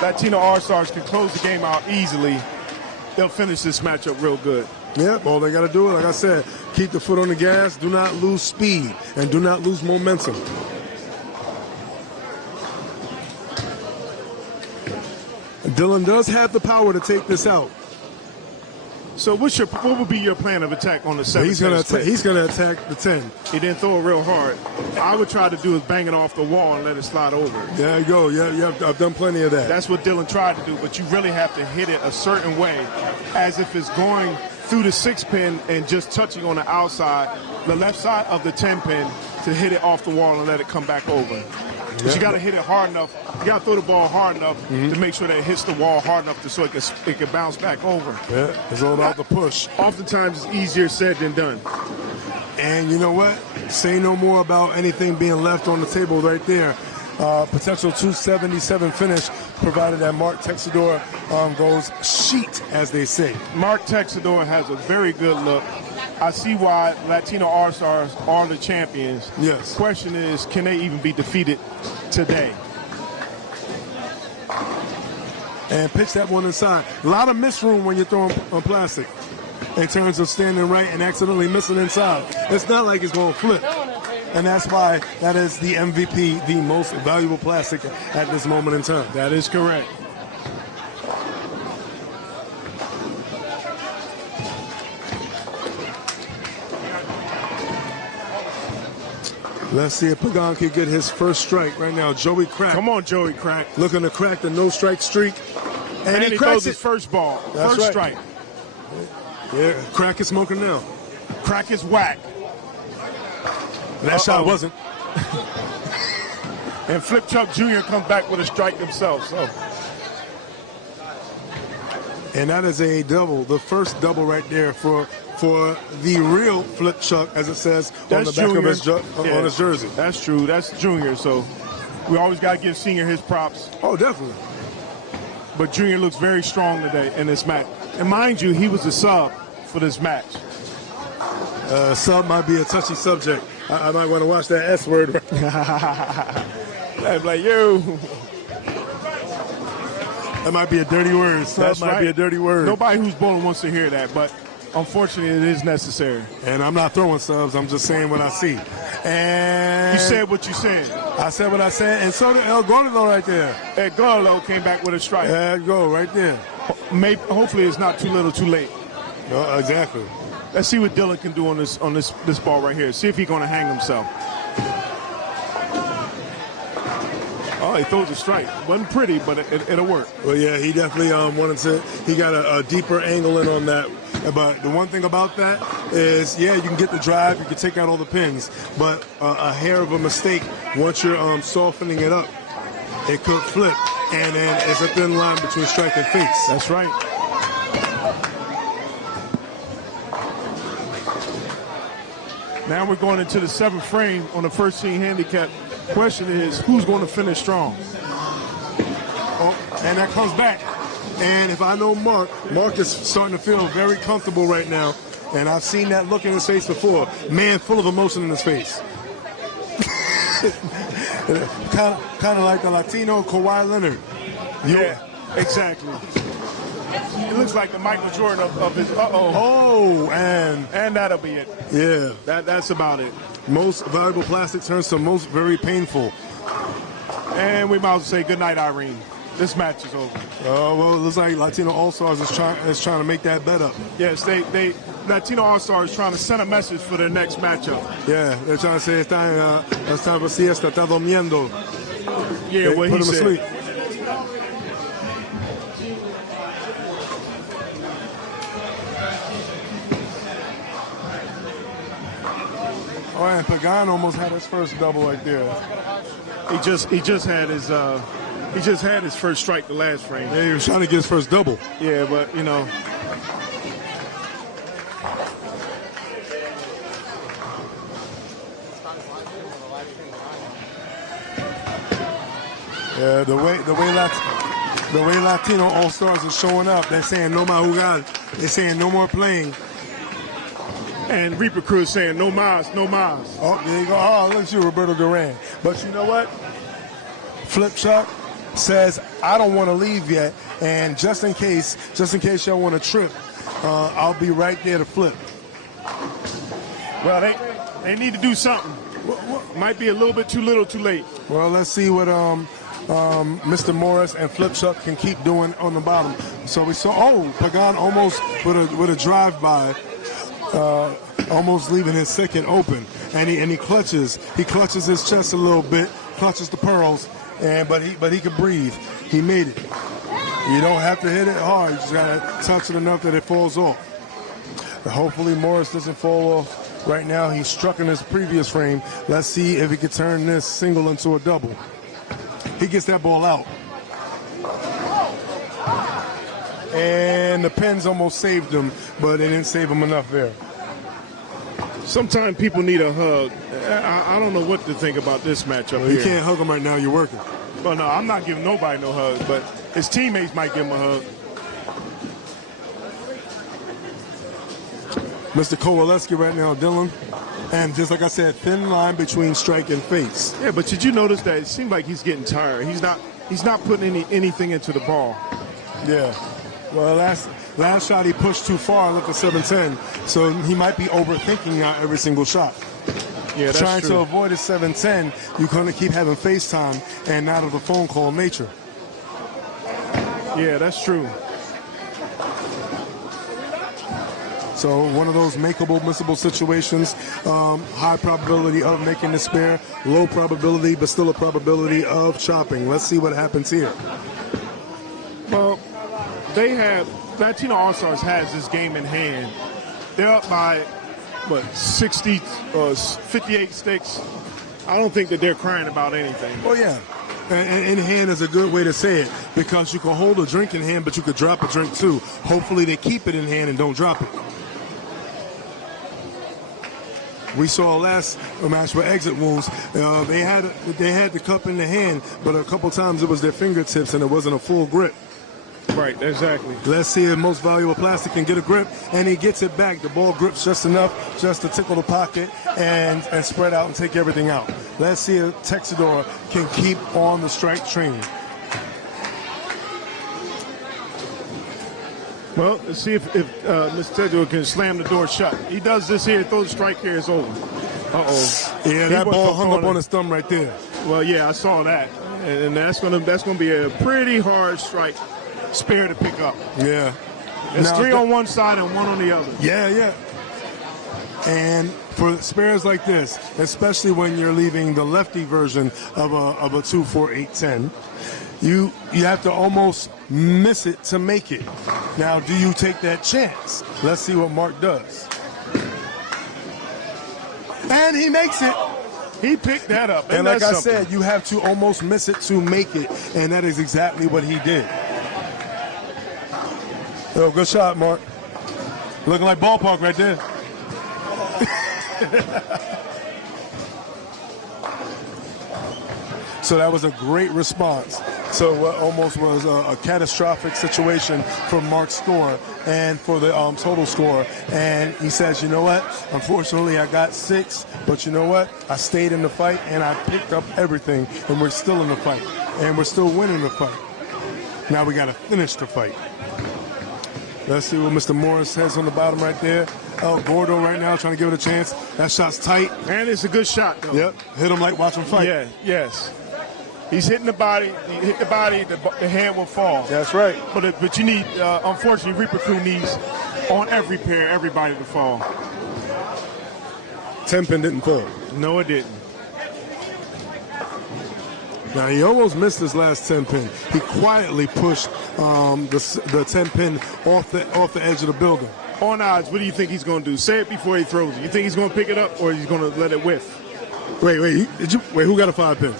Latino All-Stars can close the game out easily, they'll finish this matchup real good. Yeah, all they got to do, like I said, keep the foot on the gas, do not lose speed, and do not lose momentum. Dylan does have the power to take this out. So what would be your plan of attack on the 7? He's going to attack the 10. He didn't throw it real hard. I would try to do is bang it off the wall and let it slide over. There you go. Yeah, I've done plenty of that. That's what Dylan tried to do, but you really have to hit it a certain way, as if it's going through the 6 pin and just touching on the outside, the left side of the 10 pin, to hit it off the wall and let it come back over. But you got to hit it hard enough. You got to throw the ball hard enough to make sure that it hits the wall hard enough so it can bounce back over. Yeah, it's all about the push. Oftentimes it's easier said than done. And you know what? Say no more about anything being left on the table right there. Potential 277 finish, provided that Mark Texador goes sheet, as they say. Mark Texador has a very good look. I see why Latino All-Stars are the champions. Yes. Question is, can they even be defeated today? And pitch that one inside. A lot of miss room when you're throwing on plastic in terms of standing right and accidentally missing inside. It's not like it's going to flip. And that's why that is the MVP, the most valuable plastic at this moment in time. That is correct. Let's see if Pagan can get his first strike right now. Joey Crack. Come on, Joey Crack. Looking to crack the no-strike streak. And he throws his first ball. That's first right. strike. Yeah, Crack is smoking now. Crack is whack. That shot wasn't. And Flip Chuck Jr. comes back with a strike himself. So. And that is a double, the first double right there for the real Flip Chuck, as it says on the back of his, on his jersey. That's true. That's Junior. So we always got to give Senior his props. Oh, definitely. But Junior looks very strong today in this match. And mind you, he was the sub for this match. Sub might be a touchy subject. I might want to watch that S word. I'm like, yo. That might be a dirty word. Sub might be a dirty word. Nobody who's bowling wants to hear that, but unfortunately it is necessary. And I'm not throwing subs. I'm just saying what I see. And you said what you said. I said what I said, and so did El Gordo right there. El Gordo came back with a strike. There you go, right there. Maybe, hopefully it's not too little, too late. No, exactly. Let's see what Dylan can do on this ball right here. See if he's going to hang himself. Oh, he throws a strike. Wasn't pretty, but it'll work. Well, yeah, he definitely wanted to. He got a deeper angle in on that. But the one thing about that is, yeah, you can get the drive, you can take out all the pins, but a hair of a mistake, once you're softening it up, it could flip, and then it's a thin line between strike and face. That's right. Now we're going into the 7th frame on the first team handicap. Question is, who's going to finish strong? Oh, and that comes back. And if I know Mark is starting to feel very comfortable right now. And I've seen that look in his face before. Man, full of emotion in his face. kind of like the Latino Kawhi Leonard. Yeah, exactly. It looks like the Michael Jordan of his Oh, and that'll be it. Yeah. That's about it. Most valuable plastic turns to most very painful. And we might as well say goodnight, Irene. This match is over. Oh, well, it looks like Latino All-Stars is trying to make that bet up. Yes, they Latino All-Stars trying to send a message for their next matchup. Yeah, they're trying to say it's time for siesta, está durmiendo. Yeah, what put he him said. asleep. Oh, and Pagan almost had his first double right there. He just had his first strike the last frame. Yeah, he was trying to get his first double. Yeah, but you know. Yeah, the way Latino All Stars are showing up, they're saying no más jugar. They're saying no more playing. And Reaper Crew is saying no más, no más. Oh, there you go. Oh, look at you, Roberto Duran. But you know what? Flip Chuck says, I don't want to leave yet, and just in case y'all want to trip, I'll be right there to flip. Well, they need to do something. Might be a little bit too little, too late. Well, let's see what Mr. Morris and Flip Chuck can keep doing on the bottom. So we saw, Pagan almost with a drive-by, almost leaving his second open, and he clutches his chest a little bit, clutches the pearls, but he could breathe. He made it. You don't have to hit it hard. You just gotta touch it enough that it falls off. Hopefully Morris doesn't fall off right now. He struck in his previous frame. Let's see if he can turn this single into a double. He gets that ball out. And the pins almost saved him, but it didn't save him enough there. Sometimes people need a hug. I don't know what to think about this matchup Well, here. you can't hug him right now. You're working. Well, no, I'm not giving nobody no hug, but his teammates might give him a hug. Mr. Kowaleski right now, Dylan. And just like I said, thin line between strike and face. Yeah, but did you notice that it seemed like he's getting tired? He's not putting anything into the ball. Yeah. Well, last shot he pushed too far, look at 710. So he might be overthinking now every single shot. Yeah, that's Trying true. to avoid a 710, you're going to keep having FaceTime and not of the phone call nature. Yeah, that's true. So one of those makeable, missable situations. High probability of making the spare, low probability, but still a probability of chopping. Let's see what happens here. Well, Latino All-Stars has this game in hand. They're up by, 60 or 58 sticks. I don't think that they're crying about anything. Oh, yeah. And in hand is a good way to say it, because you can hold a drink in hand, but you could drop a drink too. Hopefully they keep it in hand and don't drop it. We saw last match with exit wounds. They had the cup in the hand, but a couple times it was their fingertips and it wasn't a full grip. Right, exactly. Let's see if most valuable plastic can get a grip, and he gets it back. The ball grips just enough just to tickle the pocket and spread out and take everything out. Let's see if Texador can keep on the strike train. Well, let's see if Mr. Texador can slam the door shut. He does this here, throw the strike here, it's over. Uh-oh. Yeah, that ball hung up on his thumb right there. Well, yeah, I saw that. And that's gonna be a pretty hard strike spare to pick up. Yeah. It's Now, 3 on one side and 1 on the other. Yeah. And for spares like this, especially when you're leaving the lefty version of a 2-4-8-10, you have to almost miss it to make it. Now, do you take that chance? Let's see what Mark does. And he makes it. He picked that up. And like I said, you have to almost miss it to make it, and that is exactly what he did. Oh, good shot, Mark. Looking like ballpark right there. So that was a great response. So what almost was a catastrophic situation for Mark's score and for the total score. And he says, you know what? Unfortunately, I got 6, but you know what? I stayed in the fight and I picked up everything, and we're still in the fight, and we're still winning the fight. Now we got to finish the fight. Let's see what Mr. Morris has on the bottom right there. El Gordo right now trying to give it a chance. That shot's tight. And it's a good shot, though. Yep. Hit him like watch him fight. Yeah, yes. He's hitting the body. He hit the body, the hand will fall. That's right. But you need, unfortunately, Reaper Crew needs on every pair, everybody to fall. 10-pin didn't fall. No, it didn't. Now, he almost missed his last 10-pin. He quietly pushed the 10-pin off the edge of the building. On odds, what do you think he's going to do? Say it before he throws it. You think he's going to pick it up or he's going to let it whiff? Wait, who got a 5-pin?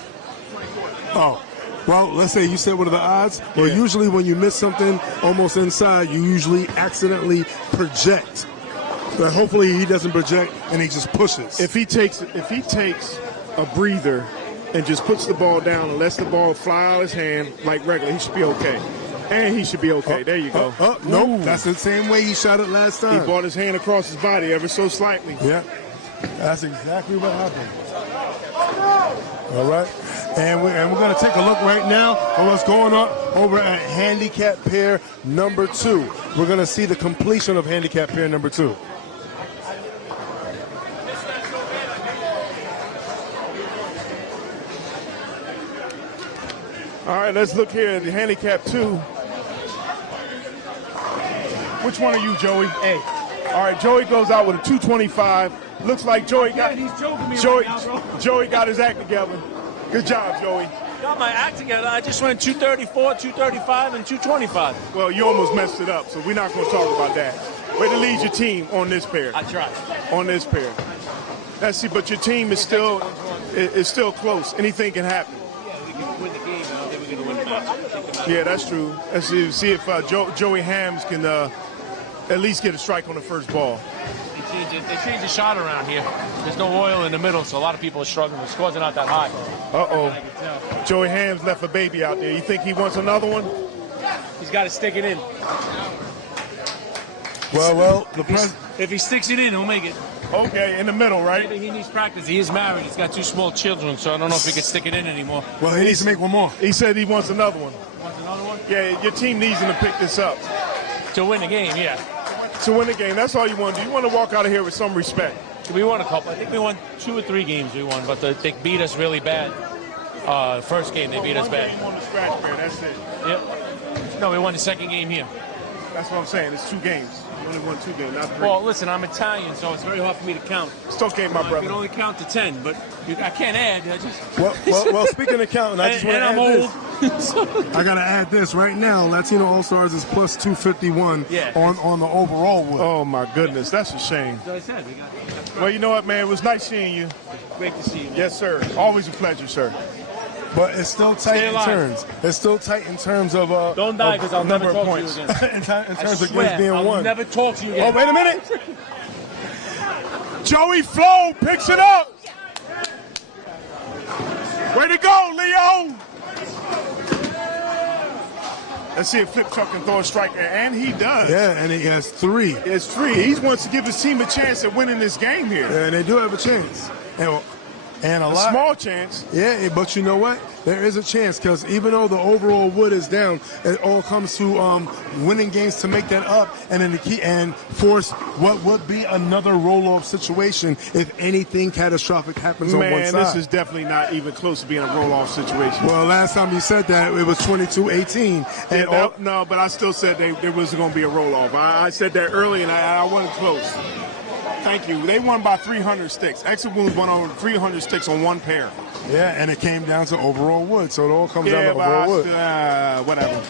Oh, well, let's say you said what are the odds? Well, usually when you miss something almost inside, you usually accidentally project. But hopefully he doesn't project and he just pushes. If he takes a breather and just puts the ball down and lets the ball fly out of his hand like regular, he should be okay. And he should be okay. There you go. Nope, that's the same way he shot it last time. He brought his hand across his body ever so slightly. Yeah, that's exactly what happened. All right, and we're going to take a look right now at what's going on over at handicap pair number 2. We're going to see the completion of handicap pair number 2. All right, let's look here at the handicap 2. Which one are you, Joey? Hey. All right, Joey goes out with a 225. Looks like Joey got Joey got his act together. Good job, Joey. Got my act together. I just went 234, 235, and 225. Well, you almost messed it up, so we're not going to talk about that. Way to lead your team on this pair. I tried. On this pair. Let's see, but your team is still close. Anything can happen. Yeah, we can win the game. I don't think we're going to win the match. Yeah, that's true. Let's see if Joey Hams can at least get a strike on the first ball. They changed the shot around here. There's no oil in the middle, so a lot of people are struggling. The scores are not that high. Uh-oh. Joey Hams left a baby out there. You think he wants another one? He's got to stick it in. Well, if he sticks it in, he'll make it. Okay, in the middle, right? He needs practice. He is married. He's got 2 small children, so I don't know if he can stick it in anymore. Well, he needs to make one more. He said he wants another one. Wants another one? Yeah, your team needs him to pick this up. To win the game, yeah. To win the game, that's all you want to do. You want to walk out of here with some respect. We won a couple. I think we won 2 or 3 games we won, but they beat us really bad. First game, they beat us bad. One game on the scratch pair, that's it. Yep. No, we won the second game here. That's what I'm saying. It's 2 games. You only won 2 games, not 3. Well, listen, I'm Italian, so it's very hard for me to count. It's okay, my I brother. can only count to 10, but I can't add. I just... Well, speaking of counting, I just want to add old. this. I got to add this right now. Latino All-Stars is plus 251 on the overall wood. Oh, my goodness. That's a shame. So I said, Well, you know what, man? It was nice seeing you. Great to see you. Yes, sir. Always a pleasure, sir. But it's still tight in terms. It's still tight in terms of don't die, because I'll never talk to you again. in terms of swear, games being I'll won. never talk to you again. Oh, wait a minute. Joey Flo picks it up. Way to go, Leo. Let's see if Flip Truck can throw a strike, and he does. Yeah, and he has 3. It's 3. He wants to give his team a chance at winning this game here. Yeah, and they do have a chance. And a lot. Small chance. Yeah, but you know what? There is a chance, because even though the overall wood is down, it all comes to winning games to make that up, and then force what would be another roll-off situation if anything catastrophic happens on one side. Man, this is definitely not even close to being a roll-off situation. Well, last time you said that, it was 22-18. No, but I still said there was going to be a roll-off. I said that early, and I wasn't close. Thank you. They won by 300 sticks. Exit Wounds won over 300 sticks on one pair. Yeah, and it came down to overall wood, so it all comes down to overall wood. Whatever.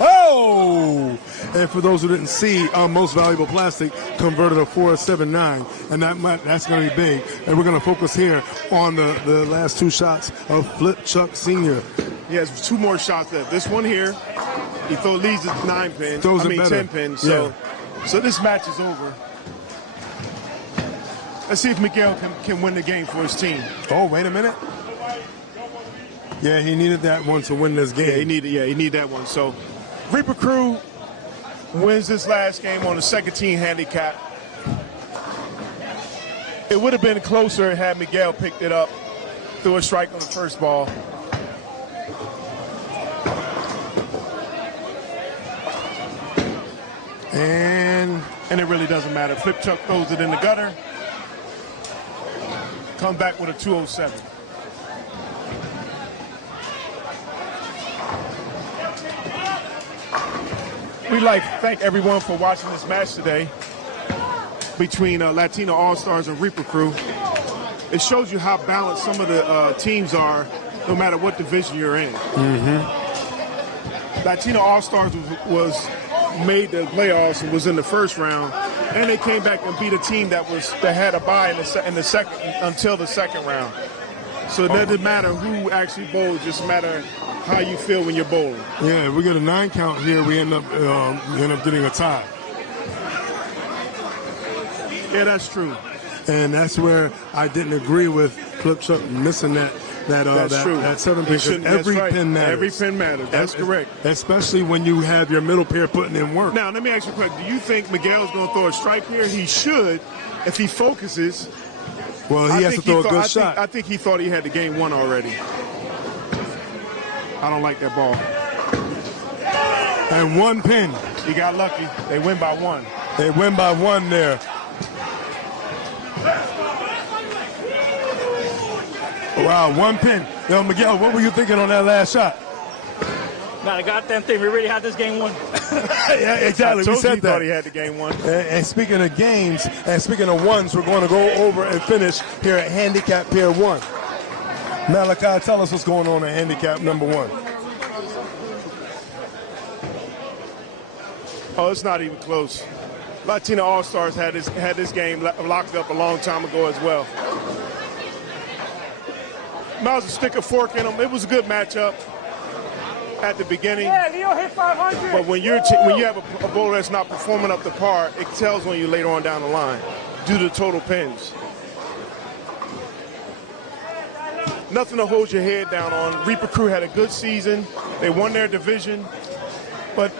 Oh! And for those who didn't see, Most Valuable Plastic converted a 4.79, and that's going to be big. And we're going to focus here on the last 2 shots of Flip Chuck Sr. He has 2 more shots left. This one here, he leads the 9-pin. Throws it better. 10-pin. So this match is over. Let's see if Miguel can win the game for his team. Oh, wait a minute. Yeah, he needed that one to win this game. Yeah, he needed that one. So Reaper Crew wins this last game on the second team handicap. It would have been closer had Miguel picked it up, threw a strike on the first ball. And it really doesn't matter. Flip Chuck throws it in the gutter. Comes back with a 207. We'd like to thank everyone for watching this match today between Latino All-Stars and Reaper Crew. It shows you how balanced some of the teams are, no matter what division you're in. Latino All-Stars was made the playoffs and was in the first round, and they came back and beat a team that had a bye in the second until the second round. So it doesn't matter who actually bowls, just matter how you feel when you're bowling. Yeah, if we get a 9 count here, we end up getting a tie. Yeah, that's true. And that's where I didn't agree with Flip Chuck missing that 7 pin. Every pin matters. Every pin matters. That's correct. Especially when you have your middle pair putting in work. Now, let me ask you a question. Do you think Miguel's going to throw a strike here? He should, if he focuses. Well, he has to throw a good shot. I think he thought he had the game won already. I don't like that ball. And 1 pin. He got lucky. They win by 1. They win by 1 there. Wow, 1 pin. Yo, Miguel, what were you thinking on that last shot? Not a goddamn thing. We already had this game won. Yeah, exactly. We said that. Thought he had the game won. And speaking of games, and speaking of ones, we're going to go over and finish here at Handicap Pair 1. Malachi, tell us what's going on at Handicap number 1. Oh, it's not even close. Latino All-Stars had this game locked up a long time ago as well. Might as well stick a fork in them. It was a good matchup at the beginning. Yeah, Leo hit 500. But when you have a bowler that's not performing up to par, it tells on you later on down the line due to total pins. Nothing to hold your head down on. Reaper Crew had a good season. They won their division, but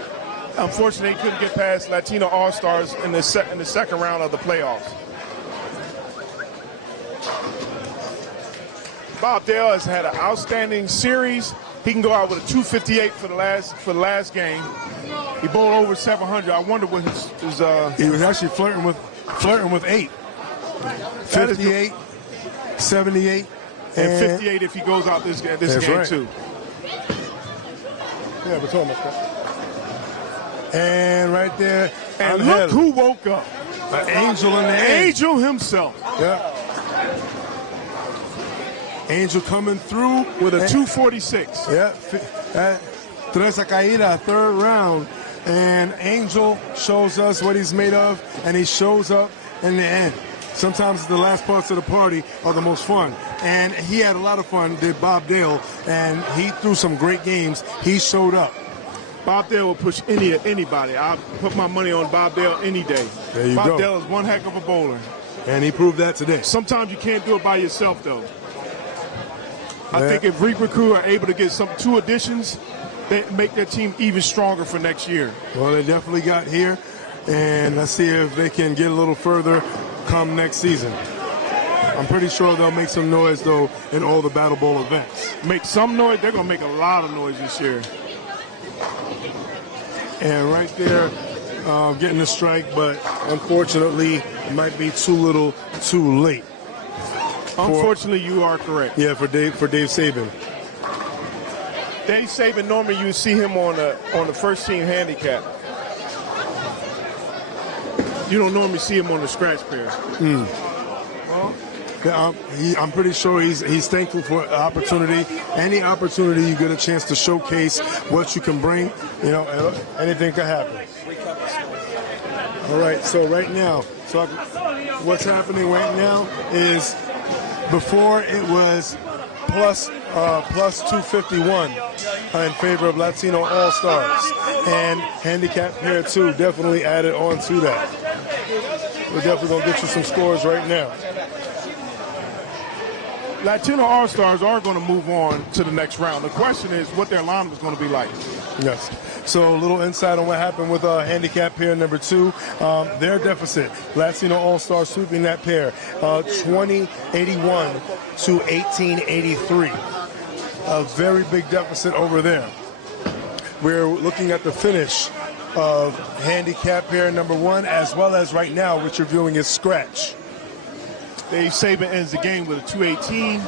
unfortunately they couldn't get past Latino All-Stars in the second round of the playoffs. Bob Dale has had an outstanding series. He can go out with a 258 for the last game. He bowled over 700. I wonder what his he was actually flirting with 8. 58, 78, and 58 if he goes out this game right. too. Yeah, we're talking about that. And right there, and look who woke up. An angel in the air. Angel himself. Yeah. Angel coming through with a 246. Yeah. Teresa Caída, 3rd round. And Angel shows us what he's made of, and he shows up in the end. Sometimes the last parts of the party are the most fun. And he had a lot of fun, did Bob Dale, and he threw some great games. He showed up. Bob Dale will push anybody. I'll put my money on Bob Dale any day. There you Bob go. Dale is one heck of a bowler. And he proved that today. Sometimes you can't do it by yourself, though. I think if Reaper Crew are able to get 2 additions, they make their team even stronger for next year. Well, they definitely got here, and let's see if they can get a little further come next season. I'm pretty sure they'll make some noise, though, in all the Battle Bowl events. Make some noise? They're going to make a lot of noise this year. And right there, getting the strike, but unfortunately, it might be too little, too late. Unfortunately, you are correct. Yeah, for Dave Saban. Dave Saban, normally you see him on the first team handicap. You don't normally see him on the scratch pair. Well, I'm pretty sure he's thankful for the opportunity. Any opportunity you get a chance to showcase what you can bring, anything could happen. All right, so right now, what's happening right now is before it was plus 251 in favor of Latino All-Stars, and Handicap Pair 2 definitely added on to that. We're definitely going to get you some scores right now. Latino All-Stars are going to move on to the next round. The question is what their lineup is going to be like. Yes. So a little insight on what happened with handicap pair number 2. Their deficit, Latino All-Stars sweeping that pair, 2081 to 1883. A very big deficit over there. We're looking at the finish of handicap pair number 1, as well as right now, which you're viewing is scratch. Dave Saban ends the game with a 218.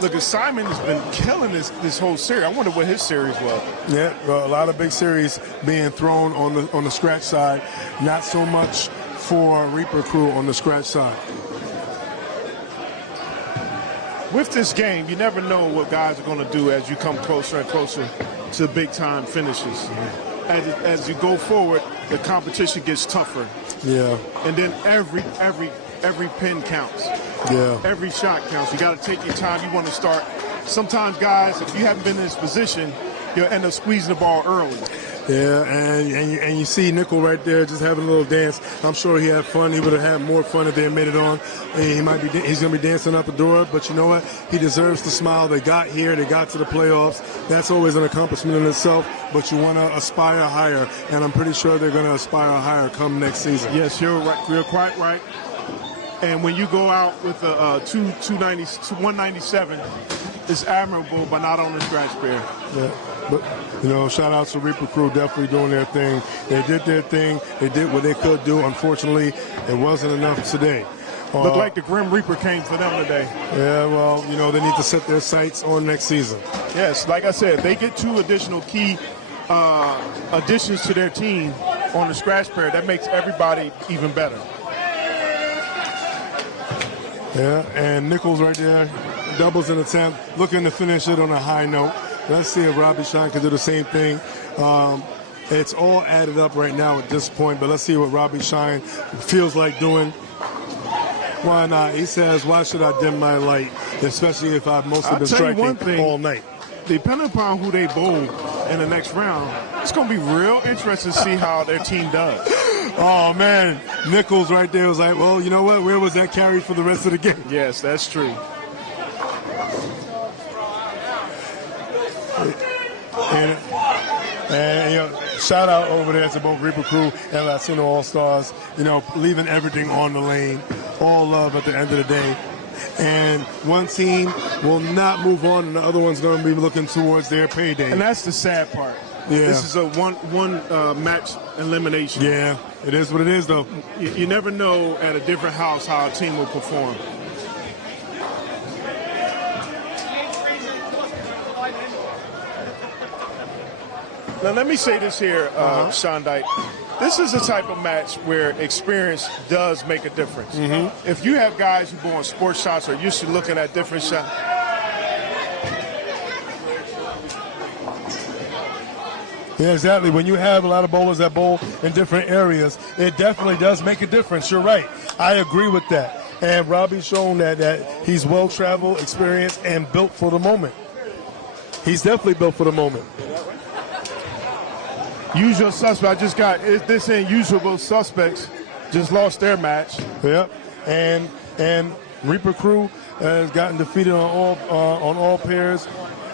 Look, Simon has been killing this whole series. I wonder what his series was. Yeah, a lot of big series being thrown on the scratch side. Not so much for Reaper Crew on the scratch side. With this game, you never know what guys are going to do as you come closer and closer to big-time finishes. Mm-hmm. As you go forward, the competition gets tougher. Yeah. And then every pin counts. Yeah. Every shot counts. You got to take your time. You want to start. Sometimes, guys, if you haven't been in this position, you'll end up squeezing the ball early. Yeah, and you see Nickel right there just having a little dance. I'm sure he had fun. He would have had more fun if they had made it on. And he's going to be dancing out the door. But you know what? He deserves the smile. They got here. They got to the playoffs. That's always an accomplishment in itself. But you want to aspire higher. And I'm pretty sure they're going to aspire higher come next season. Yes, you're right. You're quite right. And when you go out with a 197, it's admirable, but not on the scratch pair. Yeah. But, you know, shout out to Reaper Crew, definitely doing their thing. They did their thing. They did what they could do. Unfortunately, it wasn't enough today. Looked like the Grim Reaper came for them today. Yeah, well, you know, they need to set their sights on next season. Yes, like I said, they get 2 additional key additions to their team on the scratch pair. That makes everybody even better. Yeah, and Nichols right there, doubles in attempt, looking to finish it on a high note. Let's see if Robbie Shine can do the same thing. It's all added up right now at this point, but let's see what Robbie Shine feels like doing. Why not? He says, why should I dim my light, especially if I've mostly been striking all night. Depending upon who they bowl in the next round, it's going to be real interesting to see how their team does. Oh, man. Nichols right there was like, well, you know what? Where was that carry for the rest of the game? Yes, that's true. And you know, shout out over there to both Reaper Crew and Latino All-Stars, you know, leaving everything on the lane. All love at the end of the day. And one team will not move on, and the other one's going to be looking towards their payday. And that's the sad part. Yeah. This is a one match elimination. Yeah, it is what it is, though. You never know at a different house how a team will perform. Now, let me say this here, Sean Dyke. This is the type of match where experience does make a difference. Mm-hmm. If you have guys who go on sports shots or used to looking at different shots, yeah, exactly. When you have a lot of bowlers that bowl in different areas, it definitely does make a difference. You're right. I agree with that. And Robbie's shown that he's well-traveled, experienced, and built for the moment. He's definitely built for the moment. Usual suspect. I just got this in. Usual suspects just lost their match. Yep. And Reaper Crew has gotten defeated on all pairs.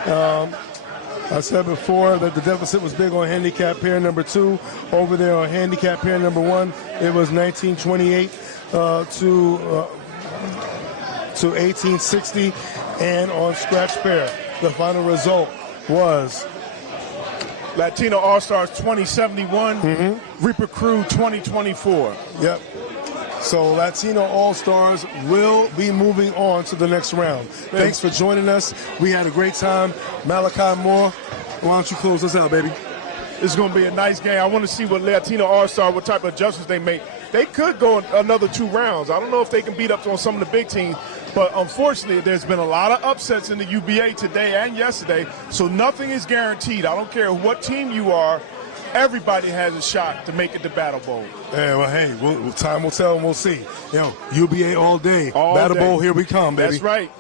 I said before that the deficit was big on handicap pair number 2. Over there on handicap pair number 1, it was 1928 to 1860. And on scratch pair, the final result was Latino All-Stars 2071, Reaper Crew 2024. Yep. So Latino All-Stars will be moving on to the next round. Thanks for joining us. We had a great time. Malachi Moore, why don't you close us out, baby? It's going to be a nice game. I want to see what Latino All-Star, what type of adjustments they make. They could go another 2 rounds. I don't know if they can beat up on some of the big teams, but unfortunately, there's been a lot of upsets in the UBA today and yesterday, so nothing is guaranteed. I don't care what team you are. Everybody has a shot to make it to Battle Bowl. Yeah, well, hey, time will tell and we'll see. You know, UBA all day. Battle Bowl, here we come, baby. That's right.